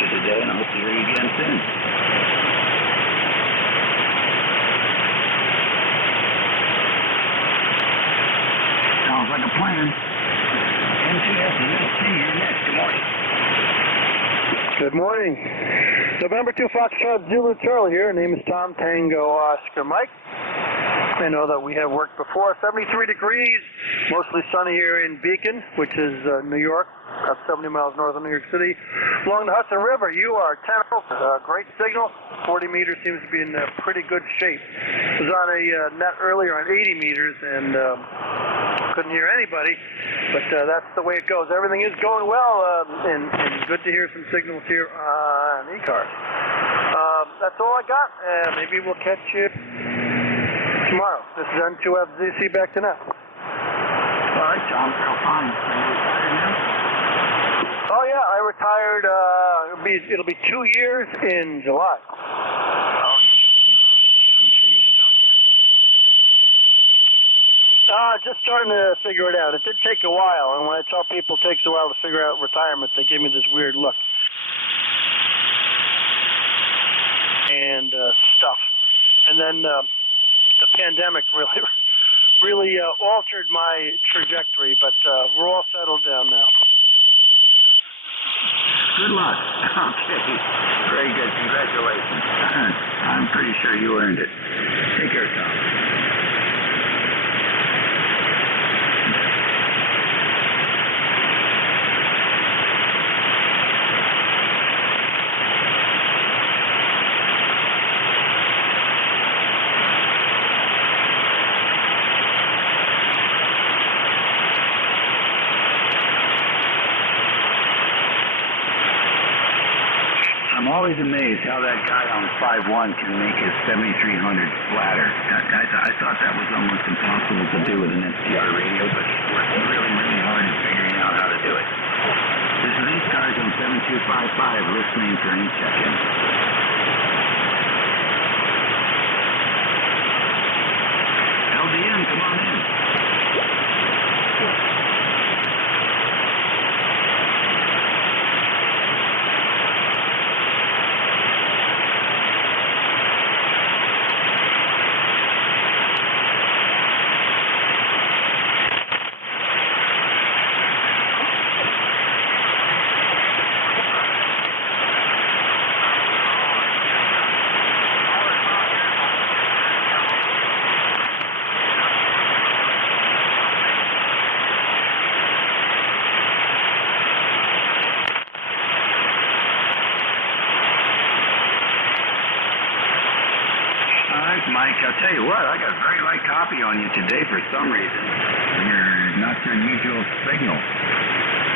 Today, and I hope to hear you again soon. Sounds like a plan. NJ2US Studio, you're next. Good morning. Good morning. November 2, Foxtrot, Zulu, Charlie here. Name is Tom, Tango, Oscar, Mike. I know that we have worked before. 73 degrees, mostly sunny here in Beacon, which is New York, about 70 miles north of New York City. Along the Hudson River, you are 10, great signal. 40 meters seems to be in pretty good shape. I was on a net earlier on 80 meters, and couldn't hear anybody, but that's the way it goes. Everything is going well, and good to hear some signals here on ECARS. That's all I got. Maybe we'll catch you tomorrow. This is N2FZC back to now. All right, Tom. Fine. Are you retired now? Oh yeah, I retired. It'll be 2 years in July. Oh, you figured it out yet? Just starting to figure it out. It did take a while, and when I tell people it takes a while to figure out retirement, they give me this weird look. And stuff. And then the pandemic really altered my trajectory, but we're all settled down now. Good luck. Okay. Very good. Congratulations. I'm pretty sure you earned it. Take care, Tom. I'm always amazed how that guy on 5.1 can make his 7300 flatter. I thought that was almost impossible to do with an STR radio, but he's working really, really hard at figuring out how to do it. This is ECARS on 7255, listening for any check-in. LDN, come on in. Mike, I'll tell you what, I got a very light copy on you today for some reason. You're not your usual signal.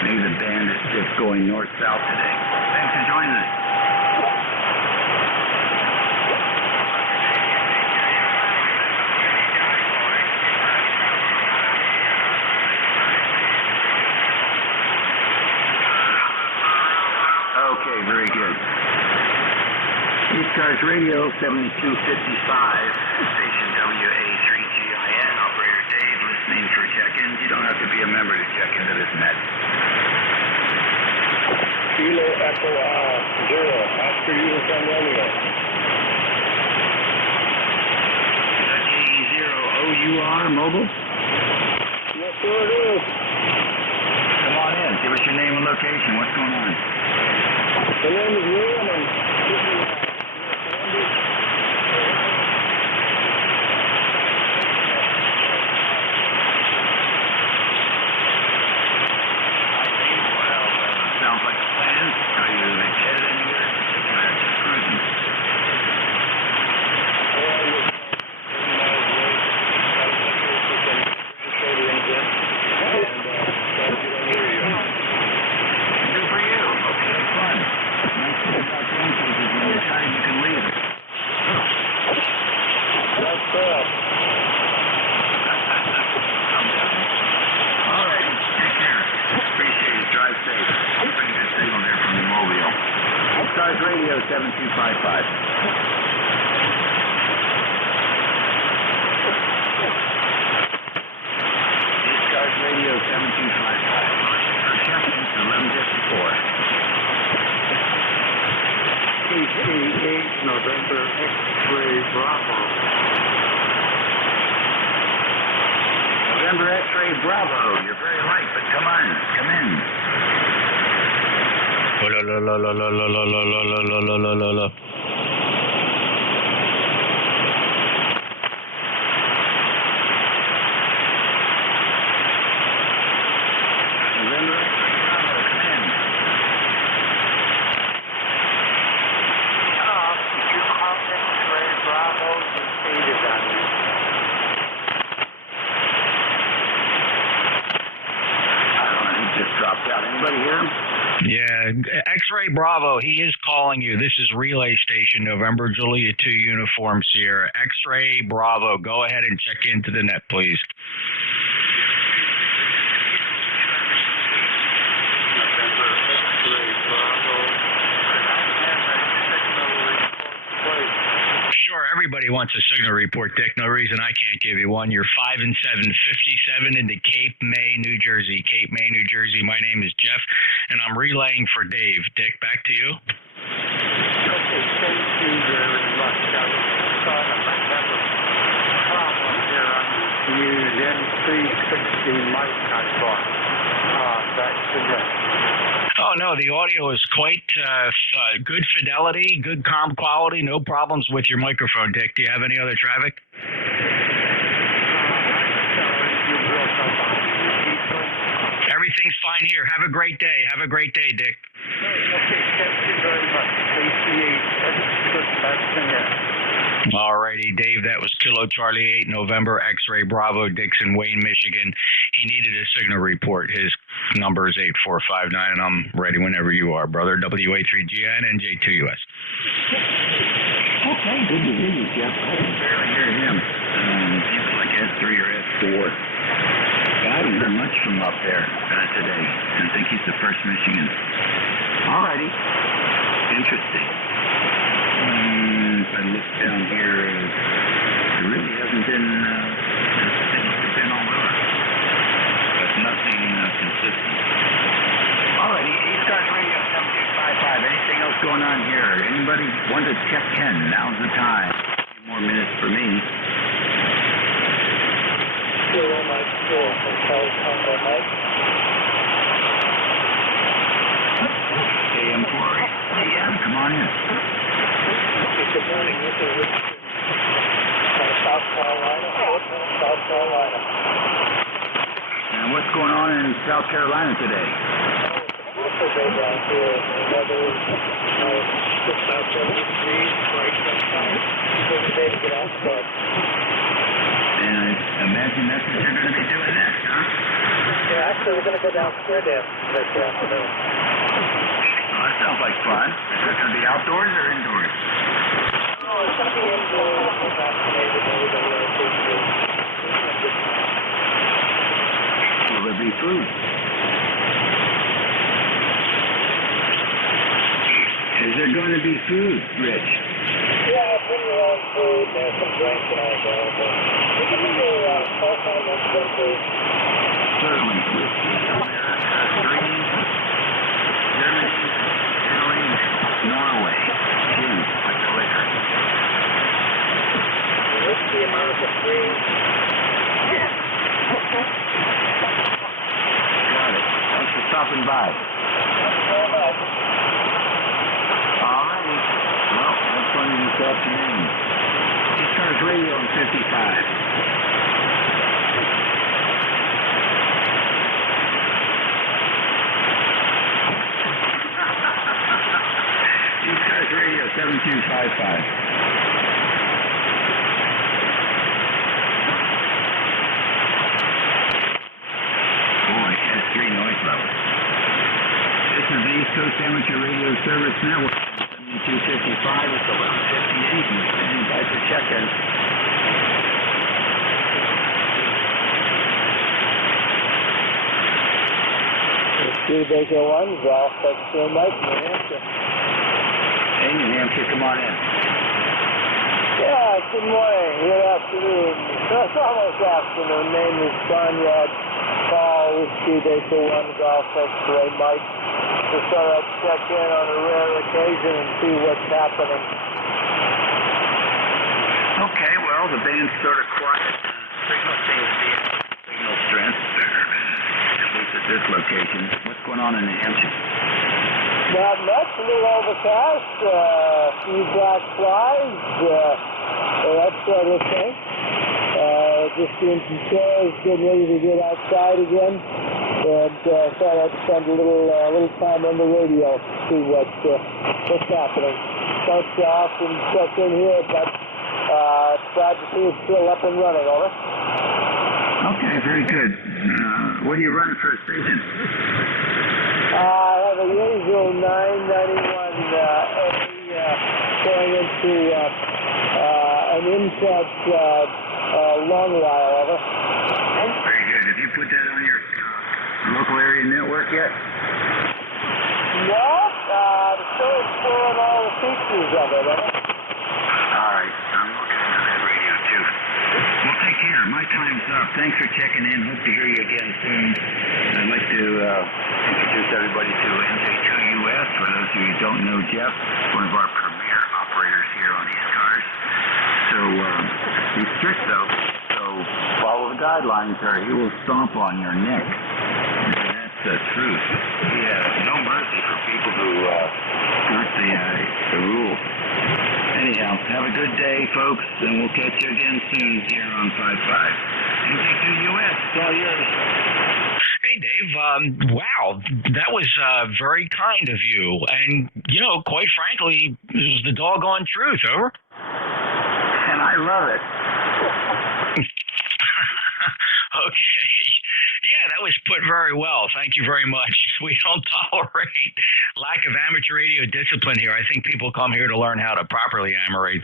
Maybe the band is just going north-south today. Thanks for joining us. Okay, very good. ECARS Radio 7255, station WA3GIN, operator Dave, listening for check-ins. You don't have to be a member to check into this net. Kilo Echo 0, Oscar Uniform Romeo. Is that A0OUR mobile? Yes, sir, it is. Come on in. Give us your name and location. What's going on? The name is William, and Sounds like a plan. Are you headed anywhere? Just cruising. Good for you. Okay, fun. Nice to get out to places when you're tired you can leave. that's correct. All right. Take care. Appreciate it. Drive safe. Pretty good signal there from the mobile. ECARS Radio 7255. ECARS Radio 7255. For check-in to 1154. 888 November X-ray Bravo. November X-ray Bravo. You're very light, but come on. Come in. La la la la la la la la la la la la la. November X-ray Bravo, come in. If you call X-ray Bravo, your state is on you. Yeah, X-Ray Bravo, he is calling you. This is Relay Station, November Juliet 2 Uniform Sierra. X-Ray Bravo, go ahead and check into the net, please. Sure, everybody wants a signal report, Dick. No reason I can't give you one. You're 5 and 7, 57 into Cape May, New Jersey. Cape May, New Jersey. My name is Jeff, and I'm relaying for Dave. Dick, back to you. Okay, thank you very much. I thought I might have a problem here. I'm using N360 mic, I thought. That's the next. Oh, no, the audio is quite good fidelity, good comm quality, no problems with your microphone, Dick. Do you have any other traffic? Everything's fine here. Have a great day. Have a great day, Dick. Okay, thank you very much. All righty, Dave, that was Kilo Charlie 8, November, X-Ray Bravo, Dixon, Wayne, Michigan. He needed a signal report. His number is 8459, and I'm ready whenever you are, brother. WA3GN, NJ2US. Okay, good to hear you, Jeff. I can barely hear him. Seems like S3 or S4. I haven't heard much from up there today. I think he's the first Michigan. All righty. Interesting. If I look down here, there really hasn't been, signals have been all over, but nothing consistent. Alrighty, ECARS Radio 7255. Anything else going on here? Anybody want to check in? Now's the time. A few more minutes for me. AM4, AM, come on in. Good morning. This is Richard. South Carolina. South Carolina. And what's going on in South Carolina today? Beautiful day down here. The weather is just about 70 degrees, bright sunshine. Good day to get outside. And I imagine that's what you're going to be doing next, huh? Yeah, actually, we're going to go downstairs this afternoon. Oh, that sounds like fun. Is that going to be outdoors or indoors? Oh, it's going to be indoors. We're vaccinated. Everybody else is good. Will there be food? Is there going to be food, Rich? Yeah, bring your own food. There's some drinks and all available. You can bring your cell phone number, please. Certainly. Whiskey, America, Green, Germany, Italy, Norway. Gin, like the liquor. Whiskey, America, Green. Yeah. Got it. Thanks for stopping by. All righty. Well, that's funny this afternoon. ECARS Radio on 55. ECARS Radio 7255. Boy, S3 noise level. This is the East Coast Amateur Radio Service Network. 7255. It's 11:58. And standing by for check-in. Studio 1, Golf X-Ray Mike, New Hampshire. Hey, New Hampshire, come on in. Yeah, good morning, good afternoon. It's almost afternoon. Name is Conrad Paul, Whiskey Baker 1, Golf X-Ray Mike. Just thought I'd check in on a rare occasion and see what's happening. Okay, well, the band's sort of quiet. Signal seems to be signal strength, at least at this location. What's going on in New Hampshire? Not much, a little overcast, a few black flies, that sort of thing. Just doing some chairs, getting ready to get outside again, and thought I'd spend a little time on the radio, see what's happening. Don't often check in here, but glad to see it's still up and running. Over. Okay, very good. What are you running for a station? I have a the Yazel 991A going into an inset long while, over. Very good. Have you put that on your local area network yet? No, I'm still exploring all the features of it, over. All right. I'm looking into that radio, too. Well, take care. My time's up. Thanks for checking in. Hope to hear you again soon. I'd like to introduce everybody to NJ2US. For those of you who don't know Jeff, one of our premier operators here on ECARS. So he's strict, though. So follow the guidelines or he will stomp on your neck. And that's the truth. He has no mercy for people who skirt the rules. Anyhow, have a good day, folks, and we'll catch you again soon here on 5-5. NJ2US, it's all yours. Hey, Dave. Wow, that was very kind of you. And, you know, quite frankly, it was the doggone truth, over. And I love it. Okay. Yeah, that was put very well. Thank you very much. We don't tolerate lack of amateur radio discipline here. I think people come here to learn how to properly operate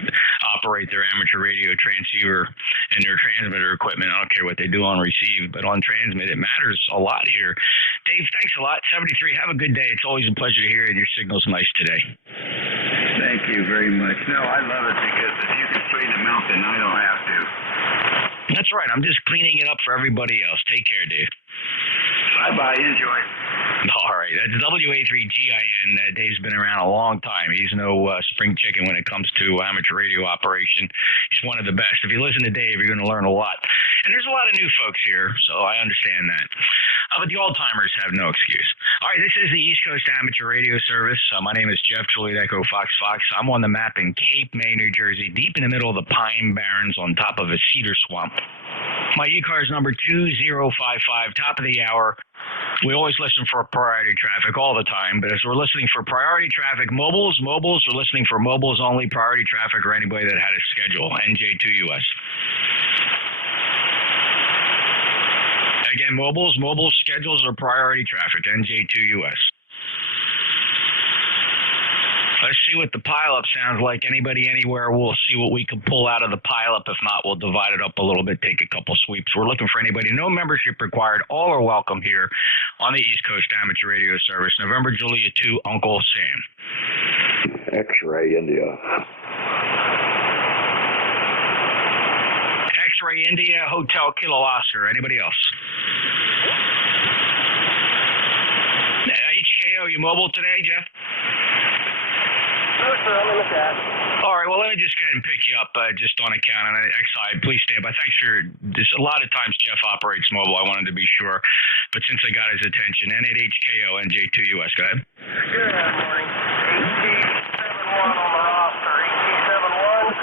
their amateur radio transceiver and their transmitter equipment. I don't care what they do on receive, but on transmit, it matters a lot here. Dave, thanks a lot. 73, have a good day. It's always a pleasure to hear you. Your signal's nice today. Thank you very much. No, I love it because if you can straighten a mountain, I don't have to. That's right. I'm just cleaning it up for everybody else. Take care, Dave. Bye-bye. Enjoy. All right. That's WA3GIN. Dave's been around a long time. He's no spring chicken when it comes to amateur radio operation. He's one of the best. If you listen to Dave, you're going to learn a lot. And there's a lot of new folks here, so I understand that. But the old-timers have no excuse. All right, this is the East Coast Amateur Radio Service. My name is Jeff, Juliet Echo Fox Fox. I'm on the map in Cape May, New Jersey, deep in the middle of the Pine Barrens on top of a cedar swamp. My ECARS number 2055, top of the hour. We always listen for priority traffic all the time, but as we're listening for priority traffic, mobiles are listening for mobiles only, priority traffic, or anybody that had a schedule, NJ2US. Again, mobile schedules or priority traffic, NJ2US. Let's see what the pileup sounds like. Anybody, anywhere, we'll see what we can pull out of the pileup. If not, we'll divide it up a little bit, take a couple sweeps. We're looking for anybody. No membership required. All are welcome here on the East Coast Amateur Radio Service. November, Juliet 2, Uncle Sam. X-Ray India. X-Ray India, Hotel Kilo Oscar. Anybody else? HKO, you mobile today, Jeff? Sure, sir. I'm in the chat. All right, well, let me just go ahead and pick you up just on account on XI. Please stand by. Thanks for this. A lot of times Jeff operates mobile. I wanted to be sure. But since I got his attention, N8HKO, NJ2US. Go ahead. Good morning. HT71 on the roster. HT71,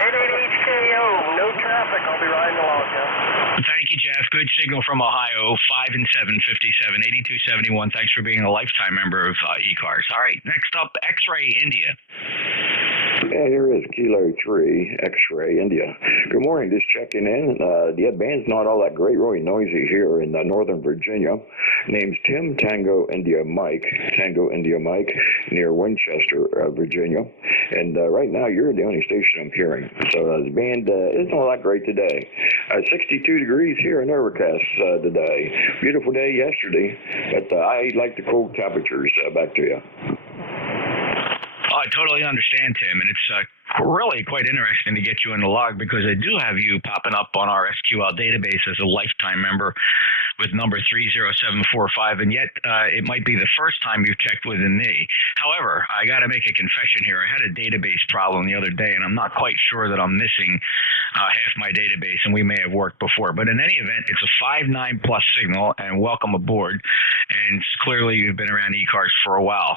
88HKO. No traffic. I'll be riding along, Jeff. Thank you, Jeff. Good signal from Ohio. 5 and 757, 8271. Thanks for being a lifetime member of ECARS. All right, next up, X-Ray India. Yeah, here is Kilo 3, X-Ray India. Good morning, just checking in. The band's not all that great, really noisy here in Northern Virginia. Name's Tim Tango India Mike, near Winchester, Virginia. And right now, you're the only station I'm hearing. So the band isn't all that great today. 62 degrees here in Overcast today. Beautiful day yesterday, but I like the cold temperatures. Back to you. I totally understand, Tim, and it's really quite interesting to get you in the log because I do have you popping up on our SQL database as a lifetime member with number 30745, and yet it might be the first time you've checked with me. However, I got to make a confession here. I had a database problem the other day, and I'm not quite sure that I'm missing half my database, and we may have worked before. But in any event, it's a 5.9 plus signal, and welcome aboard. And clearly you've been around ECARS for a while.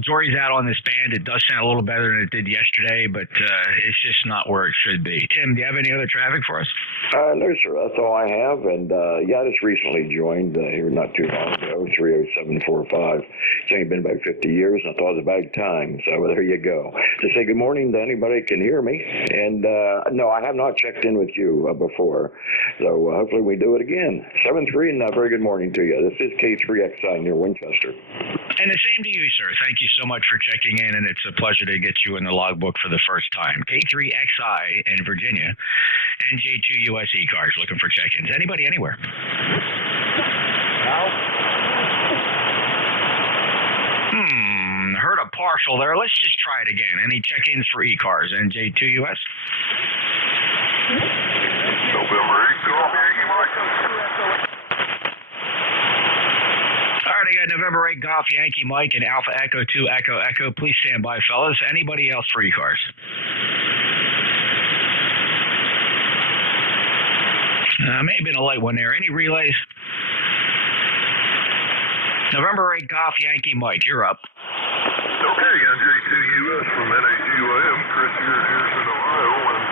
Jory's out on this band. It does sound a little better than it did yesterday, but it's just not where it should be. Tim, do you have any other traffic for us? No, sir. That's all I have. And, yeah, I just recently joined here not too long ago, 30745. It's only been about 50 years, and I thought it was about time. So there you go. To say good morning to anybody that can hear me. And, no, I have not checked in with you before. So hopefully we do it again. 7-3, and very good morning to you. This is K3XI near Winchester. And the same to you, sir. Thank you so much for checking in, and it's a pleasure to get you in the logbook for the first time. K3XI in Virginia, NJ2US ECARS looking for check-ins. Anybody, anywhere? Heard a partial there. Let's just try it again. Any check-ins for ECARS, NJ2US? November 8 Golf Yankee Mike. All right, I got November 8 Golf Yankee Mike and Alpha Echo 2 Echo Echo. Please stand by, fellas. Anybody else for ECARS? May have been a light one there. Any relays? November 8 Golf Yankee Mike, you're up. Okay, NJ2US from NAGUM. Chris, you're here in Ohio, and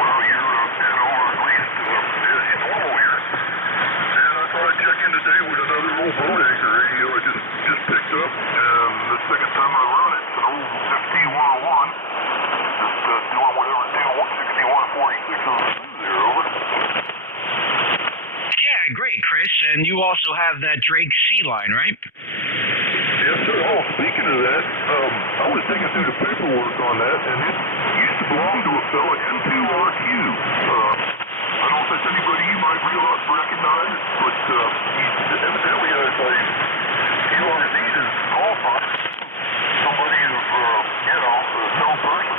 well, you're at least as normal here. And I thought I'd check in today with another old boat anchor radio I just picked up, and the second time I run it, it's an old FT101. Just doing whatever deal 161.46 on there, over. Yeah, great, Chris. And you also have that Drake C line, right? Yes, sir. Oh, speaking of that, I was digging through the paperwork on that, and it used to belong to a fella, N2RQ. I don't know if that's anybody you might recognize, but evidently he wanted these as qualified. Somebody of, a known person.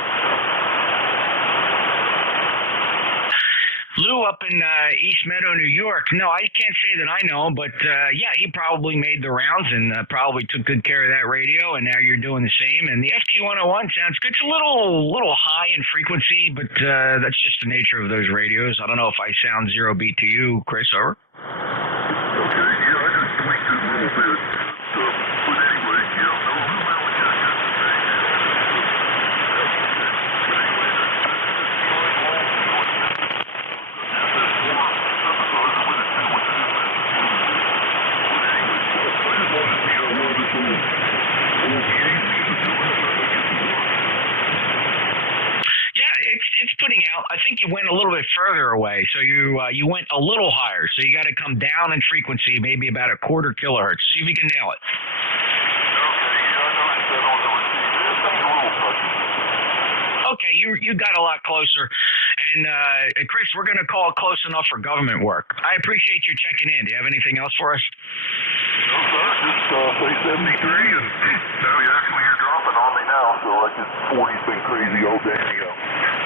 Lou up in East Meadow, New York. No, I can't say that I know him, but yeah, he probably made the rounds and probably took good care of that radio, and now you're doing the same. And the FT101 sounds good. It's a little high in frequency, but that's just the nature of those radios. I don't know if I sound zero beat to you, Chris, over? Okay, yeah, I just tweaked it a little bit. But anyway, yeah, no, it's putting out. I think you went a little bit further away, so you went a little higher. So you got to come down in frequency, maybe about a quarter kilohertz. See if you can nail it. Okay, you got a lot closer. And Chris, we're going to call it close enough for government work. I appreciate you checking in. Do you have anything else for us? No, sir. Just say 73, and now you're dropping on me now, so I just 40's been crazy all day.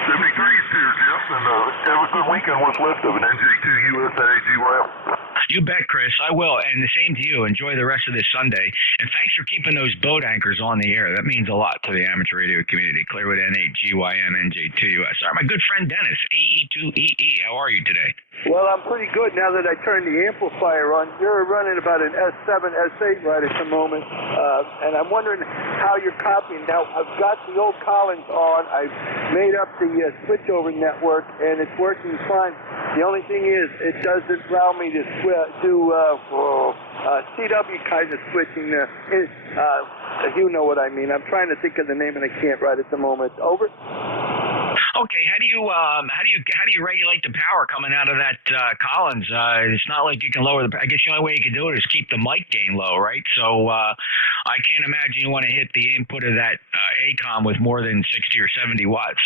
73 is here, Jeff, and have a good weekend. What's left of an NJ2US NAGUM. You bet, Chris. I will. And the same to you. Enjoy the rest of this Sunday. And thanks for keeping those boat anchors on the air. That means a lot to the amateur radio community. Clearwood NAGYM NJ2US. All right, my good friend Dennis, AE2EE. How are you today? Well, I'm pretty good now that I turned the amplifier on. You're running about an S7, S8 right at the moment, and I'm wondering how you're copying. Now, I've got the old Collins on. I've made up the switchover network, and it's working fine. The only thing is, it doesn't allow me to do CW kind of switching. You know what I mean. I'm trying to think of the name, and I can't right at the moment. Over. Okay, how do you regulate the power coming out of that Collins? It's not like you can lower the. I guess the only way you can do it is keep the mic gain low, right? So I can't imagine you want to hit the input of that ACOM with more than 60 or 70 watts.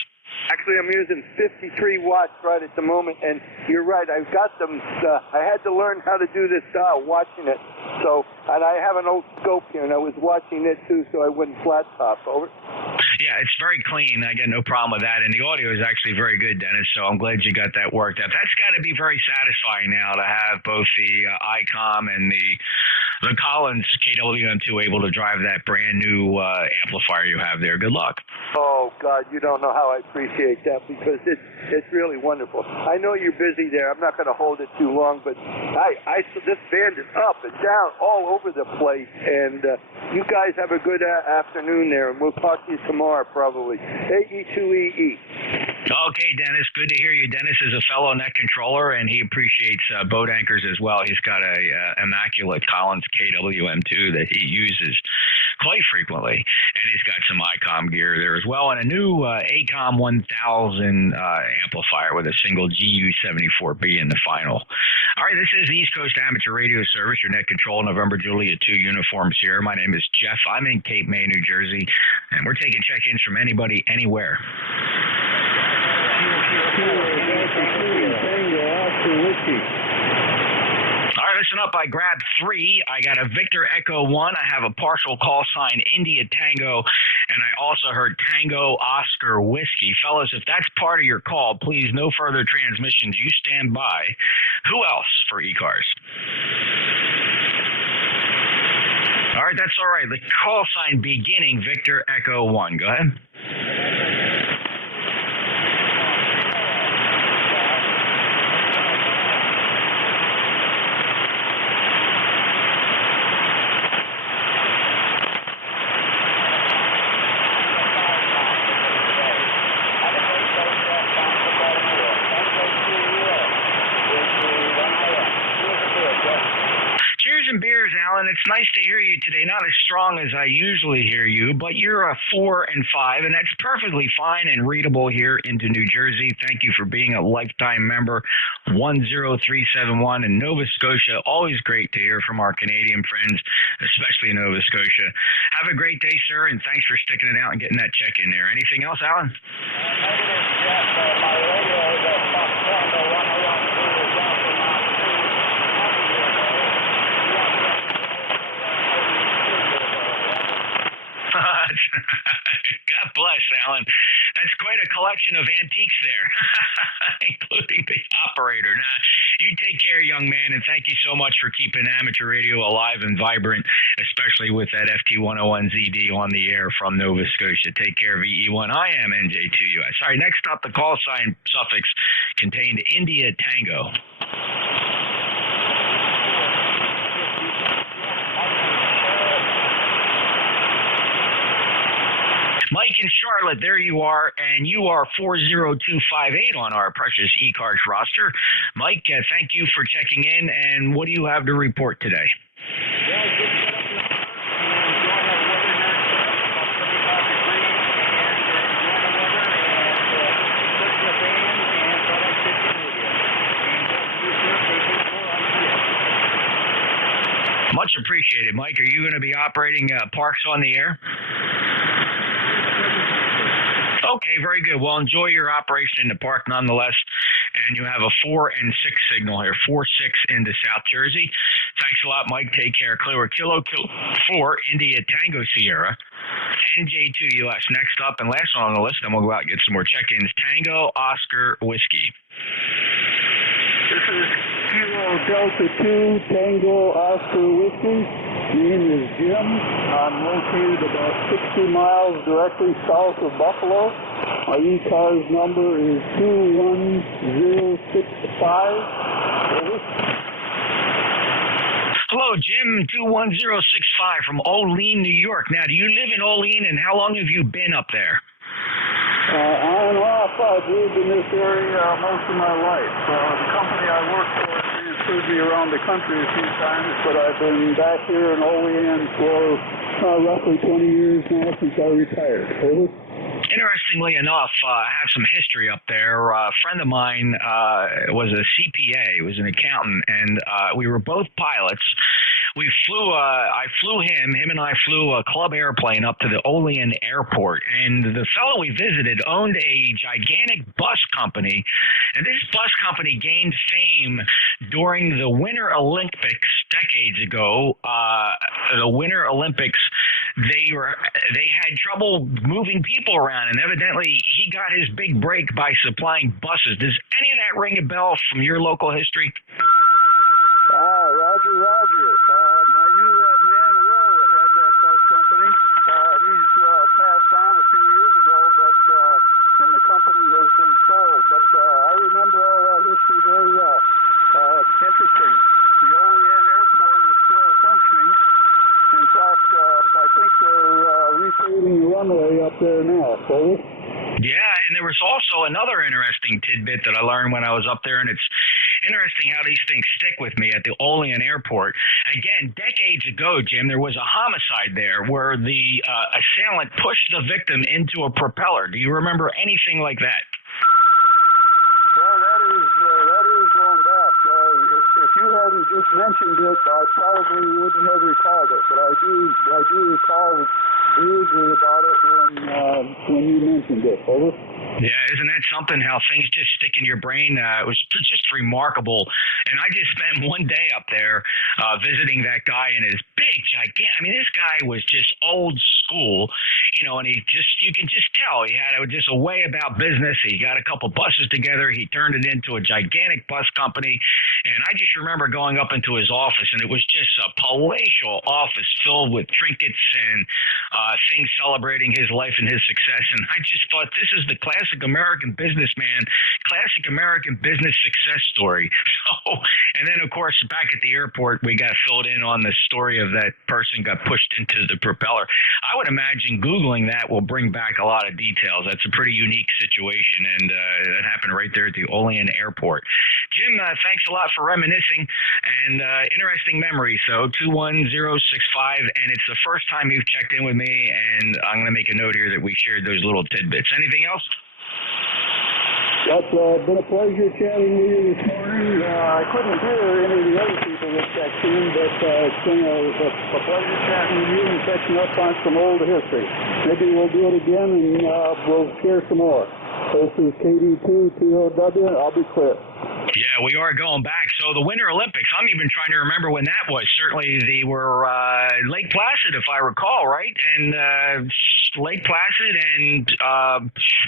Actually, I'm using 53 watts right at the moment, and you're right. I've got them. I had to learn how to do this watching it. So, and I have an old scope here, and I was watching it too, so I wouldn't flat top. Over. Yeah, it's very clean. I got no problem with that, and the audio is actually very good, Dennis. So I'm glad you got that worked out. That's got to be very satisfying now to have both the ICOM and the Collins KWM2 able to drive that brand new amplifier you have there. Good luck. Oh God, you don't know how I appreciate that, because it's really wonderful. I know you're busy there. I'm not going to hold it too long, but this band is up and down all over the place, and you guys have a good afternoon there, and we'll talk to you tomorrow probably. AE2EE. Okay, Dennis. Good to hear you. Dennis is a fellow net controller, and he appreciates boat anchors as well. He's got a immaculate Collins KWM2 that he uses quite frequently, and he's got some ICOM gear there as well, and a new ACOM 1000 amplifier with a single GU74B in the final. All right, this is the East Coast Amateur Radio Service, your net control, November Juliet 2 Uniform Sierra. My name is Jeff. I'm in Cape May, New Jersey, and we're taking check-ins from anybody, anywhere. All right, listen up. I grabbed 3. I got a Victor Echo 1. I have a partial call sign India Tango, and I also heard Tango Oscar Whiskey. Fellas, if that's part of your call, please, no further transmissions. You stand by. Who else for ECARS? All right, that's all right. The call sign beginning Victor Echo 1. Go ahead. Alan, it's nice to hear you today. Not as strong as I usually hear you, but you're a 4 and 5, and that's perfectly fine and readable here into New Jersey. Thank you for being a lifetime member. 10371 in Nova Scotia. Always great to hear from our Canadian friends, especially in Nova Scotia. Have a great day, sir, and thanks for sticking it out and getting that check in there. Anything else, Alan? God bless, Alan. That's quite a collection of antiques there, including the operator. Now, you take care, young man, and thank you so much for keeping amateur radio alive and vibrant, especially with that FT101ZD on the air from Nova Scotia. Take care, VE1. I am NJ2US. All right, next up, the call sign suffix contained India Tango. Mike in Charlotte, there you are, and you are 40258 on our precious ECARS roster. Mike, thank you for checking in, and what do you have to report today? Much appreciated. Mike, are you going to be operating Parks on the air? Okay, very good. Well, enjoy your operation in the park nonetheless. And you have a 4 and 6 signal here, 4-6 into South Jersey. Thanks a lot, Mike. Take care. Clear Kilo 4, India Tango Sierra, NJ2US. Next up and last one on the list, then we'll go out and get some more check-ins. Tango Oscar Whiskey. This is Kilo Delta 2, Tango Oscar Whiskey. Name is Jim. I'm located about 60 miles directly south of Buffalo. My ECARS number is 21065. Over. Hello, Jim, 21065 from Olean, New York. Now, do you live in Olean, and how long have you been up there? On and off, I've lived in this area most of my life. The company I work for transferred me around the country a few times, but I've been back here in Olean for roughly 20 years now since I retired. Over. Interestingly enough, I have some history up there. A friend of mine was a CPA, was an accountant, and we were both pilots. We flew, I flew him and I flew a club airplane up to the Olean airport, and the fellow we visited owned a gigantic bus company, and this bus company gained fame during the Winter Olympics decades ago. The Winter Olympics, they had trouble moving people around, and evidently he got his big break by supplying buses. Does any of that ring a bell from your local history? Roger. I knew that man well that had that bus company. He's passed on a few years ago, but and the company has been sold. But I remember all that history very well. Interesting. The Olean Airport is still functioning. In fact, I think they're recreating the runway up there now. So. Yeah, and there was also another interesting tidbit that I learned when I was up there, and it's interesting how these things stick with me at the Olean Airport. Again, decades ago, Jim, there was a homicide there where the assailant pushed the victim into a propeller. Do you remember anything like that? Well, that is going back. If you hadn't just mentioned it, I probably wouldn't have recalled it. But I do recall vaguely about it when you mentioned it. Over. Yeah, isn't that something, how things just stick in your brain? It was just remarkable. And I just spent one day up there visiting that guy in his big, gigantic, I mean, this guy was just old school, you know, and you can just tell he had just a way about business. He got a couple buses together. He turned it into a gigantic bus company. And I just remember going up into his office, and it was just a palatial office filled with trinkets and things celebrating his life and his success. And I just thought, this is the classic American businessman, classic American business success story. So, and then, of course, back at the airport, we got filled in on the story of that person got pushed into the propeller. I would imagine Googling that will bring back a lot of details. That's a pretty unique situation, and that happened right there at the Olean Airport. Jim, thanks a lot for reminiscing, and interesting memory. So 21065, and it's the first time you've checked in with me, and I'm going to make a note here that we shared those little tidbits. Anything else? It's been a pleasure chatting with you this morning. I couldn't hear any of the other people that checked in, but it's been a pleasure chatting with you and catching up on some old history. Maybe we'll do it again and we'll share some more. This is KD2TOW. I'll be clear. Yeah, we are going back. So the Winter Olympics, I'm even trying to remember when that was. Certainly they were Lake Placid, if I recall, right? And Lake Placid and,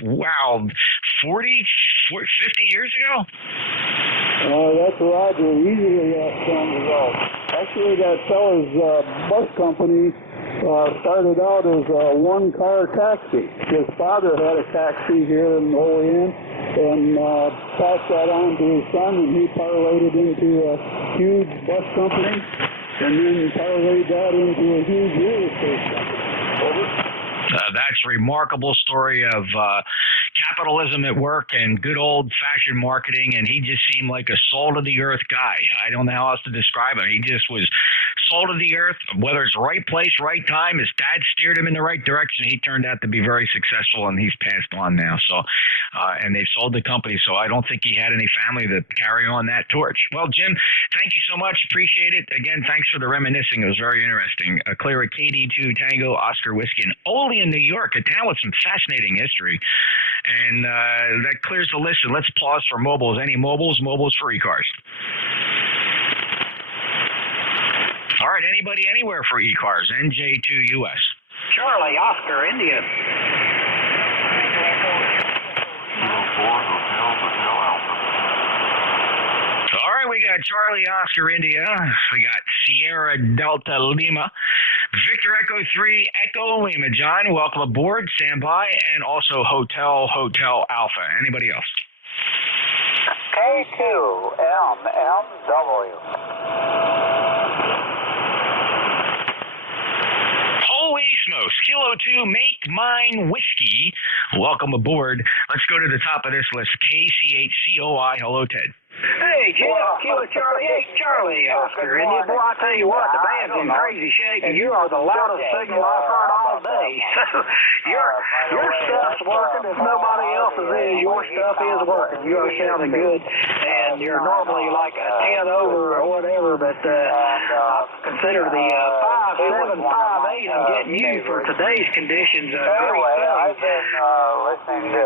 wow, 50 years ago? That's Roger. Easily that long ago. Actually, that fellow's bus company started out as a one-car taxi. His father had a taxi here in Olean and passed that on to his son, and he parlayed it into a huge bus company and then parlayed that into a huge real estate company. Over. That's a remarkable story of capitalism at work and good old-fashioned marketing, and he just seemed like a soul-to-the-earth guy. I don't know how else to describe him. He just was soul to the earth, whether it's right place, right time. His dad steered him in the right direction. He turned out to be very successful, and he's passed on now. So, and they sold the company, so I don't think he had any family to carry on that torch. Well, Jim, thank you so much. Appreciate it. Again, thanks for the reminiscing. It was very interesting. Clear at KD2 Tango Oscar Whiskey in Olean, New York, a town with some fascinating history. And that clears the list. And let's pause for mobiles. Any mobiles? Mobiles for ECARS. All right, anybody anywhere for ECARS? NJ2US. Charlie, Oscar, India. All right, we got Charlie, Oscar, India. We got Sierra Delta Lima. Victor Echo 3, Echo Lima. John, welcome aboard. Stand by. And also Hotel Alpha. Anybody else? K2LMW. Holy smokes. Kilo 2, Make Mine Whiskey. Welcome aboard. Let's go to the top of this list. KC8COI. Hello, Ted. Hey, Jim, Kilo Charlie 8, Charlie, Oscar. And boy, I tell you what, the band's in crazy shape, and you are the loudest signal I've heard all day. So your stuff's working if nobody else's is. Your stuff is working. You are sounding good, and you're normally like a 10 over or whatever, but I consider the 5.7, 5.8 I'm getting you for today's conditions a great thing. I've been listening to...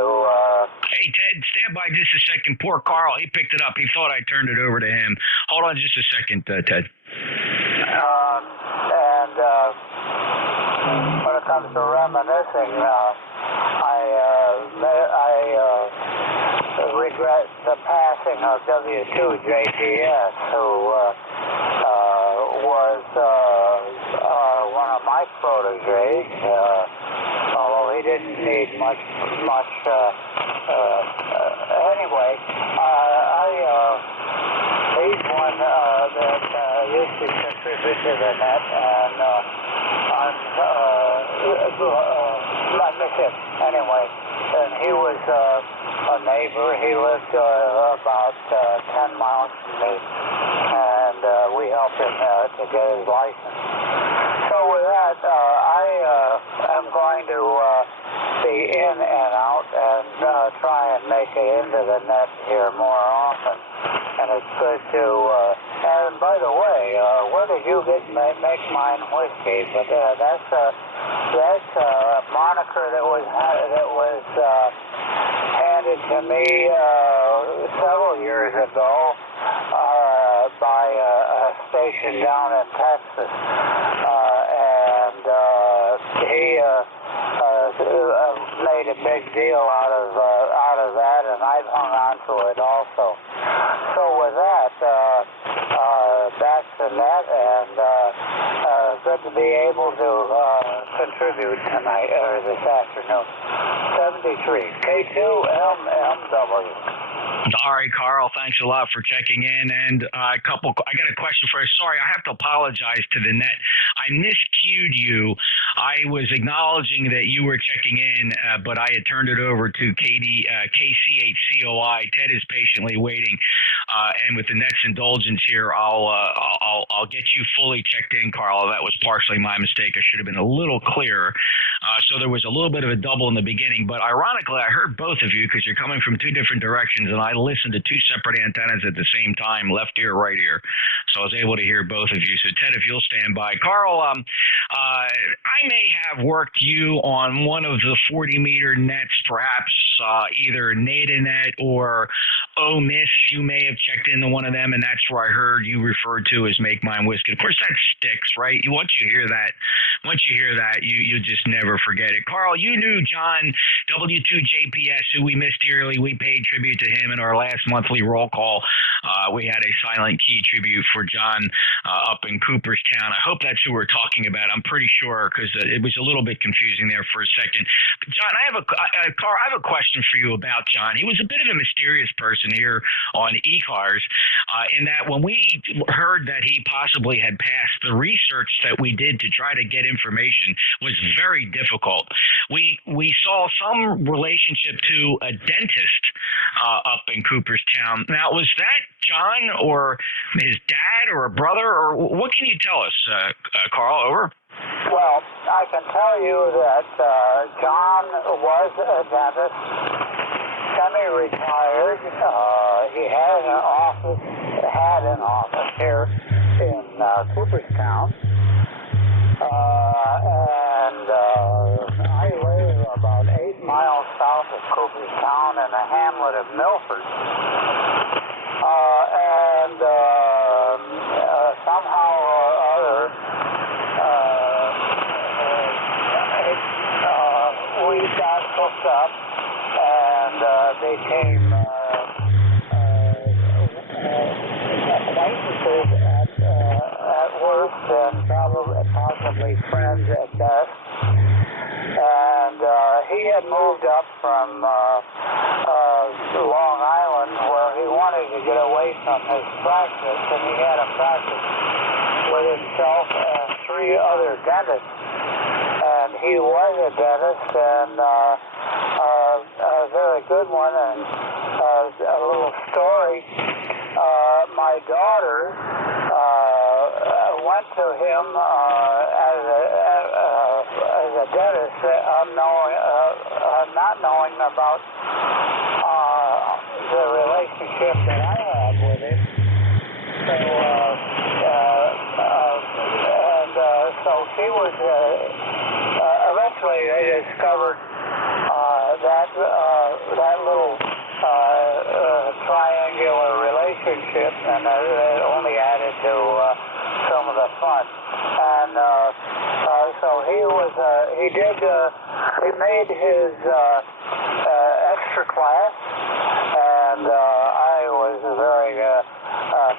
Hey, Ted, stand by just a second. Poor Carl, he picked it up. He thought I turned it over to him. Hold on just a second, Ted. And when it comes to reminiscing, I regret the passing of W2JTS, who was one of my proteges, although he didn't need much. Anyway, he's one that used to contribute to the net, and I miss him anyway. And he was a neighbor. He lived about 10 miles from me, and we helped him to get his license. So with that, I am going to be in and out and try and make it into the net here more often. And it's good to, and by the way, where did you get Make Mine Whiskey? But that's a moniker that was handed to me several years ago by a station down in Texas, and he made a big deal out of that, and I've hung on to it also. So with that, that's the net, and good to be able to contribute tonight or this afternoon. 73 K2MMW. All right, Carl, thanks a lot for checking in. And I got a question for you. Sorry, I have to apologize to the net. I miscued you. I was acknowledging that you were checking in, but I had turned it over to KC8COI. Ted is patiently waiting. And with the net's indulgence here, I'll get you fully checked in, Carl. That was partially my mistake. I should have been a little clearer. So there was a little bit of a double in the beginning. But ironically, I heard both of you because you're coming from two different directions, and I listened to two separate antennas at the same time, left ear, right ear. So I was able to hear both of you. So Ted, if you'll stand by. Carl, I may have worked you on one of the 40-meter nets, perhaps either NADANet or OMIS. You may have checked into one of them, and that's where I heard you referred to as Make Mine Whiskey. Of course, that sticks, right? Once you hear that, you just never forget it. Carl, you knew John W2JPS, who we missed dearly. We paid tribute to him in our last monthly roll call. We had a silent key tribute for John up in Cooperstown. I hope that's who we're talking about. I'm pretty sure, because it was a little bit confusing there for a second. But John, Carl, I have a question for you about John. He was a bit of a mysterious person here on ECARS, in that when we heard that he possibly had passed, the research that we did to try to get information was very difficult. We saw some relationship to a dentist up in Cooperstown. Now, was that John or his dad or a brother, or what can you tell us, Carl? Over. Well, I can tell you that John was a dentist, semi-retired. He had an office here in Cooperstown, and I live about 8 miles south of Cooperstown in the hamlet of Milford. And somehow or other, we got hooked up and became acquaintances at worst, and possibly friends at best. And he had moved up from Long Island, where he wanted to get away from his practice, and he had a practice with himself and 3 other dentists. And he was a dentist, and a very good one. And a little story, my daughter went to him as a dentist, not knowing about the relationship that I had with him. So, so she was, eventually they discovered that little triangular relationship, and it only added to some of the fun. And so he made his extra class, and I was very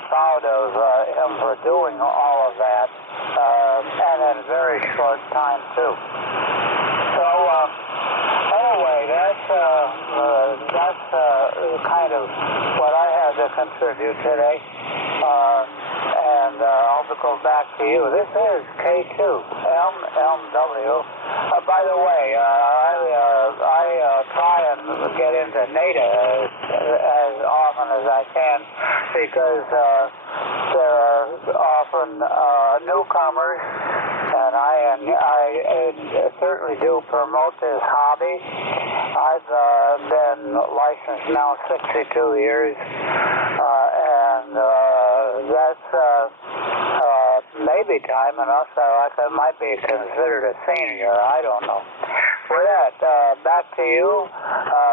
proud of him for doing all of that, and in a very short time too. So anyway, that's kind of what I had to contribute today, and I'll go back to you. This is K2 K2MMW. By the way, I try and get into NATA as often as I can because there are often newcomers, and I certainly do promote this hobby. I've been licensed now 62 years, and that's maybe time enough that I might be considered a senior. I don't know. With that, back to you.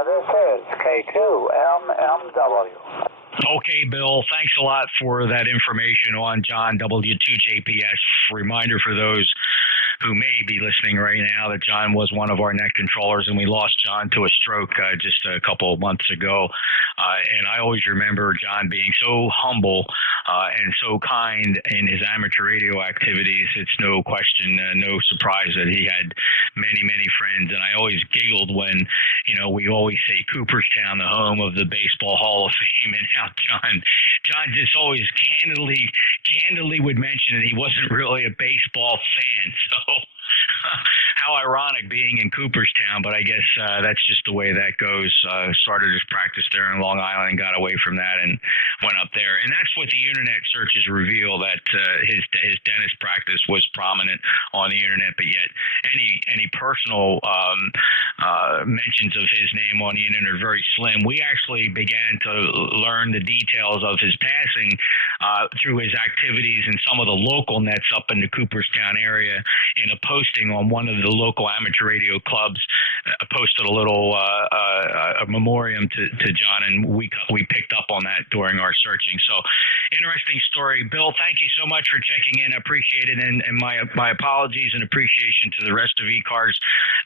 This is K2MMW. Okay, Bill, thanks a lot for that information on John W2JPS. Reminder for those who may be listening right now that John was one of our net controllers, and we lost John to a stroke just a couple of months ago. And I always remember John being so humble and so kind in his amateur radio activities. It's no question, no surprise that he had many, many friends. And I always giggled when, we always say Cooperstown, the home of the Baseball Hall of Fame, and how John just always candidly would mention that he wasn't really a baseball fan. So how ironic being in Cooperstown, but I guess that's just the way that goes. Started his practice there in Long Island and got away from that and went up there. And that's what the internet searches reveal, that his dentist practice was prominent on the internet, but yet any personal mentions of his name on the internet are very slim. We actually began to learn the details of his passing through his activities in some of the local nets up in the Cooperstown area. In a posting on one of the local amateur radio clubs, posted a little a memoriam to John, and we picked up on that during our searching. So, interesting story. Bill, thank you so much for checking in. I appreciate it, and my apologies and appreciation to the rest of ECARS,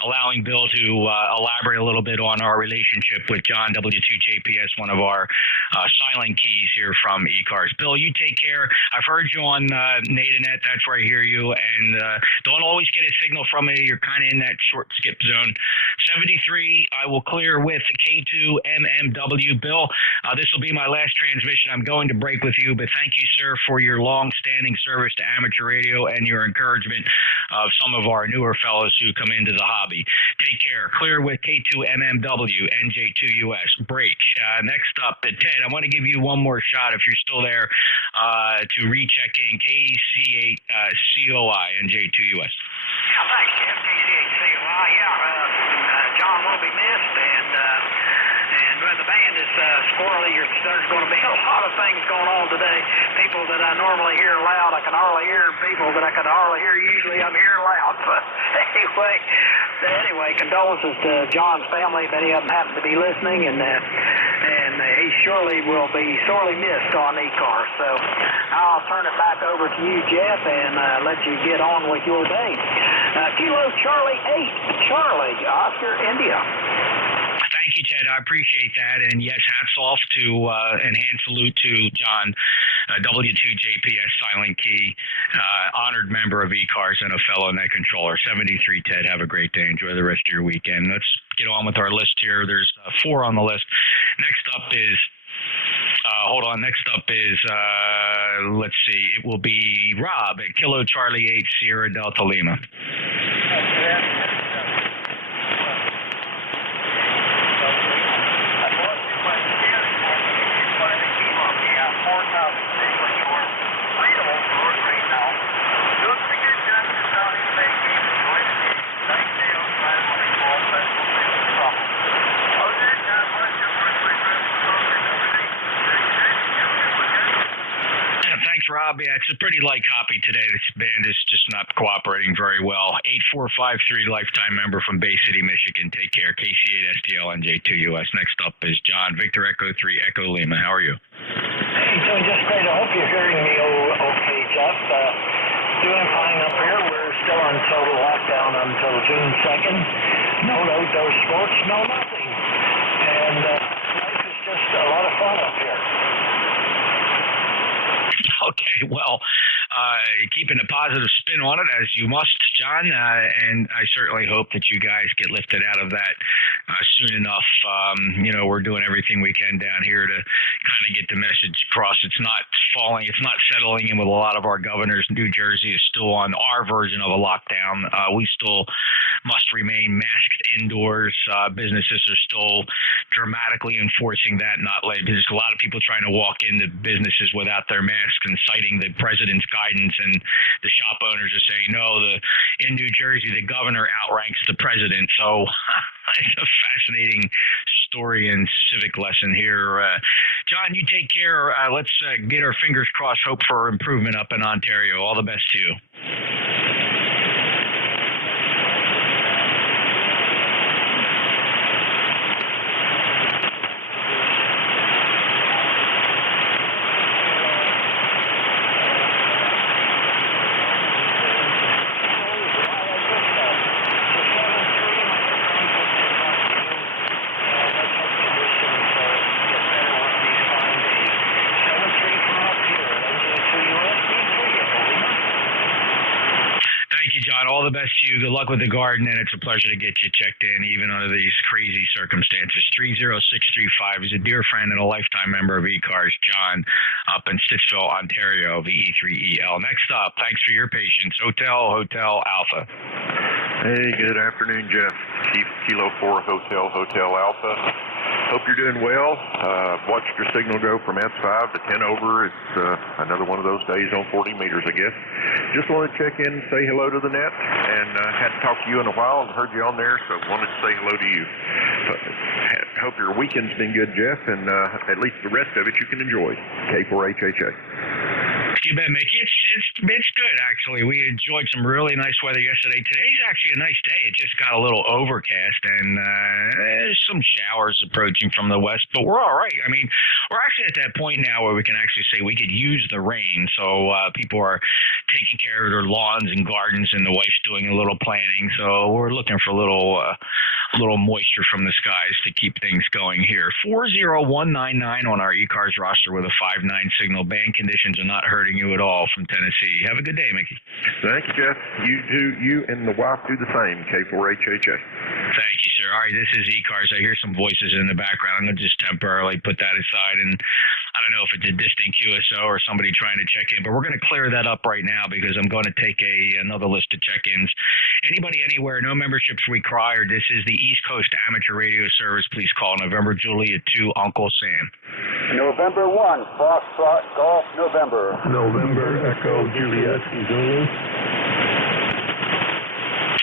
allowing Bill to elaborate a little bit on our relationship with John W2JPS, one of our silent keys here from ECARS. Bill, you take care. I've heard you on NATAnet. That's where I hear you, and don't always get a signal from me. You're kind of in that short skip zone. 73, I will clear with K2MMW. Bill, this will be my last transmission. I'm going to break with you, but thank you, sir, for your long-standing service to amateur radio and your encouragement of some of our newer fellows who come into the hobby. Take care. Clear with K2MMW, NJ2US. Break. Next up, Ted, I want to give you one more shot, if you're still there, to recheck in KC8COI, NJ2US. Yeah, thanks, Jeff. KC8COI. John will be missed, and the band is squirrely. There's going to be a lot of things going on today. People that I normally hear loud, I can hardly hear. People that I can hardly hear, usually I'm hearing loud. But anyway, condolences to John's family if any of them happen to be listening, and he surely will be sorely missed on ECARS. So I'll turn it back over to you, Jeff, and let you get on with your day. Kilo Charlie 8, Charlie, Oscar, India. Thank you, Ted. I appreciate that. And yes, hats off to and hand salute to John, W2JPS Silent Key, honored member of ECARS and a fellow net controller. 73, Ted. Have a great day. Enjoy the rest of your weekend. Let's get on with our list here. There's 4 on the list. Next up is Next up is, let's see, it will be Rob at Kilo Charlie 8 Sierra Delta Lima. Thanks, Rob. Yeah, it's a pretty light copy today. This band is just not cooperating very well. 8453, lifetime member from Bay City, Michigan. Take care. KC8STL NJ2US. Next up is John, Victor Echo 3 Echo Lima. How are you? Hey, doing just great. I hope you're hearing me okay, Jeff. Doing fine up here. We're still on total lockdown until June 2nd. No outdoor sports, no nothing. And life is just a lot of fun up here. Okay, well, keeping a positive spin on it, as you must, John, and I certainly hope that you guys get lifted out of that soon enough. We're doing everything we can down here to kind of get the message across. It's not falling. It's not settling in with a lot of our governors. New Jersey is still on our version of a lockdown. We still must remain masked indoors. Businesses are still dramatically enforcing that, not like there's a lot of people trying to walk into businesses without their masks and citing the president's guidance, and the shop owners are saying, no, in New Jersey, the governor outranks the president. So it's a fascinating story and civic lesson here. John, you take care. Let's get our fingers crossed, hope for improvement up in Ontario. All the best to you. All the best to you. Good luck with the garden, and it's a pleasure to get you checked in, even under these crazy circumstances. 30635 is a dear friend and a lifetime member of ECARS, John, up in Stittsville, Ontario, VE3EL. Next up, thanks for your patience, Hotel Alpha. Hey, good afternoon, Jeff. Chief Kilo 4 Hotel Alpha. Hope you're doing well. Watched your signal go from S5 to 10 over. It's another one of those days on 40 meters, I guess. Just wanted to check in, say hello to the net, and hadn't talked to you in a while and heard you on there, so wanted to say hello to you. Hope your weekend's been good, Jeff, and at least the rest of it you can enjoy. K4HHA. You bet, Mickey. It's good, actually. We enjoyed some really nice weather yesterday. Today's actually a nice day. It just got a little overcast, and there's some showers approaching from the west, but we're all right. I mean, we're actually at that point now where we can actually say we could use the rain. So people are taking care of their lawns and gardens, and the wife's doing a little planting. So we're looking for a little moisture from the skies to keep things going here. 40199 on our ECARS roster with a 5.9 signal. Band conditions are not hurting you at all from Tennessee. Have a good day, Mickey. Thank you, Jeff. You and the wife do the same, K4HHA. Thank you, sir. All right, this is ECARS. I hear some voices in the background. I'm going to just temporarily put that aside, and I don't know if it's a distant QSO or somebody trying to check in, but we're going to clear that up right now because I'm going to take another list of check-ins. Anybody, anywhere, no memberships required. This is the East Coast Amateur Radio Service. Please call November Juliet 2 Uncle Sam. November 1, Foxtrot Golf, November. November Echo Juliet Zulu.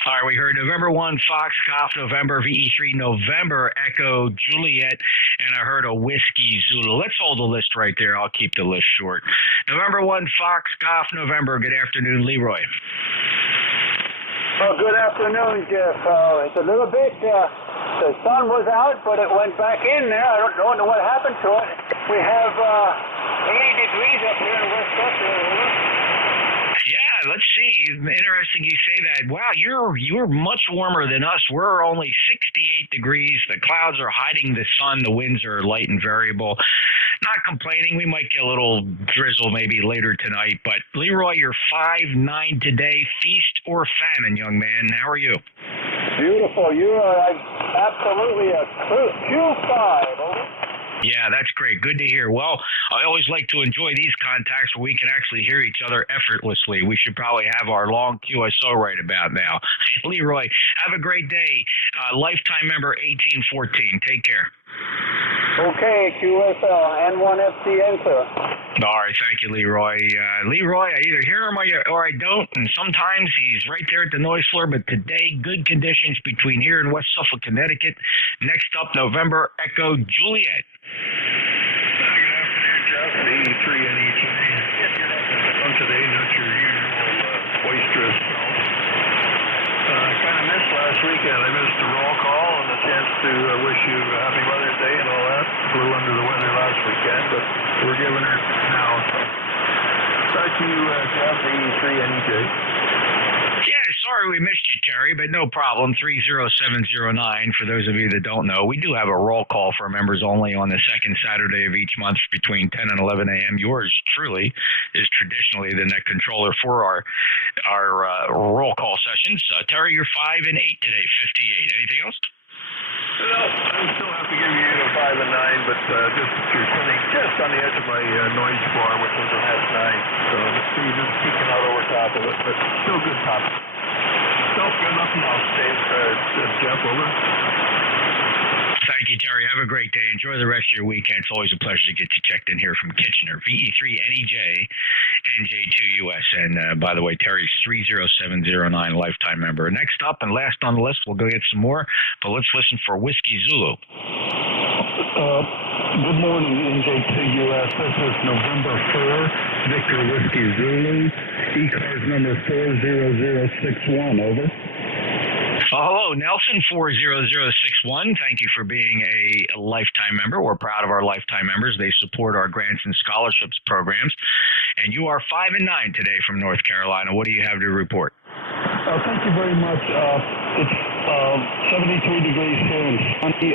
All right, we heard November 1, Fox Golf, November VE3, November Echo Juliet, and I heard a Whiskey Zulu. Let's hold the list right there. I'll keep the list short. November 1, Fox Golf, November. Good afternoon, Leroy. Well, good afternoon, Jeff. It's a little bit, the sun was out, but it went back in there. I don't know what happened to it. We have 80 degrees up here in Westchester. Yeah, let's see. Interesting you say that. Wow, you're much warmer than us. We're only 68 degrees. The clouds are hiding the sun. The winds are light and variable. Not complaining. We might get a little drizzle maybe later tonight. But Leroy, you're 5'9" today. Feast or famine, young man. How are you? Beautiful. You are absolutely a Q5. Over. Yeah, that's great. Good to hear. Well, I always like to enjoy these contacts where we can actually hear each other effortlessly. We should probably have our long QSO right about now. Leroy, have a great day. Lifetime member 1814. Take care. Okay, QSL, N1FC enter. All right, thank you, Leroy. Leroy, I either hear him or I don't, and sometimes he's right there at the noise floor, but today, good conditions between here and West Suffolk, Connecticut. Next up, November Echo Juliet. Good afternoon, Jeff. VE3 NEJ. Today, not your usual boisterous tone. I kind of missed last weekend. I missed the roll call and the chance to wish you a happy Mother's Day and all that. A little under the weather last weekend, but we're giving her now. So, thank you, Jeff, VE3 NEJ. Yeah, sorry we missed you, Terry, but no problem. 30709, for those of you that don't know, we do have a roll call for members only on the second Saturday of each month between 10 and 11 a.m. Yours truly is traditionally the net controller for our roll call sessions. Terry, you're 5 and 8 today, 58. Anything else? No, I still have to give you a 5 and 9, but just you're sitting just on the edge of my noise floor, which was a half 9. So the speed is peeking out over top of it, but still good top. Still good, nothing else, Dave. Jeff, over. Thank you, Terry. Have a great day. Enjoy the rest of your weekend. It's always a pleasure to get you checked in here from Kitchener. VE3NEJ, NJ2US. And by the way, Terry's 30709, lifetime member. Next up and last on the list, we'll go get some more, but let's listen for Whiskey Zulu. Good morning, NJ2US. This is November 4, Victor Whiskey Zulu, ECARS number 40061, over. Hello, Nelson 40061. Thank you for being a lifetime member. We're proud of our lifetime members. They support our grants and scholarships programs. And you are 5 and 9 today from North Carolina. What do you have to report? Thank you very much. It's 73 degrees here and sunny.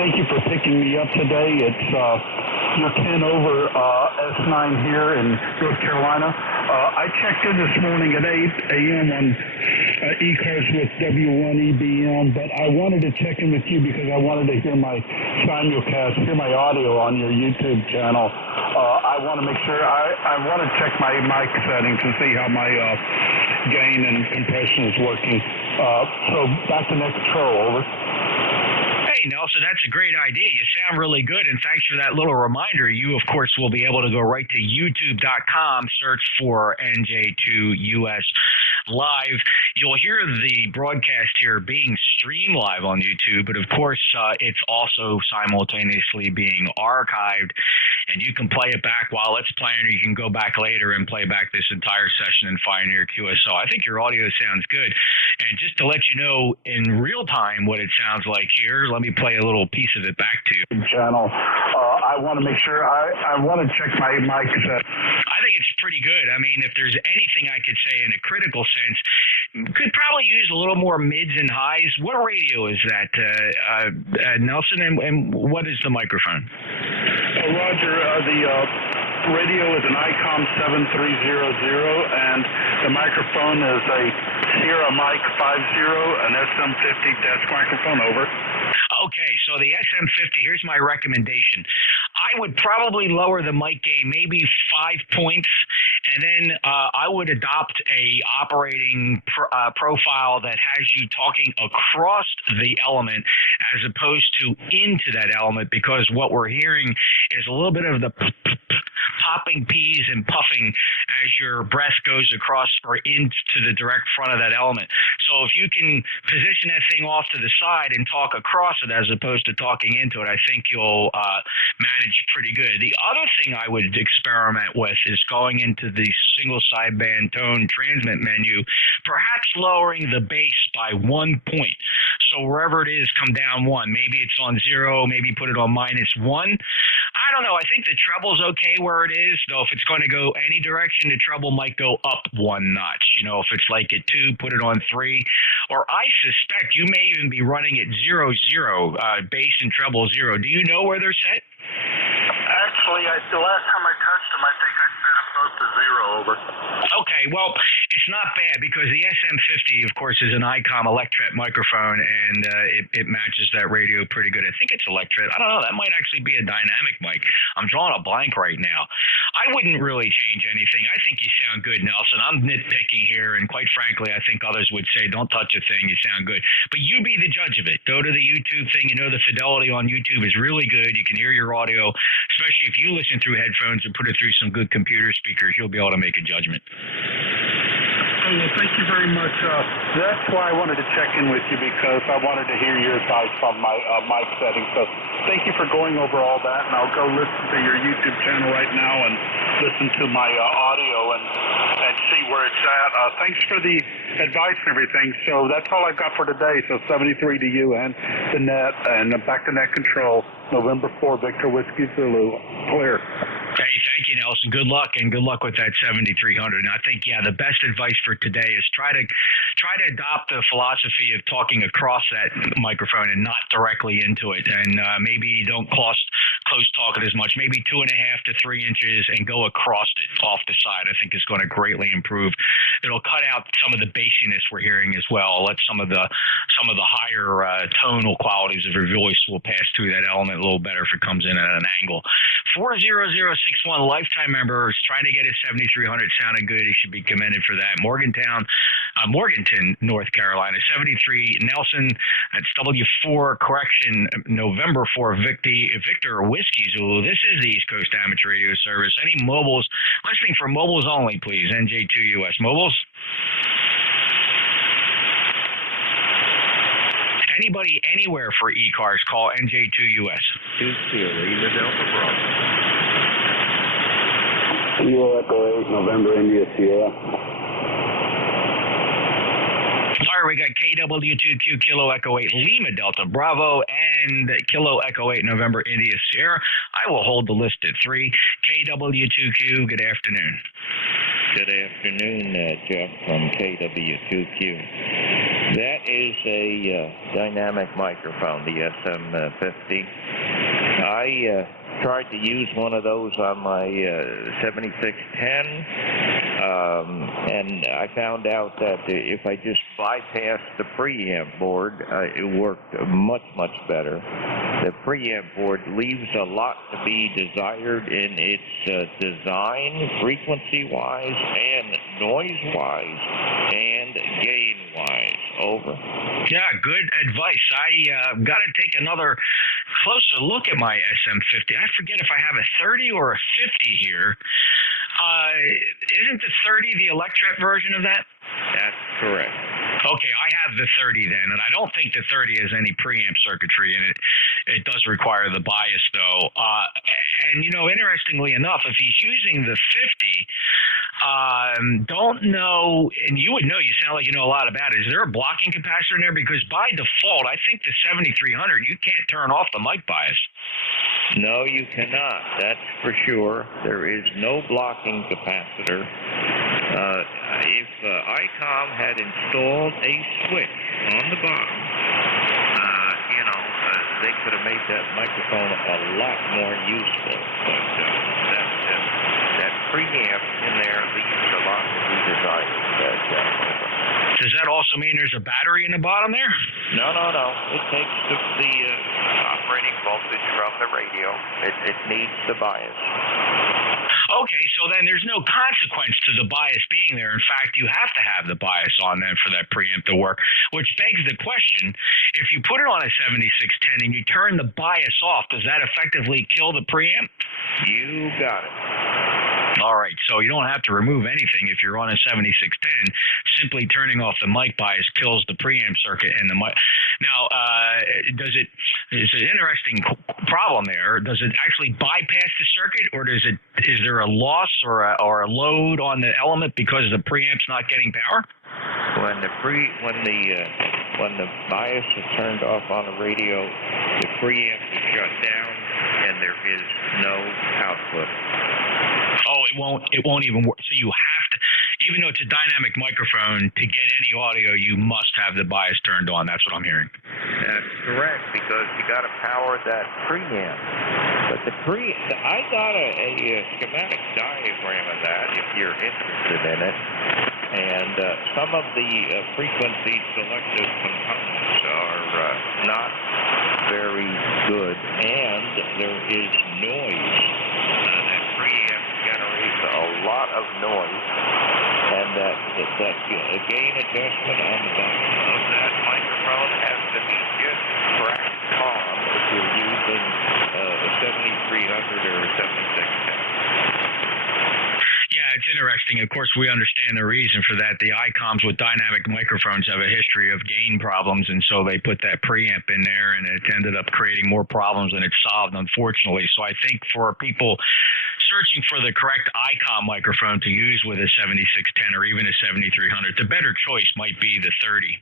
Thank you for picking me up today. It's your 10 over S9 here in North Carolina. I checked in this morning at 8 a.m. on ECARS with W1EBM, but I wanted to check in with you because I wanted to hear my simulcast, hear my audio on your YouTube channel. I want to make sure, I want to check my mic settings to see how my gain and compression is working. So back to net control, over. Hey, Nelson, that's a great idea. You sound really good, and thanks for that little reminder. You, of course, will be able to go right to youtube.com, search for NJ2US Live. You'll hear the broadcast here being streamed live on YouTube, but of course, it's also simultaneously being archived, and you can play it back while it's playing, or you can go back later and play back this entire session and find your QSO. I think your audio sounds good, and just to let you know in real time what it sounds like here, let me play a little piece of it back to you. Channel. I want to make sure, I want to check my mic set. I think it's pretty good. I mean, if there's anything I could say in a critical sense, could probably use a little more mids and highs. What radio is that, Nelson, and what is the microphone? Roger, the radio is an ICOM 7300, and the microphone is a Sierra Mic 50, an SM50 desk microphone, over. Okay, so the SM50, here's my recommendation. I would probably lower the mic gain maybe 5 points, and then I would adopt a operating profile that has you talking across the element as opposed to into that element, because what we're hearing is a little bit of the popping P's and puffing as your breath goes across or into the direct front of that element. So if you can position that thing off to the side and talk across it as opposed to talking into it, I think you'll manage pretty good. The other thing I would experiment with is going into the single sideband tone transmit menu, perhaps lowering the bass by 1 point. So wherever it is, come down 1. Maybe it's on 0, maybe put it on -1. I don't know. I think the treble's okay where it is, though. If it's going to go any direction, the treble might go up 1 notch. You know, if it's like at 2, put it on 3. Or I suspect you may even be running at 0-0, bass and treble 0. Do you know where they're set? Actually, the last time I touched them, I think I set them both to 0, over. Okay, well, it's not bad because the SM50, of course, is an ICOM Electret microphone, and it matches that radio pretty good. I think it's Electret. I don't know. That might actually be a dynamic mic. I'm drawing a blank right now. I wouldn't really change anything. I think you sound good, Nelson. I'm nitpicking here, and quite frankly, I think others would say, don't touch a thing. You sound good. But you be the judge of it. Go to the YouTube thing. You know the fidelity on YouTube is really good. You can hear your audio, especially if you listen through headphones and put it through some good computer speakers. You'll be able to make a judgment. Oh, well, thank you very much. That's why I wanted to check in with you, because I wanted to hear your advice on my mic settings. So thank you for going over all that, and I'll go listen to your YouTube channel right now and listen to my audio and see where it's at. Thanks for the advice and everything. So that's all I've got for today. So 73 to you and the net, and back to net control. November 4, Victor Whiskey Zulu. Clear. Hey, thank you, Nelson. Nelson, good luck, and good luck with that 7300. And I think, the best advice for today is try to adopt the philosophy of talking across that microphone and not directly into it. And maybe don't close talk it as much. Maybe 2.5 to 3 inches and go across it off the side. I think is going to greatly improve. It'll cut out some of the bassiness we're hearing as well. Let some of the higher tonal qualities of your voice will pass through that element a little better if it comes in at an angle. 40061 lifetime member is trying to get his 7300 sounding good. He should be commended for that. Morganton, North Carolina. 73 Nelson. That's W4 correction. November for Victor Whiskey Zulu. This is the East Coast Amateur Radio Service. Any mobiles listening for mobiles only, please. NJ2US mobiles. Anybody anywhere for ECARS, call NJ2US. 2 Lima Delta Bravo. Kilo Echo 8, November, India, Sierra. All right, we got KW2Q, Kilo Echo 8, Lima Delta Bravo, and Kilo Echo 8, November, India, Sierra. I will hold the list at 3. KW2Q, good afternoon. Good afternoon, Jeff from KW2Q. That is a dynamic microphone, the SM50. I tried to use one of those on my 7610, and I found out that if I just bypassed the preamp board, it worked much, much better. The preamp board leaves a lot to be desired in its design, frequency-wise, and noise-wise, and gain-wise. Over. Yeah, good advice. I got to take another closer look at my SM50. I forget if I have a 30 or a 50 here. Isn't the 30 the Electret version of that? That's correct. Okay, I have the 30 then, and I don't think the 30 has any preamp circuitry in it. It does require the bias, though. And, interestingly enough, if he's using the 50, don't know, and you would know, you sound like you know a lot about it. Is there a blocking capacitor in there? Because by default, I think the 7300, you can't turn off the mic bias. No, you cannot. That's for sure. There is no blocking capacitor. If ICOM had installed a switch on the bottom, they could have made that microphone a lot more useful. But that preamp in there leaves a lot to be desired. Does that also mean there's a battery in the bottom there? No. It takes the operating voltage from the radio. It needs the bias. Okay, so then there's no consequence to the bias being there. In fact, you have to have the bias on then for that preamp to work, which begs the question, if you put it on a 7610 and you turn the bias off, does that effectively kill the preamp? You got it. All right, so you don't have to remove anything if you're on a 7610. Simply turning off the mic bias kills the preamp circuit and the mic. Now, it's an interesting problem there. Does it actually bypass the circuit, or is there a loss or a load on the element because the preamp's not getting power? When the bias is turned off on the radio, the preamp is shut down and there is no output. Oh, it won't even work. So you have to, even though it's a dynamic microphone, to get any audio, you must have the bias turned on. That's what I'm hearing. That's correct, because you got to power that preamp. But I got a schematic diagram of that if you're interested in it. And some of the frequency selective components are not very good, and there is noise. That preamp generates a lot of noise, and that gain adjustment on the bottom of that microphone has to be just cracked on if you're using a 7300 or a 7610. Yeah, it's interesting. Of course, we understand the reason for that. The ICOMs with dynamic microphones have a history of gain problems, and so they put that preamp in there, and it ended up creating more problems than it solved, unfortunately. So I think for people searching for the correct ICOM microphone to use with a 7610 or even a 7300, the better choice might be the 30.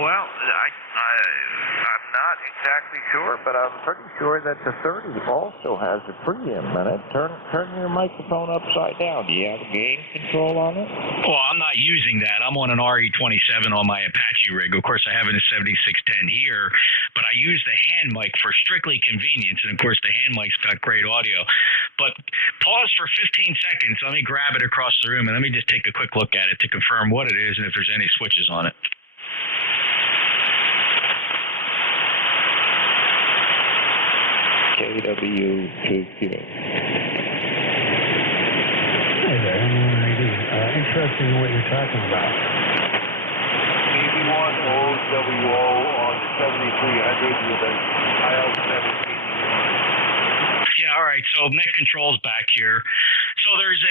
Well, I'm not exactly sure, but I'm pretty sure that the 30 also has a preamp in it. Turn your microphone upside down. Do you have gain control on it? Well, I'm not using that. I'm on an RE27 on my Apache rig. Of course, I have a 7610 here, but I use the hand mic for strictly convenience, and of course, the hand mic's got great audio. But pause for 15 seconds. Let me grab it across the room, and let me just take a quick look at it to confirm what it is and if there's any switches on it. KW2Q. Hey there, N180. Interested in what you're talking about. 81OWO on the 7300 with an IL-7. Yeah, all right. So net control's back here. So there is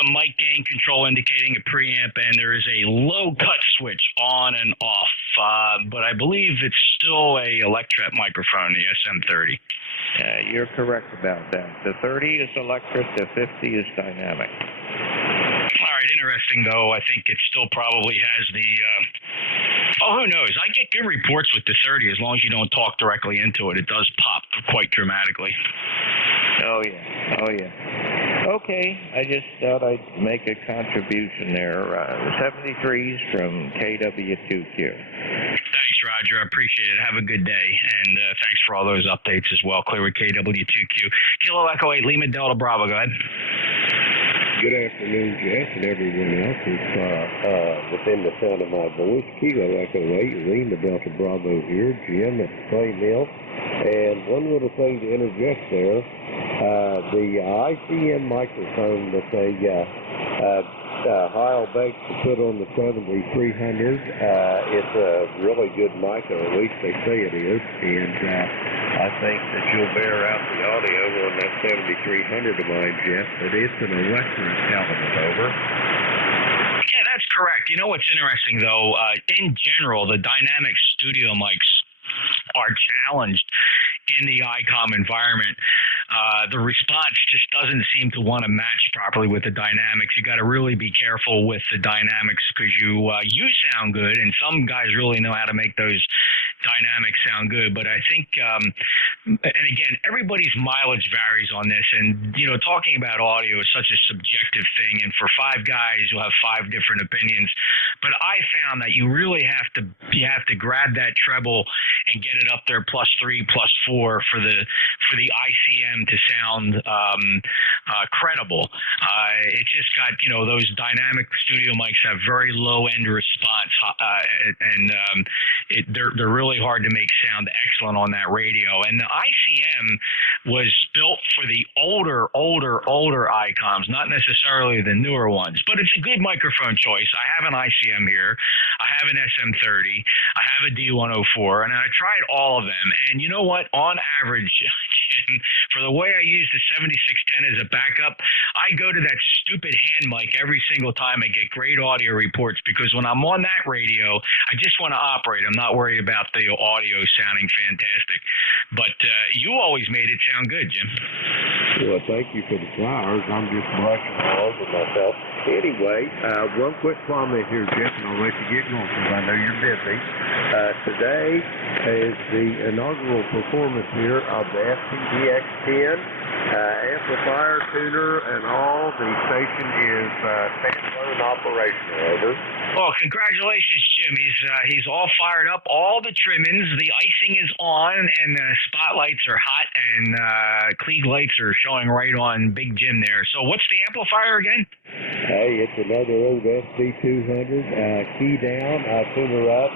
a mic gain control indicating a preamp, and there is a low cut switch on and off. But I believe it's still a Electret microphone, the SM30. You're correct about that. The 30 is electric, the 50 is dynamic. All right, interesting though. I think it still probably has the. Who knows? I get good reports with the 30 as long as you don't talk directly into it. It does pop quite dramatically. Oh yeah. Okay, I just thought I'd make a contribution there. The 73s from KW2Q. Thanks, Roger. I appreciate it. Have a good day, and thanks for all those updates as well. Clear with KW2Q. Kilo Echo 8, Lima Delta Bravo. Go ahead. Good afternoon, Jeff, and everyone else who's within the sound of my voice. Kilo Echo 8, Lima Delta Bravo here, Jim at the Clay Mill. And one little thing to interject there, the ICM microphone that they Heil Bates to put on the 7300, it's a really good mic, or at least they say it is, and I think that you'll bear out the audio on that 7300 of mine, Jeff, but it's an Electret element, over. Yeah, that's correct. You know what's interesting, though? In general, the dynamic studio mics are challenged in the ICOM environment. The response just doesn't seem to want to match properly with the dynamics. You got to really be careful with the dynamics because you sound good, and some guys really know how to make those dynamics sound good. But I think, and again, everybody's mileage varies on this, and talking about audio is such a subjective thing. And for five guys, you'll have five different opinions. But I found that you really have to grab that treble and get it up there +3, +4 for the ICM to sound credible. It's just got those dynamic studio mics have very low end response, and they're really hard to make sound excellent on that radio. And the ICM was built for the older ICOMs, not necessarily the newer ones. But it's a good microphone choice. I have an ICM here. I have an SM30. I have a D104, and I tried all of them. And you know what? On average, for the way I use the 7610 as a backup, I go to that stupid hand mic every single time I get great audio reports, because when I'm on that radio, I just want to operate. I'm not worried about the audio sounding fantastic. But you always made it sound good, Jim. Well, thank you for the flowers. I'm just blushing all over myself. Anyway, one quick comment here, Jeff, and I'll let you get going because I know you're busy. Today is the inaugural performance here of the FTDX10 amplifier, tuner, and all. The station is standalone operational, over. Well, congratulations, Jim. He's all fired up. All the trimmings, the icing is on, and the spotlights are hot, and Klieg lights are showing right on Big Jim there. So what's the amplifier again? Hey, it's another old SB200. Key down, tuner up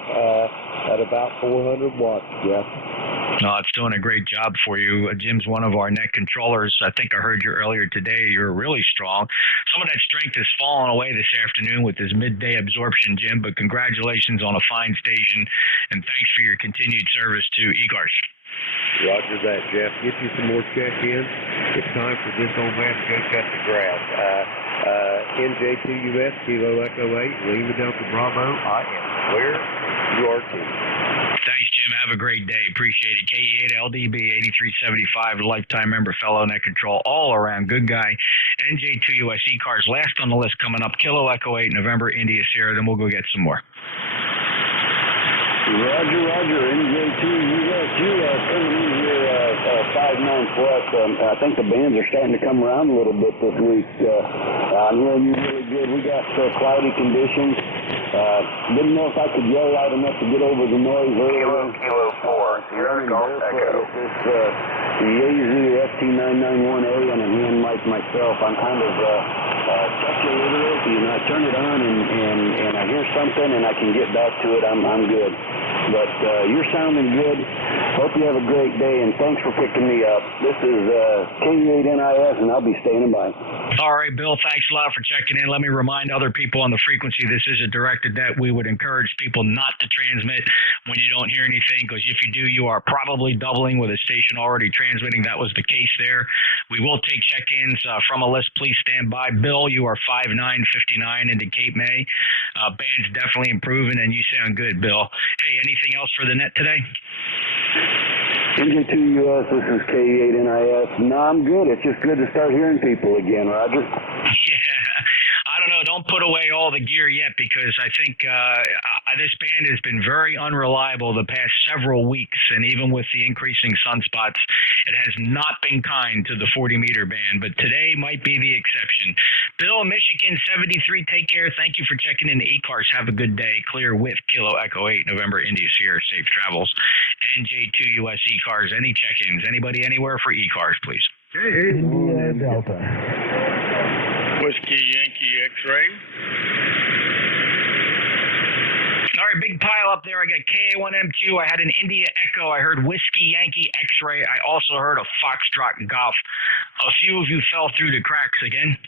at about 400 watts, Jeff. No, it's doing a great job for you. Jim's one of our net controllers. I think I heard you earlier today. You're really strong. Some of that strength has fallen away this afternoon with this midday absorption, Jim, but congratulations on a fine station, and thanks for your continued service to ECARS. Roger that, Jeff. Get you some more check-ins. It's time for this old man to go cut the grass. NJ2US, Kilo Echo 8, Lima Delta Bravo. I am clear. You are too. Thanks, Jim. Have a great day. Appreciate it. KE8LDB 8375, lifetime member, fellow net control, all around good guy. NJ2US ECARS, last on the list coming up. Kilo Echo 8, November, India Sierra. Then we'll go get some more. Roger, Roger. NJ2US Studio coming in here 5-9 plus. I think the bands are starting to come around a little bit this week. I'm hearing you really good. We got cloudy conditions. Didn't know if I could yell loud enough to get over the noise earlier. Kilo 4, Sierra Golf Echo. The Yaesu FT991A, and I'm hearing like myself. I'm kind of literate. You know, I turn it on and I hear something and I can get back to it. I'm good. But you're sounding good. Hope you have a great day, and thanks for picking me up. This is KU8NIS, and I'll be standing by. All right, Bill, thanks a lot for checking in. Let me remind other people on the frequency, this is a directed net. We would encourage people not to transmit when you don't hear anything, because if you do, you are probably doubling with a station already transmitting. That was the case there. We will take check-ins from a list. Please stand by. Bill, you are 5959 into Cape May. Band's definitely improving, and you sound good, Bill. Hey, anything else for the net today? NJ2US, this is KU8NIS. No, I'm good. It's just good to start hearing people again, Roger. Yeah. I don't know. Don't put away all the gear yet, because I think this band has been very unreliable the past several weeks, and even with the increasing sunspots, it has not been kind to the 40-meter band, but today might be the exception. Bill, Michigan 73, take care. Thank you for checking in the ECARS. Have a good day. Clear with Kilo Echo 8, November India Sierra. Safe travels. NJ2US ECARS. Any check-ins? Anybody anywhere for ECARS, please? India Delta. Whiskey Yankee X-Ray. All right, big pile up there. I got KA1M2. I had an India Echo. I heard Whiskey Yankee X-Ray. I also heard a Foxtrot Golf. A few of you fell through the cracks again.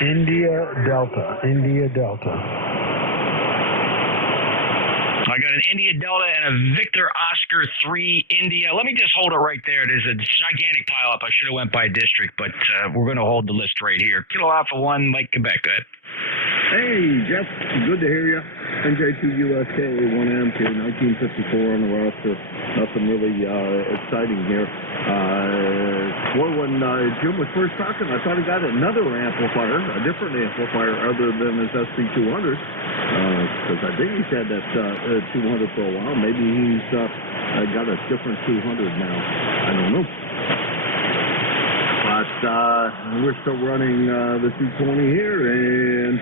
India Delta. India Delta. I got an India Delta and a Victor Oscar 3 India. Let me just hold it right there. There's a gigantic pile up. I should have went by district, but we're going to hold the list right here. Kilo Alpha 1, Mike Quebec. Go ahead. Hey, Jeff. Good to hear you. NJ2US KA1M, 1954 on the roster. Nothing really exciting here. Boy, when Jim was first talking, I thought he got another amplifier, a different amplifier other than his SP200. Because I think he's had that 200 for a while. Maybe he's got a different 200 now. I don't know. But we're still running the 220 here, and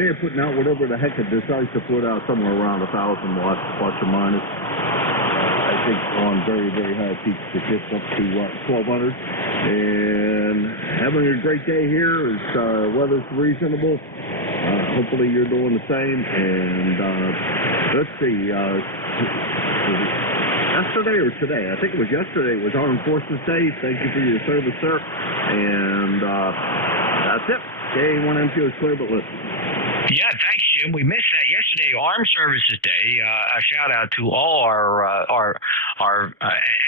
they're putting out whatever the heck it decides to put out, somewhere around 1,000 watts, plus or minus. I think on very, very high peaks it gets up to 1,200. And having a great day here. Weather's reasonable. Hopefully you're doing the same. And let's see. Yesterday or today? I think it was yesterday. It was Armed Forces Day. Thank you for your service, sir. And that's it. KA1M2 is clear, but listen. Yeah, thanks, Jim. We missed that yesterday, Armed Services Day. A shout out to all our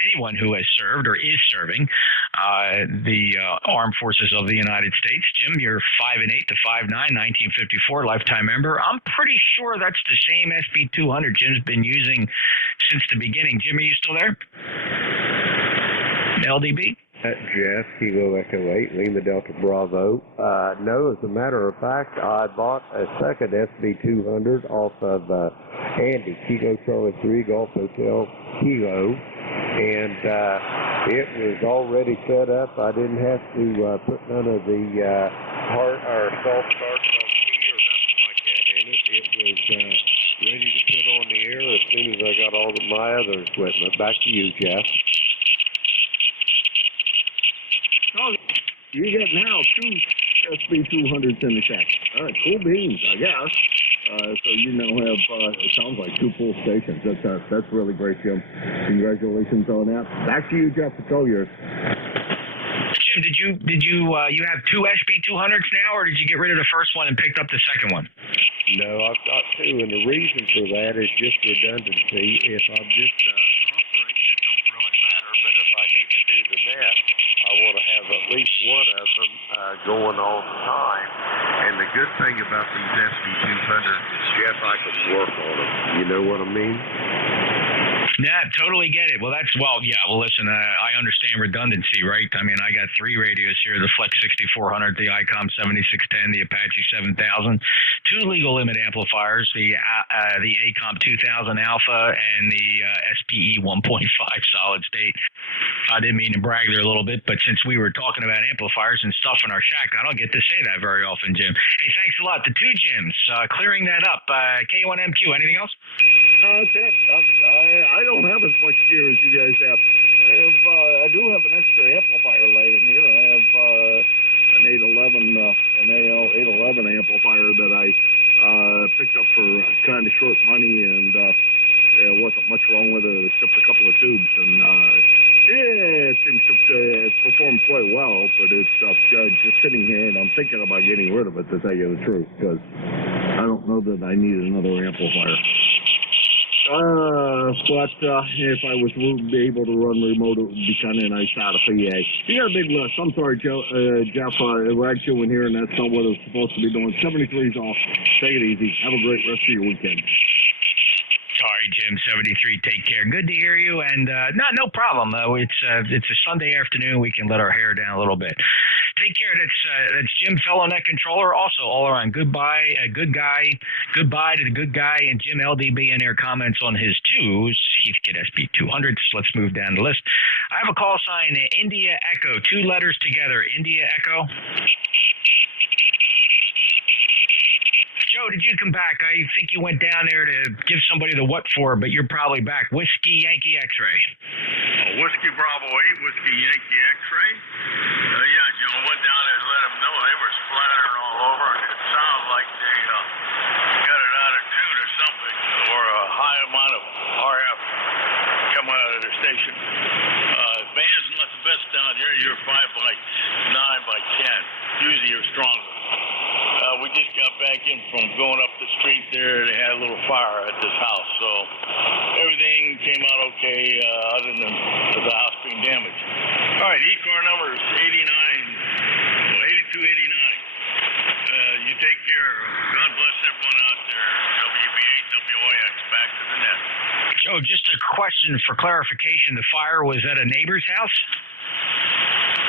anyone who has served or is serving the Armed Forces of the United States. Jim, you're 5'8" to 5'9", 1954 lifetime member. I'm pretty sure that's the same SB200 Jim's been using since the beginning. Jim, are you still there? LDB? Jeff, Kilo Echo 8, Lima Delta Bravo. No, as a matter of fact, I bought a second SB200 off of Andy, Kilo Charlie 3, Golf Hotel, Kilo, and it was already set up. I didn't have to put none of the hard or soft starts on key or nothing like that in it. It was ready to put on the air as soon as I got all of my other equipment. Back to you, Jeff. Oh, you got now 2 SB200s in the shack. All right, cool beans, I guess. So you now have, it sounds like 2 full stations. That's really great, Jim. Congratulations on that. Back to you, Jeff. It's all yours. Jim, did you have 2 SB200s now, or did you get rid of the first one and picked up the second one? No, I've got 2, and the reason for that is just redundancy. If I'm just operating, it don't really matter, but if I need to do the net, I want to have at least one of them going all the time. And the good thing about these SB200s is, Jeff, I can work on them. You know what I mean? Yeah, totally get it. Well, listen, I understand redundancy, right? I mean, I got 3 radios here, the Flex 6400, the ICOM 7610, the Apache 7000, 2 legal limit amplifiers, the ACOM 2000 Alpha, and the SPE 1.5 solid state. I didn't mean to brag there a little bit, but since we were talking about amplifiers and stuff in our shack, I don't get to say that very often, Jim. Hey, thanks a lot to 2 Jims clearing that up. K1MQ, anything else? That's it. I don't have as much gear as you guys have. I do have an extra amplifier laying here. I have an 811, an AL 811 amplifier that I picked up for kind of short money, and there wasn't much wrong with it except a couple of tubes, and it seems to perform quite well, but it's just sitting here, and I'm thinking about getting rid of it, to tell you the truth, because I don't know that I need another amplifier. But if I was able to run remote, it would be kind of nice out of PA. You got a big list. I'm sorry, Jeff. We're actually in here, and that's not what it was supposed to be doing. 73's off. Take it easy. Have a great rest of your weekend. Sorry, Jim. 73. Take care. Good to hear you. And no problem. It's a Sunday afternoon. We can let our hair down a little bit. Take care. That's Jim, fellow net controller. Also, all around good guy. Goodbye to the good guy. And Jim LDB in there comments on his 2s. Heathkit SB 200s. Let's move down the list. I have a call sign, India Echo. 2 letters together. India Echo. Joe, did you come back? I think you went down there to give somebody the what for, but you're probably back. Whiskey Yankee X-ray. Whiskey Bravo 8, Whiskey Yankee X-ray. Yeah, Joe, went down there and let them know they were splattering all over, and it sounded like they got it out of tune or something, or a high amount of RF coming out of their station. Band's not the best down here. You're 5 by 9 by 10. Usually you're stronger. We just got back in from going up the street there. They had a little fire at this house, so everything came out okay, other than the house being damaged. All right, ECAR number is 8289. You take care. God bless everyone out there. WB8WOX, back to the net. Joe, just a question for clarification. The fire was at a neighbor's house?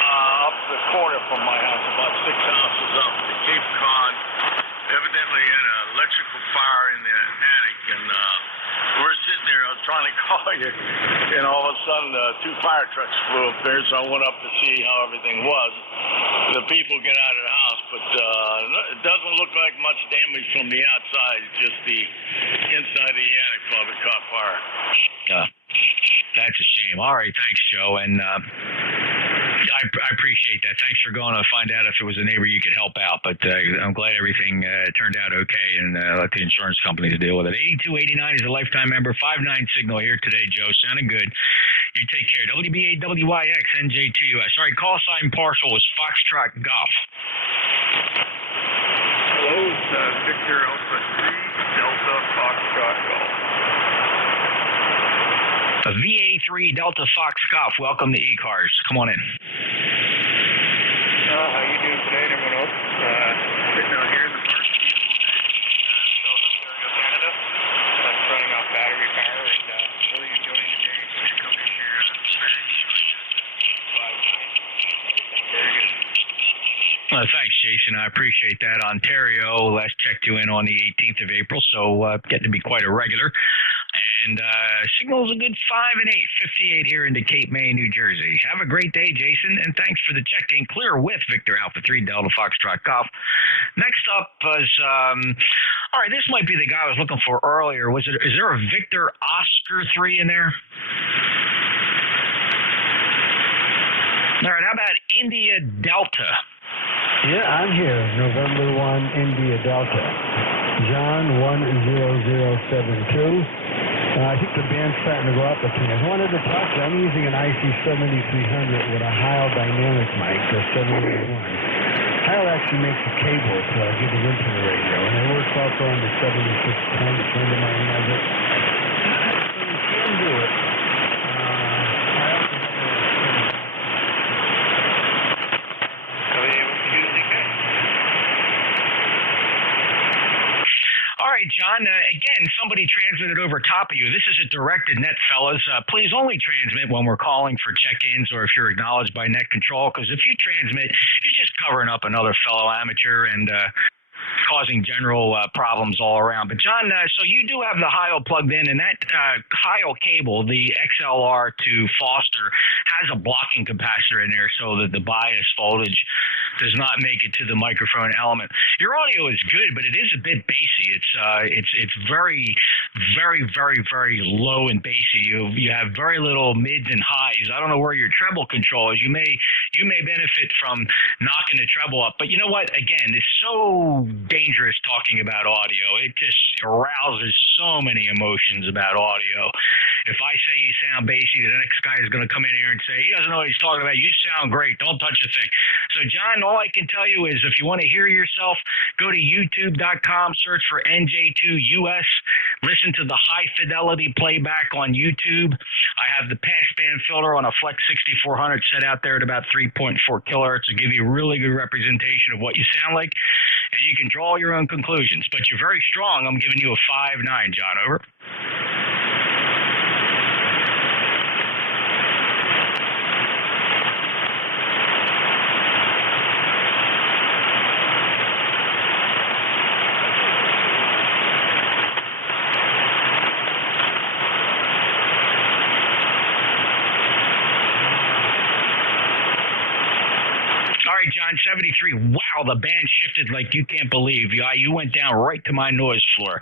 Up the corner from my house, about 6 houses up to Cape Cod. Evidently had an electrical fire in the attic, and we're sitting there. I was trying to call you, and all of a sudden 2 fire trucks flew up there, so I went up to see how everything was. The people get out of the house, but it doesn't look like much damage from the outside, just the inside of the attic probably caught fire. That's a shame. All right, thanks, Joe, and I appreciate that. Thanks for going to find out if it was a neighbor you could help out, but I'm glad everything turned out okay, and let the insurance companies deal with it. 8289 is a lifetime member. 59 signal here today, Joe. Sounding good. You take care. WBAWYX, NJ2US. Sorry, call sign partial was Foxtrot Golf. Hello, Victor Alpha 3, Delta Foxtrot Golf. VA3 Delta Fox Golf. Welcome to ECARS. Come on in. How you doing today, everyone else? Sitting out here in the park, South Ontario, Canada. That's running off battery power, and really enjoying the day. Come in here very easily. 5-9. Very good. Thanks, Jason. I appreciate that. Ontario, last checked you in on the 18th of April, so getting to be quite a regular. And signal's a good 5 and 8, 58 here into Cape May, New Jersey. Have a great day, Jason, and thanks for the check-in. Clear with Victor Alpha 3 Delta Foxtrot Golf. Next up is, all right, this might be the guy I was looking for earlier. Is there a Victor Oscar 3 in there? All right, how about India Delta? Yeah, I'm here. November 1, India Delta. John 10072. I think the band's starting to go up a pin. I wanted to talk to you. I'm using an IC 7300 with a Heil dynamic mic, the 781. Heil actually makes the cable to get it into the radio, and it works also on the 7610. A friend of mine has it. So we can do it. All right, John. John, again, somebody transmitted over top of you. This is a directed net, fellas. Please only transmit when we're calling for check-ins or if you're acknowledged by net control, because if you transmit, you're just covering up another fellow amateur and causing general problems all around. But John, so you do have the Heil plugged in, and that Heil cable, the XLR to Foster, has a blocking capacitor in there so that the bias voltage does not make it to the microphone element. Your audio is good, but it is a bit bassy. It's very, very, very, very low and bassy. You have very little mids and highs. I don't know where your treble control is. You may benefit from knocking the treble up, but you know what? Again, it's so dangerous talking about audio. It just arouses so many emotions about audio. If I say you sound bassy, the next guy is going to come in here and say, he doesn't know what he's talking about. You sound great. Don't touch a thing. So, John, all I can tell you is if you want to hear yourself, go to youtube.com, search for NJ2US, listen to the high fidelity playback on YouTube. I have the passband filter on a Flex 6400 set out there at about 3.4 kilohertz to give you a really good representation of what you sound like, and you can draw your own conclusions. But you're very strong. I'm giving you a 5.9, John. Over. John, 73. Wow, the band shifted like you can't believe. You went down right to my noise floor.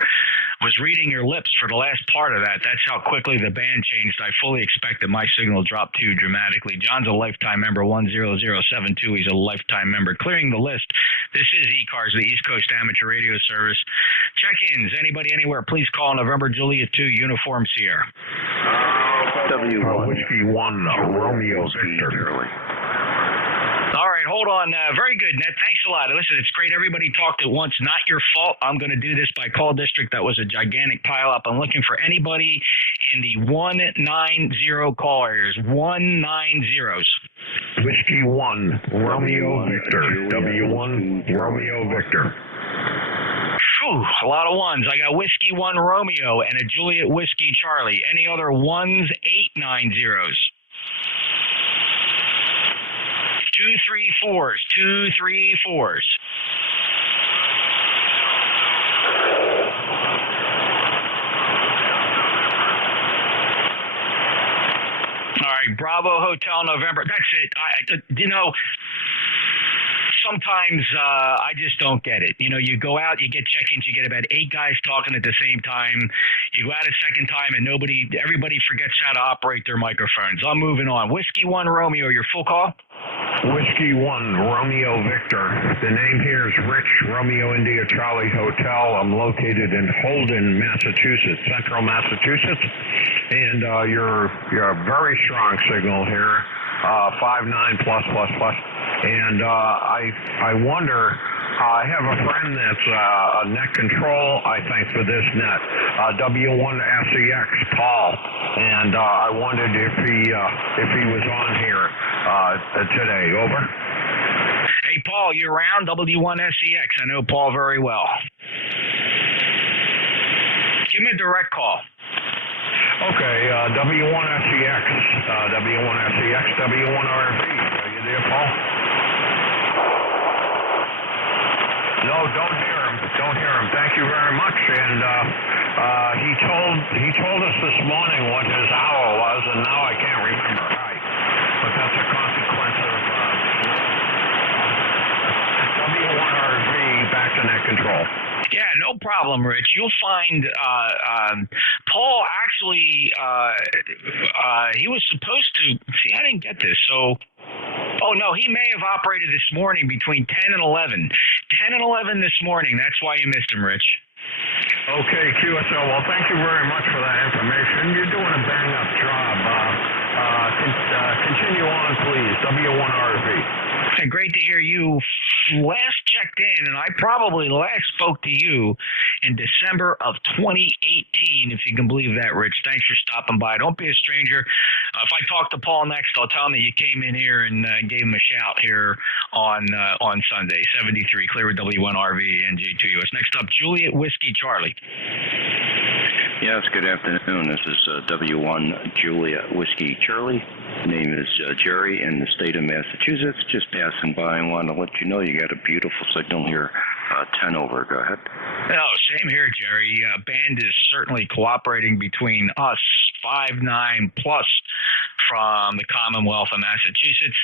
Was reading your lips for the last part of that. That's how quickly the band changed. I fully expect that my signal dropped too dramatically. John's a lifetime member, 10072. He's a lifetime member. Clearing the list. This is ECARS, the East Coast Amateur Radio Service. Check-ins. Anybody, anywhere, please call November Juliet 2, Uniform Sierra. W1. Whiskey 1, Romeo Victor. All right, hold on. Very good, Ned. Thanks a lot. Listen, it's great. Everybody talked at once. Not your fault. I'm going to do this by call district. That was a gigantic pileup. I'm looking for anybody in the 190 call areas. 190s. Whiskey 1, Romeo Victor. W1, Romeo Victor. Whew, a lot of ones. I got Whiskey 1 Romeo and a Juliet Whiskey Charlie. Any other 1s, 890s? 234s, 234s. All right, Bravo Hotel November. That's it. Sometimes I just don't get it. You go out, you get check-ins, you get about 8 guys talking at the same time. You go out a second time, and everybody forgets how to operate their microphones. I'm moving on. Whiskey 1 Romeo, your full call? Whiskey 1 Romeo Victor. The name here is Rich, Romeo India Charlie Hotel. I'm located in Holden, Massachusetts, central Massachusetts. And you're a very strong signal here, 5.9 plus. And I wonder, I have a friend that's a net control, I think, for this net, W1SEX, Paul, and I wondered if he was on here today. Over. Hey, Paul, you around? W1SEX. I know Paul very well. Give me a direct call. Okay, W1SEX, W1SEX, W1RV. Are you there, Paul? No, don't hear him. Don't hear him. Thank you very much. And he told us this morning what his hour was, and now I can't remember. Right. But that's a consequence of W1RV back to net control. Yeah, no problem, Rich. You'll find Paul actually, he was supposed to, see, I didn't get this, so, oh no, he may have operated this morning between 10 and 11. 10 and 11 this morning, that's why you missed him, Rich. Okay, QSL, well, thank you very much for that information. You're doing a bang-up job. Continue on, please. W1RV. Great to hear you last checked in, and I probably last spoke to you in December of 2018, if you can believe that, Rich. Thanks for stopping by. Don't be a stranger. If I talk to Paul next, I'll tell him that you came in here and gave him a shout here on Sunday. 73 Clearwood W1RV NJ2US. Next up, Juliet Whiskey Charlie. Yes, good afternoon. This is W1 Juliet Whiskey Charlie. Name is Jerry in the state of Massachusetts. Just passing by and want to let you know you got a beautiful signal here. 10 over. Go ahead. Oh, same here, Jerry. Band is certainly cooperating between us, 5'9" plus from the Commonwealth of Massachusetts,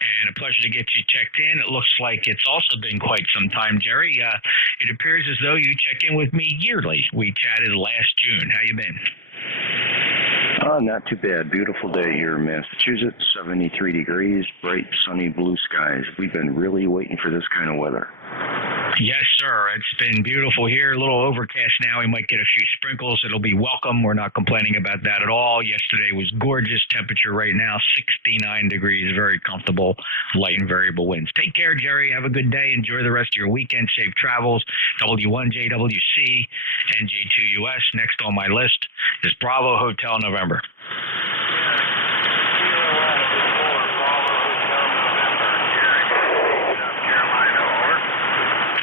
and a pleasure to get you checked in. It looks like it's also been quite some time, Jerry. It appears as though you check in with me yearly. We chatted last June. How you been? Not too bad. Beautiful day here in Massachusetts, 73 degrees, bright, sunny, blue skies. We've been really waiting for this kind of weather. Yes, sir. It's been beautiful here. A little overcast now. We might get a few sprinkles. It'll be welcome. We're not complaining about that at all. Yesterday was gorgeous. Temperature right now, 69 degrees. Very comfortable. Light and variable winds. Take care, Jerry. Have a good day. Enjoy the rest of your weekend. Safe travels. W1JWC, NJ2US. Next on my list is Bravo Hotel November.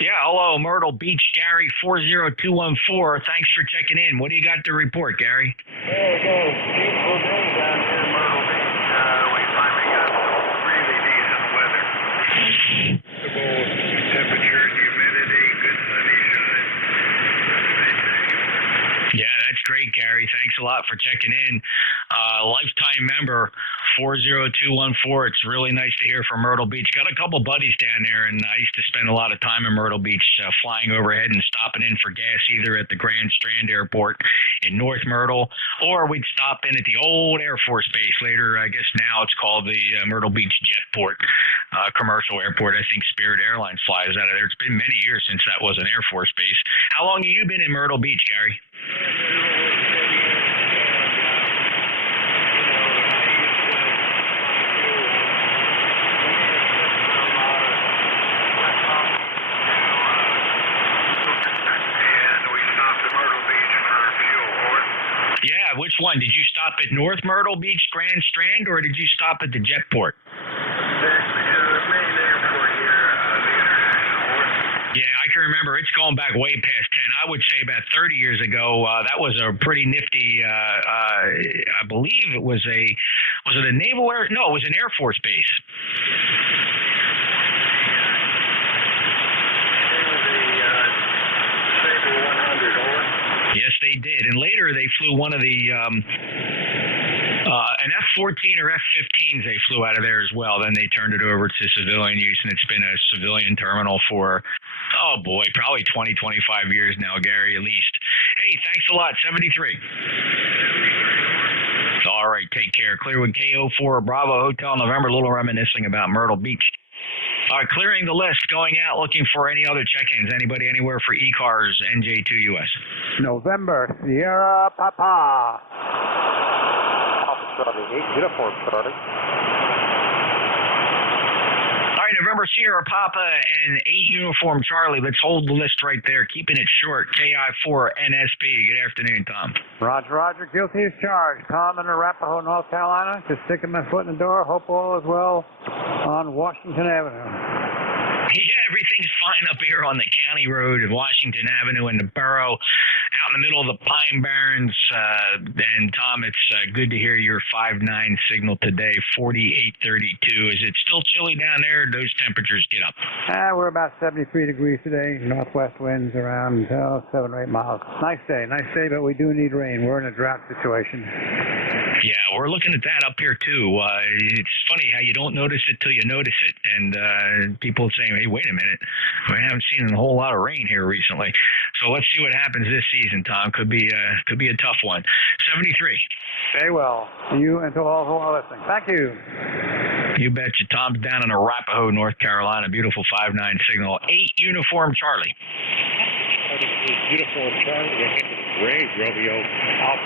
Yeah, hello, Myrtle Beach, Gary, 40214. Thanks for checking in. What do you got to report, Gary? Beautiful day down here in Myrtle Beach. We finally got some really decent weather. Temperature, humidity, good sunshine. Yeah, that's great, Gary. Thanks a lot for checking in. Lifetime member, 40214. It's really nice to hear from Myrtle Beach. Got a couple buddies down there, and I used to spend a lot of time in Myrtle Beach flying overhead and stopping in for gas either at the Grand Strand Airport in North Myrtle, or we'd stop in at the old Air Force Base. Later, I guess now it's called the Myrtle Beach Jetport commercial airport. I think Spirit Airlines flies out of there. It's been many years since that was an Air Force Base. How long have you been in Myrtle Beach, Gary? Yeah, which one? Did you stop at North Myrtle Beach Grand Strand, or did you stop at the Jetport? Yeah, I can remember. It's going back way past 10. I would say about 30 years ago. That was a pretty nifty, I believe it was was it a naval air? No, it was an Air Force base. Yes, they did. And later they flew one of the an F-14 or F-15s they flew out of there as well. Then they turned it over to civilian use, and it's been a civilian terminal for, oh boy, probably 20, 25 years now, Gary, at least. Hey, thanks a lot. 73. All right, take care. Clearwood KO4 Bravo Hotel November. A little reminiscing about Myrtle Beach. Clearing the list, going out, looking for any other check-ins. Anybody anywhere for ECARS, NJ2US? November, Sierra Papa. Alpha Charlie, 8 uniform Charlie. All right, November Sierra Papa and 8 uniform Charlie. Let's hold the list right there, keeping it short. KI4 NSP. Good afternoon, Tom. Roger, guilty as charged. Tom in Arapahoe, North Carolina. Just sticking my foot in the door. Hope all is well on Washington Avenue. Yeah, everything's fine up here on the county road of Washington Avenue in the borough, out in the middle of the Pine Barrens. And Tom, it's good to hear your 5.9 signal today, 4832. Is it still chilly down there? Those temperatures get up? We're about 73 degrees today. Northwest winds around 7 or 8 miles. Nice day, but we do need rain. We're in a drought situation. Yeah, we're looking at that up here too. It's funny how you don't notice it till you notice it, and people saying, "Hey, wait a minute, we haven't seen a whole lot of rain here recently." So let's see what happens this season, Tom. Could be a tough one. 73. Stay well. You and to all who are listening. Thank you. You betcha. Tom's down in Arapahoe, North Carolina. Beautiful 5.9 signal. 8 uniform Charlie. Uniform Charlie, Range Romeo, out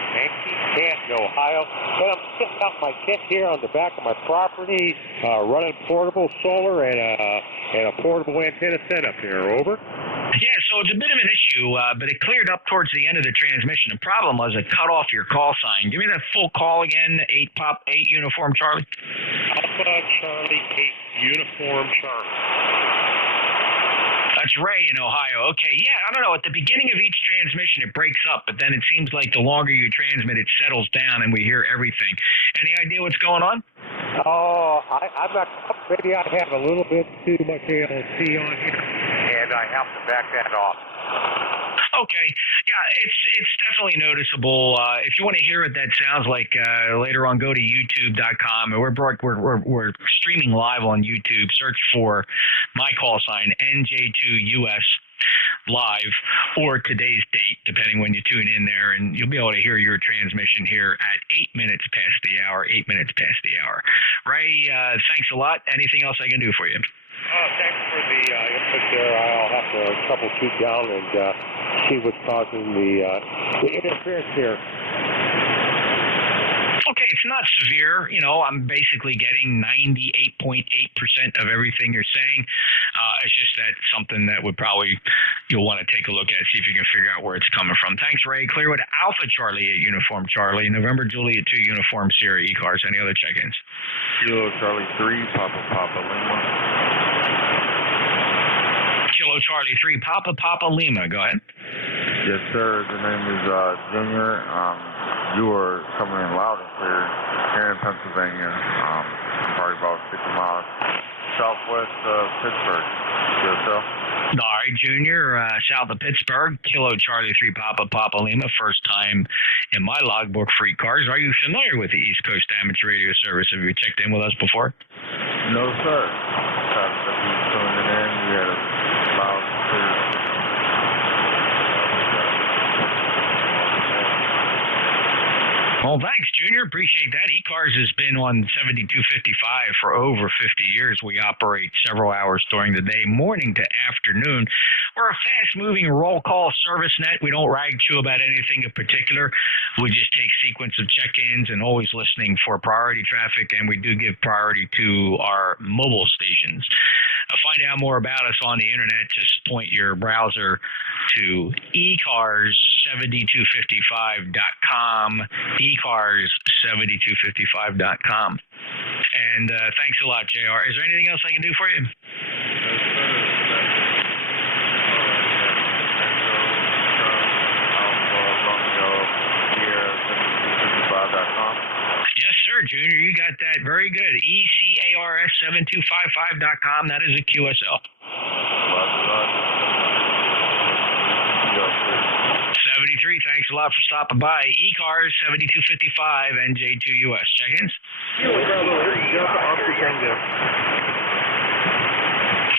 Canton, Ohio. But I'm sitting out my kit here on the back of my property, running portable solar and a portable antenna setup here. Over. Yeah, so it's a bit of an issue, but it cleared up towards the end of the transmission. The problem was it cut off your call sign. Give me that full call again, 8 Uniform Charlie. Alpha Charlie 8 Uniform Charlie. That's Ray in Ohio. Okay, yeah, I don't know. At the beginning of each transmission, it breaks up, but then it seems like the longer you transmit, it settles down and we hear everything. Any idea what's going on? Oh, I'm not. Maybe I have a little bit too much ALC on here, and I have to back that off. Okay, yeah, it's definitely noticeable. If you want to hear what that sounds like later on, go to YouTube.com. We're streaming live on YouTube. Search for my call sign NJ2US Live or today's date, depending when you tune in there, and you'll be able to hear your transmission here at 8 minutes past the hour. 8 minutes past the hour. Ray, thanks a lot. Anything else I can do for you? Thanks for the input there. I'll have to troubleshoot down and see what's causing the interference here. Okay, it's not severe. You know, I'm basically getting 98.8% of everything you're saying. It's just that something that would probably you'll want to take a look at, see if you can figure out where it's coming from. Thanks, Ray. Clearwood Alpha Charlie 8 Uniform Charlie, November Juliet 2 Uniform Sierra ECARS. Any other check-ins? Kilo Charlie 3 Papa Lima. Kilo Charlie 3 Papa Lima. Go ahead. Yes, sir. The name is Junior. You are coming in loud and clear here in Pennsylvania, probably about 50 miles southwest of Pittsburgh. Yourself? All right, Junior, south of Pittsburgh, Kilo Charlie 3 Papa Lima, first time in my logbook for ECARS. Are you familiar with the East Coast Amateur Radio Service? Have you checked in with us before? No, sir. Tuning in, we had a loud and clear. Well, thanks, Junior. Appreciate that. ECARS has been on 7255 for over 50 years. We operate several hours during the day, morning to afternoon. We're a fast-moving roll call service net. We don't rag chew about anything in particular. We just take sequence of check-ins and always listening for priority traffic, and we do give priority to our mobile stations. Find out more about us on the internet. Just point your browser to ECARS7255.com, ECARS7255.com. And thanks a lot, JR. Is there anything else I can do for you? Yes, sir, Junior. You got that very good. ECARS7255.com. That is a QSL. 73, thanks a lot for stopping by. ECARS 7255 NJ2US. Check-ins?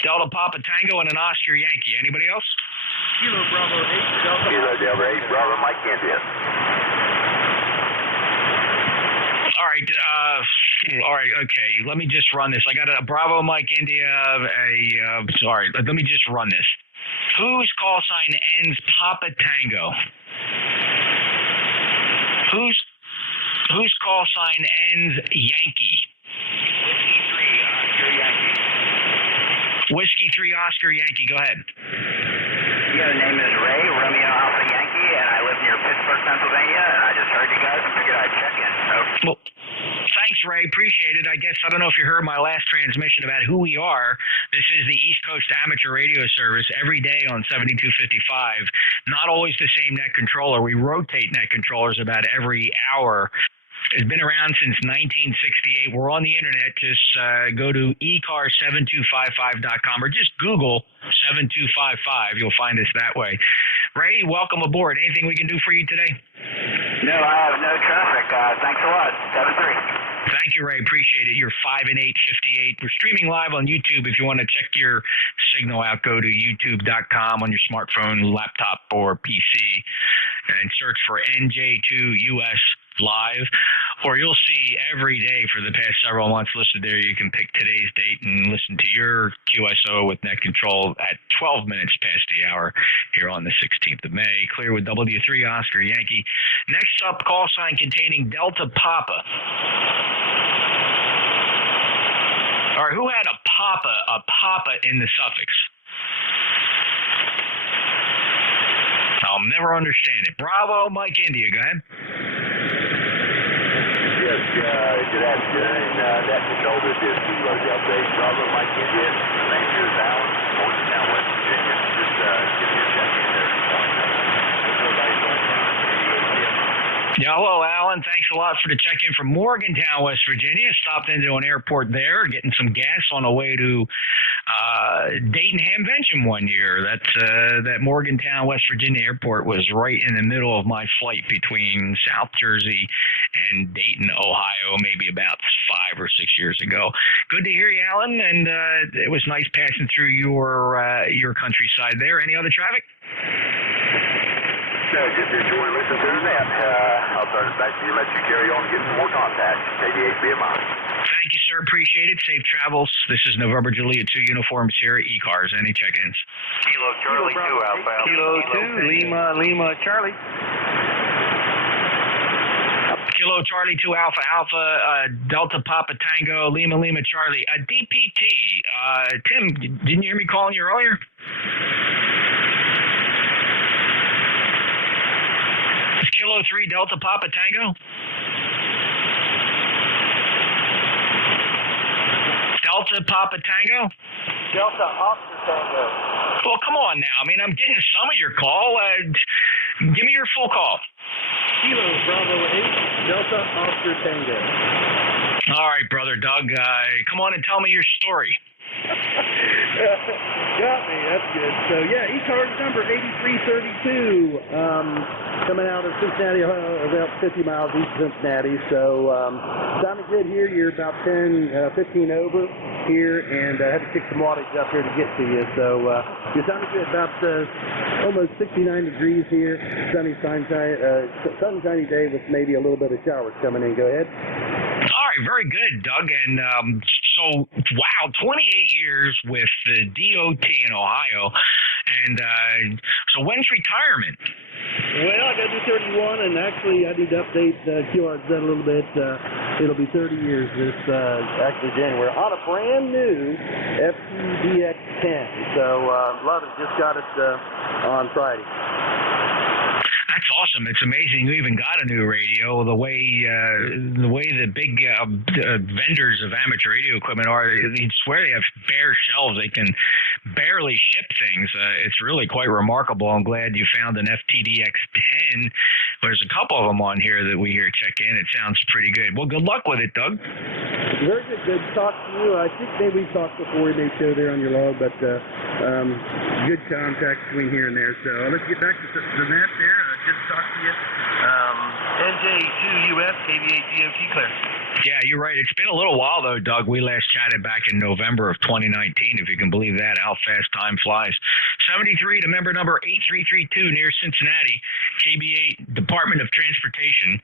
Delta Papa Tango and an Oscar Yankee. Anybody else? Kilo Bravo 8 Delta. Kilo Delta 8 Bravo Mike India. All right, okay. Let me just run this. I got a Bravo Mike India, let me just run this. Whose call sign ends Papa Tango? Whose call sign ends Yankee? Whiskey 3 Oscar Yankee. Go ahead. Yeah, the name is Ray, Romeo Alpha Yankee, and I live near Pittsburgh, Pennsylvania, and I just heard you guys and figured I'd check in. Well, thanks, Ray. Appreciate it. I guess, I don't know if you heard my last transmission about who we are. This is the East Coast Amateur Radio Service every day on 7255. Not always the same net controller. We rotate net controllers about every hour. It's been around since 1968. We're on the internet. Just go to ECARS7255.com or just Google 7255. You'll find us that way. Ray, welcome aboard. Anything we can do for you today? No, I have no traffic. Thanks a lot. 73. Thank you, Ray. Appreciate it. You're 5 and 858. We're streaming live on YouTube. If you want to check your signal out, go to youtube.com on your smartphone, laptop, or PC and search for NJ2US Live, or you'll see every day for the past several months listed there. You can pick today's date and listen to your QSO with net control at 12 minutes past the hour here on the 16th of May. Clear with W3 Oscar Yankee. Next up, call sign containing Delta Papa. All right, who had a Papa in the suffix? never understand it. Bravo, Mike India, go ahead. Yes, good afternoon. That's the Golden is Kilo Delta 8 Bravo Mike India. My name is Alan, Morgantown, West Virginia. Just give me a check-in there this morning. How's everybody doing? Yeah, hello, Alan. Thanks a lot for the check-in from Morgantown, West Virginia. Stopped into an airport there, getting some gas on the way to Dayton Hamvention one year. That Morgantown, West Virginia airport was right in the middle of my flight between South Jersey and Dayton, Ohio, maybe about 5 or 6 years ago. Good to hear you, Alan, and it was nice passing through your countryside there. Any other traffic? Just enjoying listening to that. I'll turn it back to you and let you carry on and get some more contacts. 88 BMI. Thank you, sir. Appreciate it. Safe travels. This is November Juliet 2 uniforms here at ECARS. Any check-ins? Kilo Charlie 2 Alpha. Kilo 2 Lima Charlie. Kilo Charlie 2 Alpha Alpha Delta Papa Tango Lima Charlie. DPT. Tim, didn't you hear me calling you earlier? Kilo 3 Delta Papa Tango? Delta Papa Tango? Delta Oscar Tango. Well, come on now. I mean, I'm getting some of your call. Give me your full call. Kilo Bravo 8 Delta Oscar Tango. All right, brother Doug. Come on and tell me your story. Got me. That's good. So, yeah, ECARS number 8332, coming out of Cincinnati, about 50 miles east of Cincinnati. So, sounding good here. You're about 15 over here, and I had to kick some wattage up here to get to you. So, you're sounding good. About almost 69 degrees here. Sunshiny day with maybe a little bit of showers coming in. Go ahead. All right, very good, Doug. And so, wow, 28 years with the DOT in Ohio. And so when's retirement? Well, I got to do 31, and actually I need to update QRZ a little bit. It'll be 30 years this actually January on a brand new FTDX10. So love it. Just got it on Friday. That's awesome. It's amazing you even got a new radio. The way the big vendors of amateur radio equipment are, you'd swear they have bare shelves. They can barely ship things. It's really quite remarkable. I'm glad you found an FTDX10. There's a couple of them on here that we hear check in. It sounds pretty good. Well, good luck with it, Doug. Very good. Good to talk to you. I think maybe we talked before. We may show there on your log, but good contact between here and there. So let's get back to the net there. Good to talk to you. NJ2US KV8 DOT clear. Yeah, you're right. It's been a little while, though, Doug. We last chatted back in November of 2019, if you can believe that, how fast time flies. 73 to member number 8332 near Cincinnati, KB8 Department of Transportation.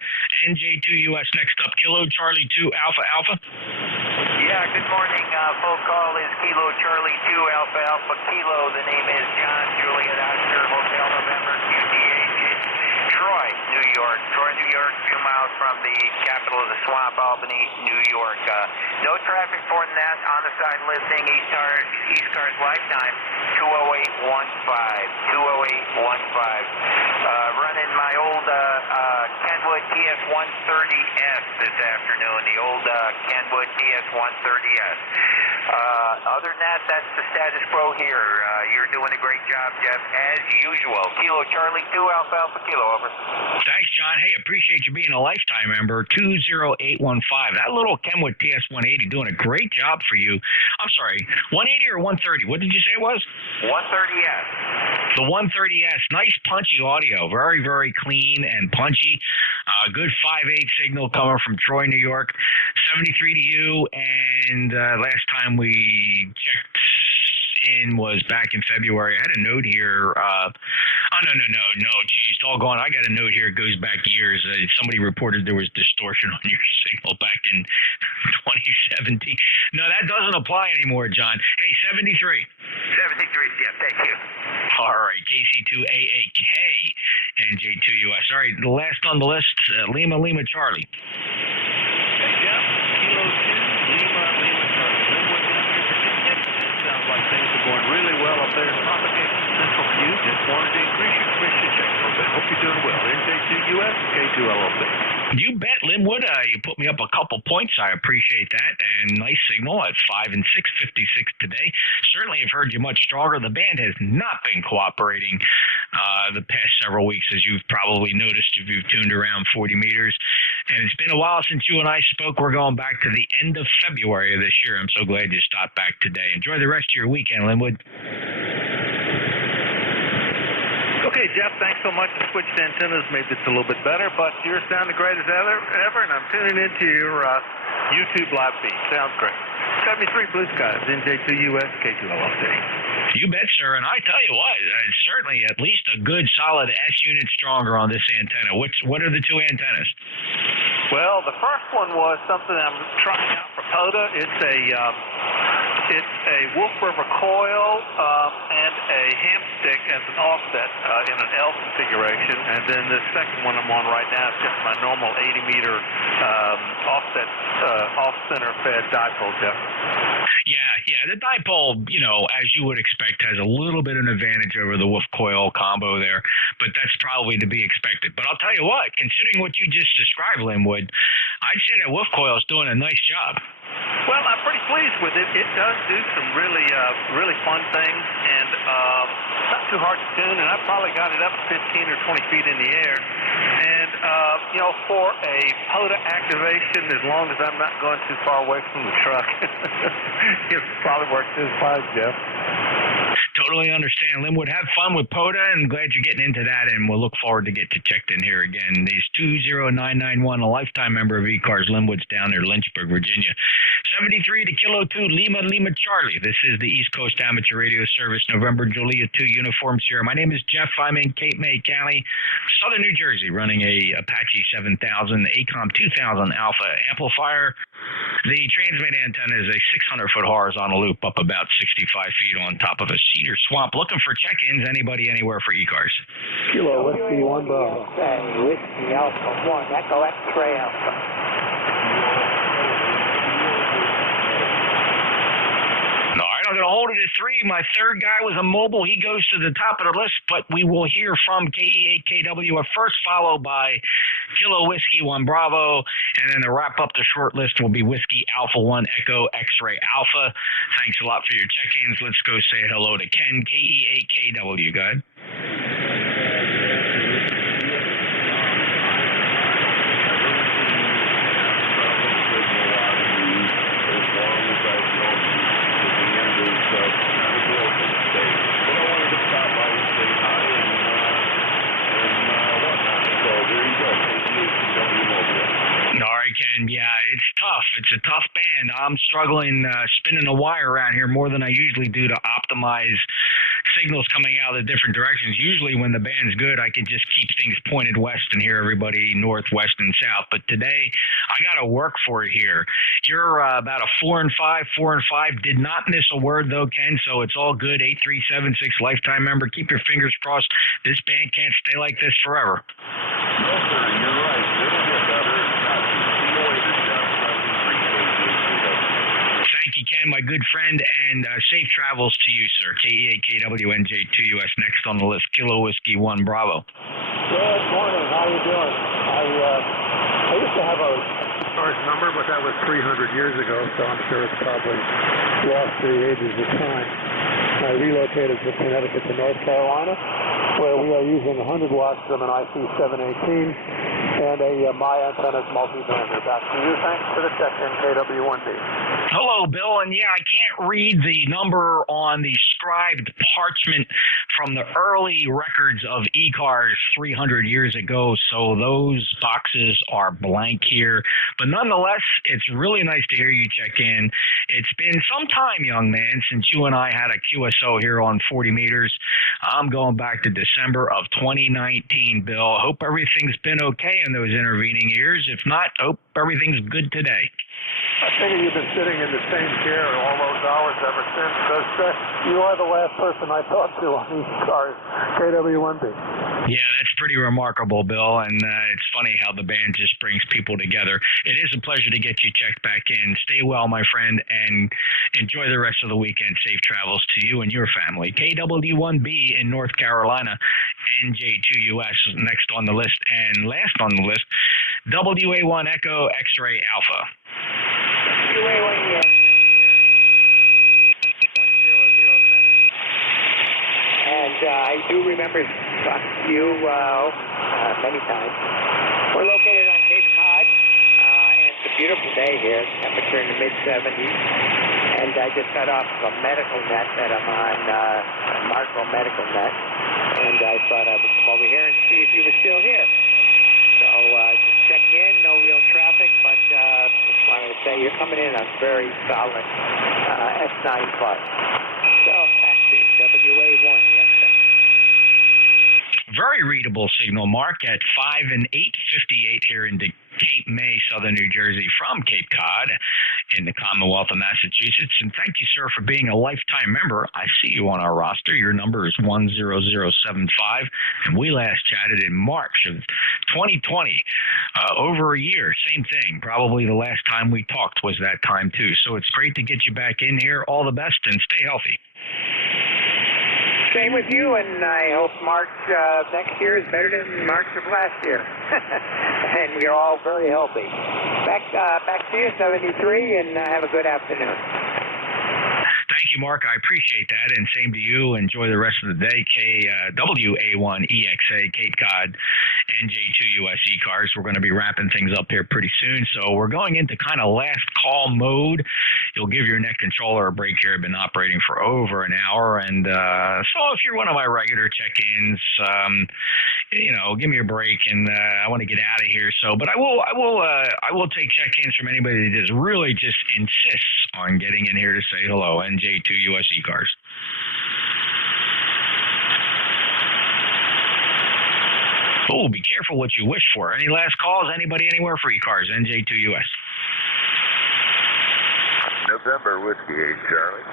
NJ2US next up, Kilo Charlie 2 Alpha Alpha. Yeah, good morning. Full call is Kilo Charlie 2 Alpha Alpha Kilo. The name is John Juliet Oscar Hotel November QTH in Troy, New York. Troy, New York, 2 miles from the capital of the swamp, Albany, New York. No traffic more than that. On the side listing, ECARS lifetime, 20815. Running my old Kenwood TS130S this afternoon, the old Kenwood TS130S. Other than that, that's the status quo here. You're doing a great job, Jeff, as usual. Kilo Charlie 2 Alpha Alpha Kilo, over. Thanks, John. Hey, appreciate you being a lifetime member. 20815. That little Kenwood TS180 doing a great job for you. I'm sorry, 180 or 130? What did you say it was? 130S. The 130S. Nice punchy audio. Very, very clean and punchy. Good 5.8 signal coming from Troy, New York. 73 to you. And last time we checked in was back in February. I had a note here. No, geez, doggone. I got a note here. It goes back years. Somebody reported there was distortion on your signal back in 2017. No, that doesn't apply anymore, John. Hey, 73. 73, yeah, thank you. All right, KC2AAK, NJ2US. All right, the last on the list, Lima Charlie. Hey, Jeff, Kilo 2, Lima Charlie. Sounds like things are going really well up there. Propagation Central View, just wanted to increase your commission check a little bit. Hope you're doing well. NJ2US, K2LLC. You bet, Linwood. You put me up a couple points. I appreciate that. And nice signal at 5 and 656 today. Certainly have heard you much stronger. The band has not been cooperating the past several weeks, as you've probably noticed if you've tuned around 40 meters. And it's been a while since you and I spoke. We're going back to the end of February of this year. I'm so glad you stopped back today. Enjoy the rest of your weekend, Linwood. Okay, Jeff, thanks so much. I switched antennas, made this a little bit better, but you're sounding great as ever, and I'm tuning into your YouTube live feed. Sounds great. 73 Blue Skies, NJ2US, K2LLC. You bet, sir. And I tell you what, it's certainly at least a good, solid S unit stronger on this antenna. What are the two antennas? Well, the first one was something I'm trying out for POTA. It's a Wolf River coil and a ham stick as an offset in an L configuration. And then the second one I'm on right now is just my normal 80-meter offset, off-center fed dipole, Jeff. Yeah, the dipole, as you would expect, has a little bit of an advantage over the Wolf coil combo there, but that's probably to be expected. But I'll tell you what, considering what you just described, Linwood, I'd say that Wolf coil is doing a nice job. Well, I'm pretty pleased with it. It does do some really fun things, and it's not too hard to tune, and I probably got it up 15 or 20 feet in the air. And, for a POTA activation, as long as I'm not going too far away from the truck, it probably works just fine, Jeff. Totally understand. Linwood, have fun with POTA, and glad you're getting into that, and we'll look forward to get you checked in here again. These 20991, a lifetime member of ECARS. Linwood's down there, Lynchburg, Virginia. 73 to Kilo 2, Lima Charlie. This is the East Coast Amateur Radio Service, November Julia 2 uniform Sierra. My name is Jeff. I'm in Cape May County, Southern New Jersey, running a Apache 7000, ACOM 2000 Alpha amplifier. The transmit antenna is a 600-foot horizontal loop up about 65 feet on top of a cedar swamp. Looking for check-ins. Anybody, anywhere for ECARS. Kilo Whiskey 1 Bravo. Whiskey Alpha 1, Echo X-ray Alpha. All right, I'm going to hold it at 3. My third guy was a mobile. He goes to the top of the list, but we will hear from KE8KW first, followed by Kilo Whiskey 1 Bravo, and then to wrap up the short list will be Whiskey Alpha 1 Echo X-ray Alpha. Thanks a lot for your check-ins. Let's go say hello to Ken, KE8KW. Go ahead. Ken, yeah, it's tough. It's a tough band. I'm struggling spinning the wire around here more than I usually do to optimize signals coming out of the different directions. Usually when the band's good, I can just keep things pointed west and hear everybody north, west, and south. But today, I got to work for it here. You're about a 4 and 5, 4 and 5. Did not miss a word, though, Ken, so it's all good. 8376 lifetime member. Keep your fingers crossed. This band can't stay like this forever. No, sir, you're right. It'll get better. Thank you, Ken, my good friend, and safe travels to you, sir. KE8KW NJ2US next on the list. Kilo Whiskey 1 Bravo. Good morning. How you doing? I used to have a large number, but that was 300 years ago, so I'm sure it's probably lost to the ages of time. I relocated from Connecticut to North Carolina, where we are using 100 watts of an IC718 and a My Antennas multi-bander. Back to you. Thanks for the check-in, KW1D. Hello, Bill. And yeah, I can't read the number on the scribed parchment from the early records of ECARS 300 years ago, so those boxes are blank here. But nonetheless, it's really nice to hear you check in. It's been some time, young man, since you and I had a QSO here on 40 meters. I'm going back to December of 2019, Bill. Hope everything's been okay in those intervening years. If not, hope everything's good today. I figure you've been sitting in the same chair all those hours ever since, because you are the last person I talked to on ECARS KW1B. Yeah, that's pretty remarkable, Bill, and it's funny how the band just brings people together. It is a pleasure to get you checked back in. Stay well, my friend, and enjoy the rest of the weekend. Safe travels to you and your family. KW1B in North Carolina, NJ2US next on the list, and last on the list, WA1 Echo X-Ray Alpha. WA1 X-Ray. And I do remember talking to you many times. We're located on Cape Cod, and it's a beautiful day here. Temperature in the mid-70s. And I just got off a medical net that I'm on, Marco Medical Net. And I thought I would come over here and see if you were still here. So just checking in, no real traffic, but just wanted to say you're coming in on very solid S9 Plus. So back to WA1. Very readable signal, Mark, at 5 and 8:58 here in Cape May, southern New Jersey, from Cape Cod in the Commonwealth of Massachusetts. And thank you, sir, for being a lifetime member. I see you on our roster. Your number is 10075, and we last chatted in March of 2020, over a year. Same thing. Probably the last time we talked was that time, too. So it's great to get you back in here. All the best, and stay healthy. Same with you, and I hope March next year is better than March of last year. And we are all very healthy. Back to you, 73, and have a good afternoon. Thank you, Mark. I appreciate that, and same to you. Enjoy the rest of the day. WA1 EXA, Cape Cod, NJ2US ECARS. We're going to be wrapping things up here pretty soon, so we're going into kind of last call mode. You'll give your neck controller a break here. I've been operating for over an hour, and so if you're one of my regular check-ins, give me a break, and I want to get out of here. So, but I will take check-ins from anybody that just really just insists on getting in here to say hello. NJ2US ECARS. Oh, be careful what you wish for. Any last calls? Anybody anywhere for ECARS? NJ2US. November Whiskey 8 Charlie.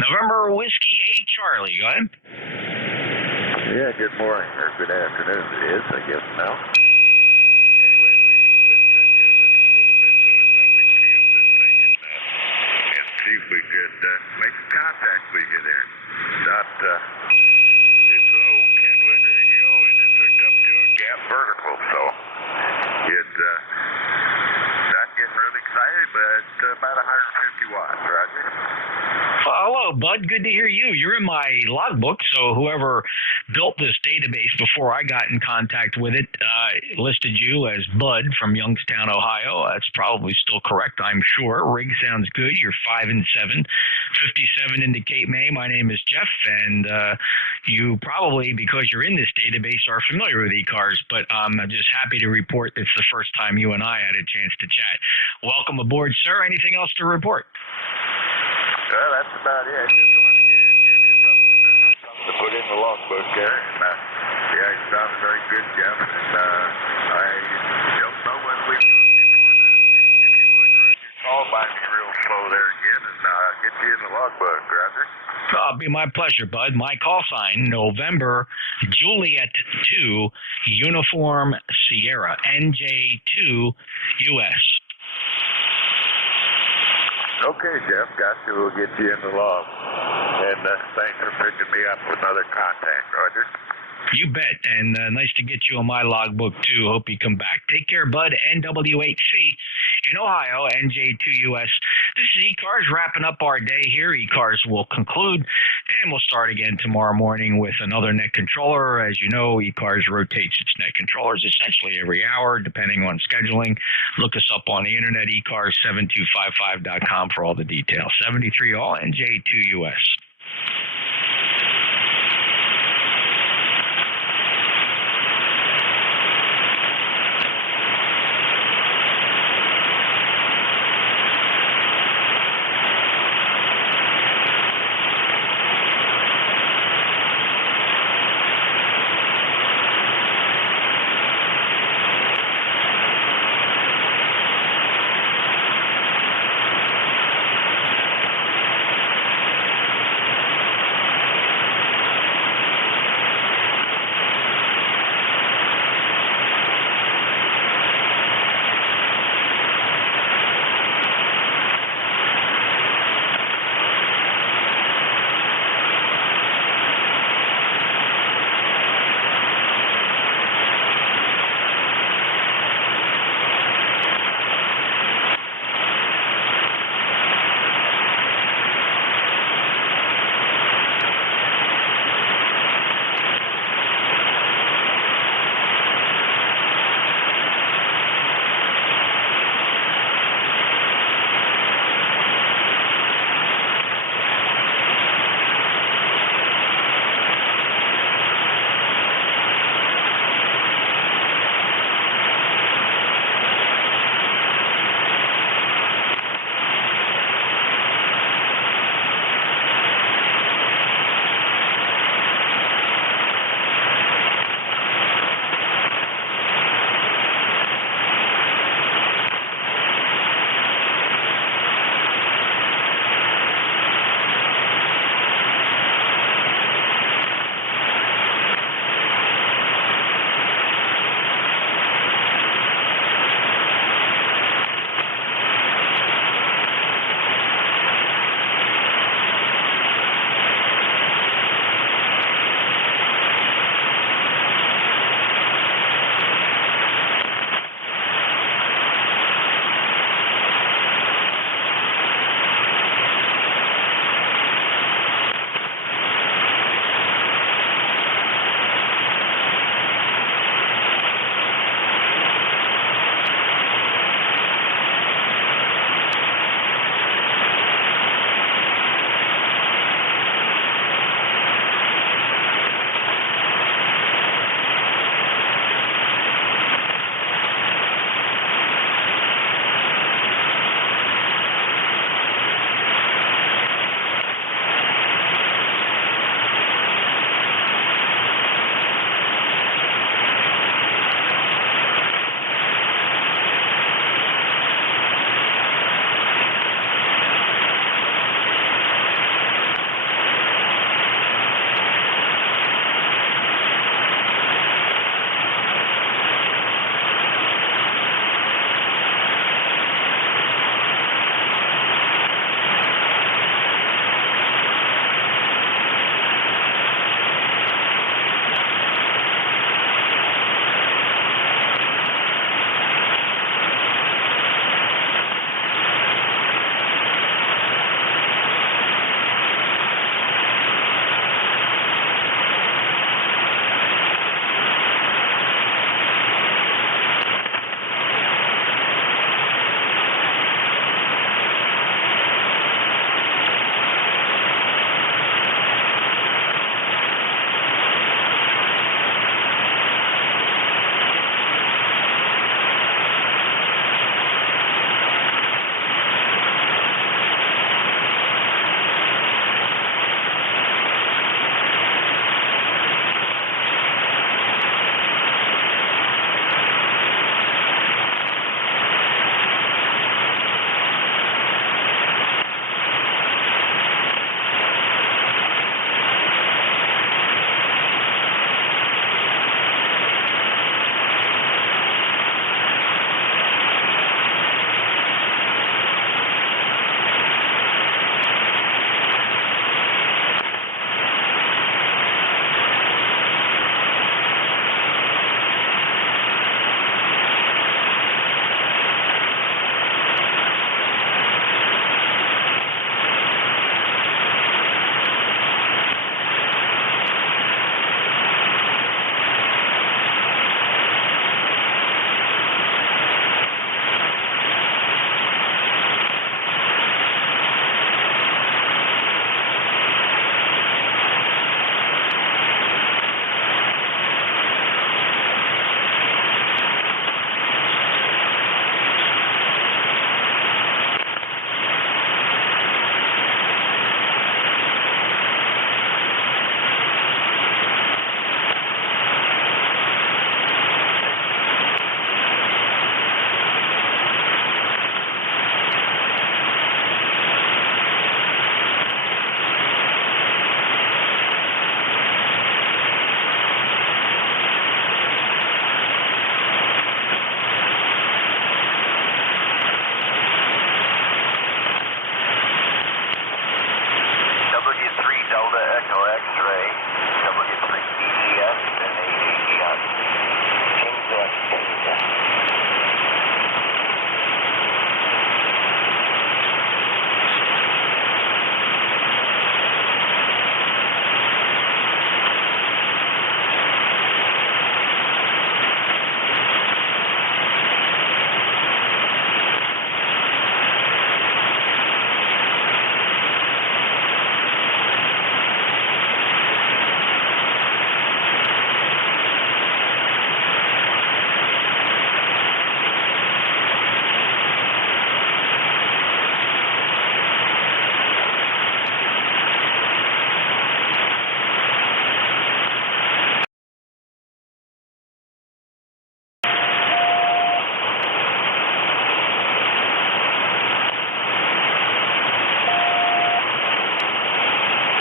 November Whiskey 8 Charlie. Go ahead. Yeah, good morning or good afternoon it is, I guess now. Anyway, we've been sitting here listening a little bit, so I thought we'd key up this thing and see if we could make some contact with you there. It's an old Kenwood radio, and it's hooked up to a gap vertical, so it's not getting really excited, but about 150 watts, Roger. Hello, Bud. Good to hear you. You're in my logbook, so whoever built this database before I got in contact with it listed you as Bud from Youngstown, Ohio. That's probably still correct, I'm sure. Rig sounds good. You're 5 and 7, 57 into Cape May. My name is Jeff, and you probably, because you're in this database, are familiar with ECARS, but I'm just happy to report it's the first time you and I had a chance to chat. Welcome aboard, sir. Anything else to report? Well, that's about it. Just wanted to get in and give you something to put in the logbook there. And, yeah, it sounds very good, Jeff. And I don't know when we talked before that. If you would, run your call by me real slow there again and get you in the logbook, Roger. It'll be my pleasure, Bud. My call sign, November Juliet 2 Uniform Sierra, NJ2US. Okay, Jeff, got you. We'll get you in the log. And thanks for picking me up with another contact, Roger. You bet, and nice to get you on my logbook, too. Hope you come back. Take care, Bud. NW8C in Ohio, NJ2US. This is ECARS wrapping up our day here. ECARS will conclude, and we'll start again tomorrow morning with another net controller. As you know, ECARS rotates its net controllers essentially every hour, depending on scheduling. Look us up on the internet, ECARS7255.com for all the details. 73 all, NJ2US.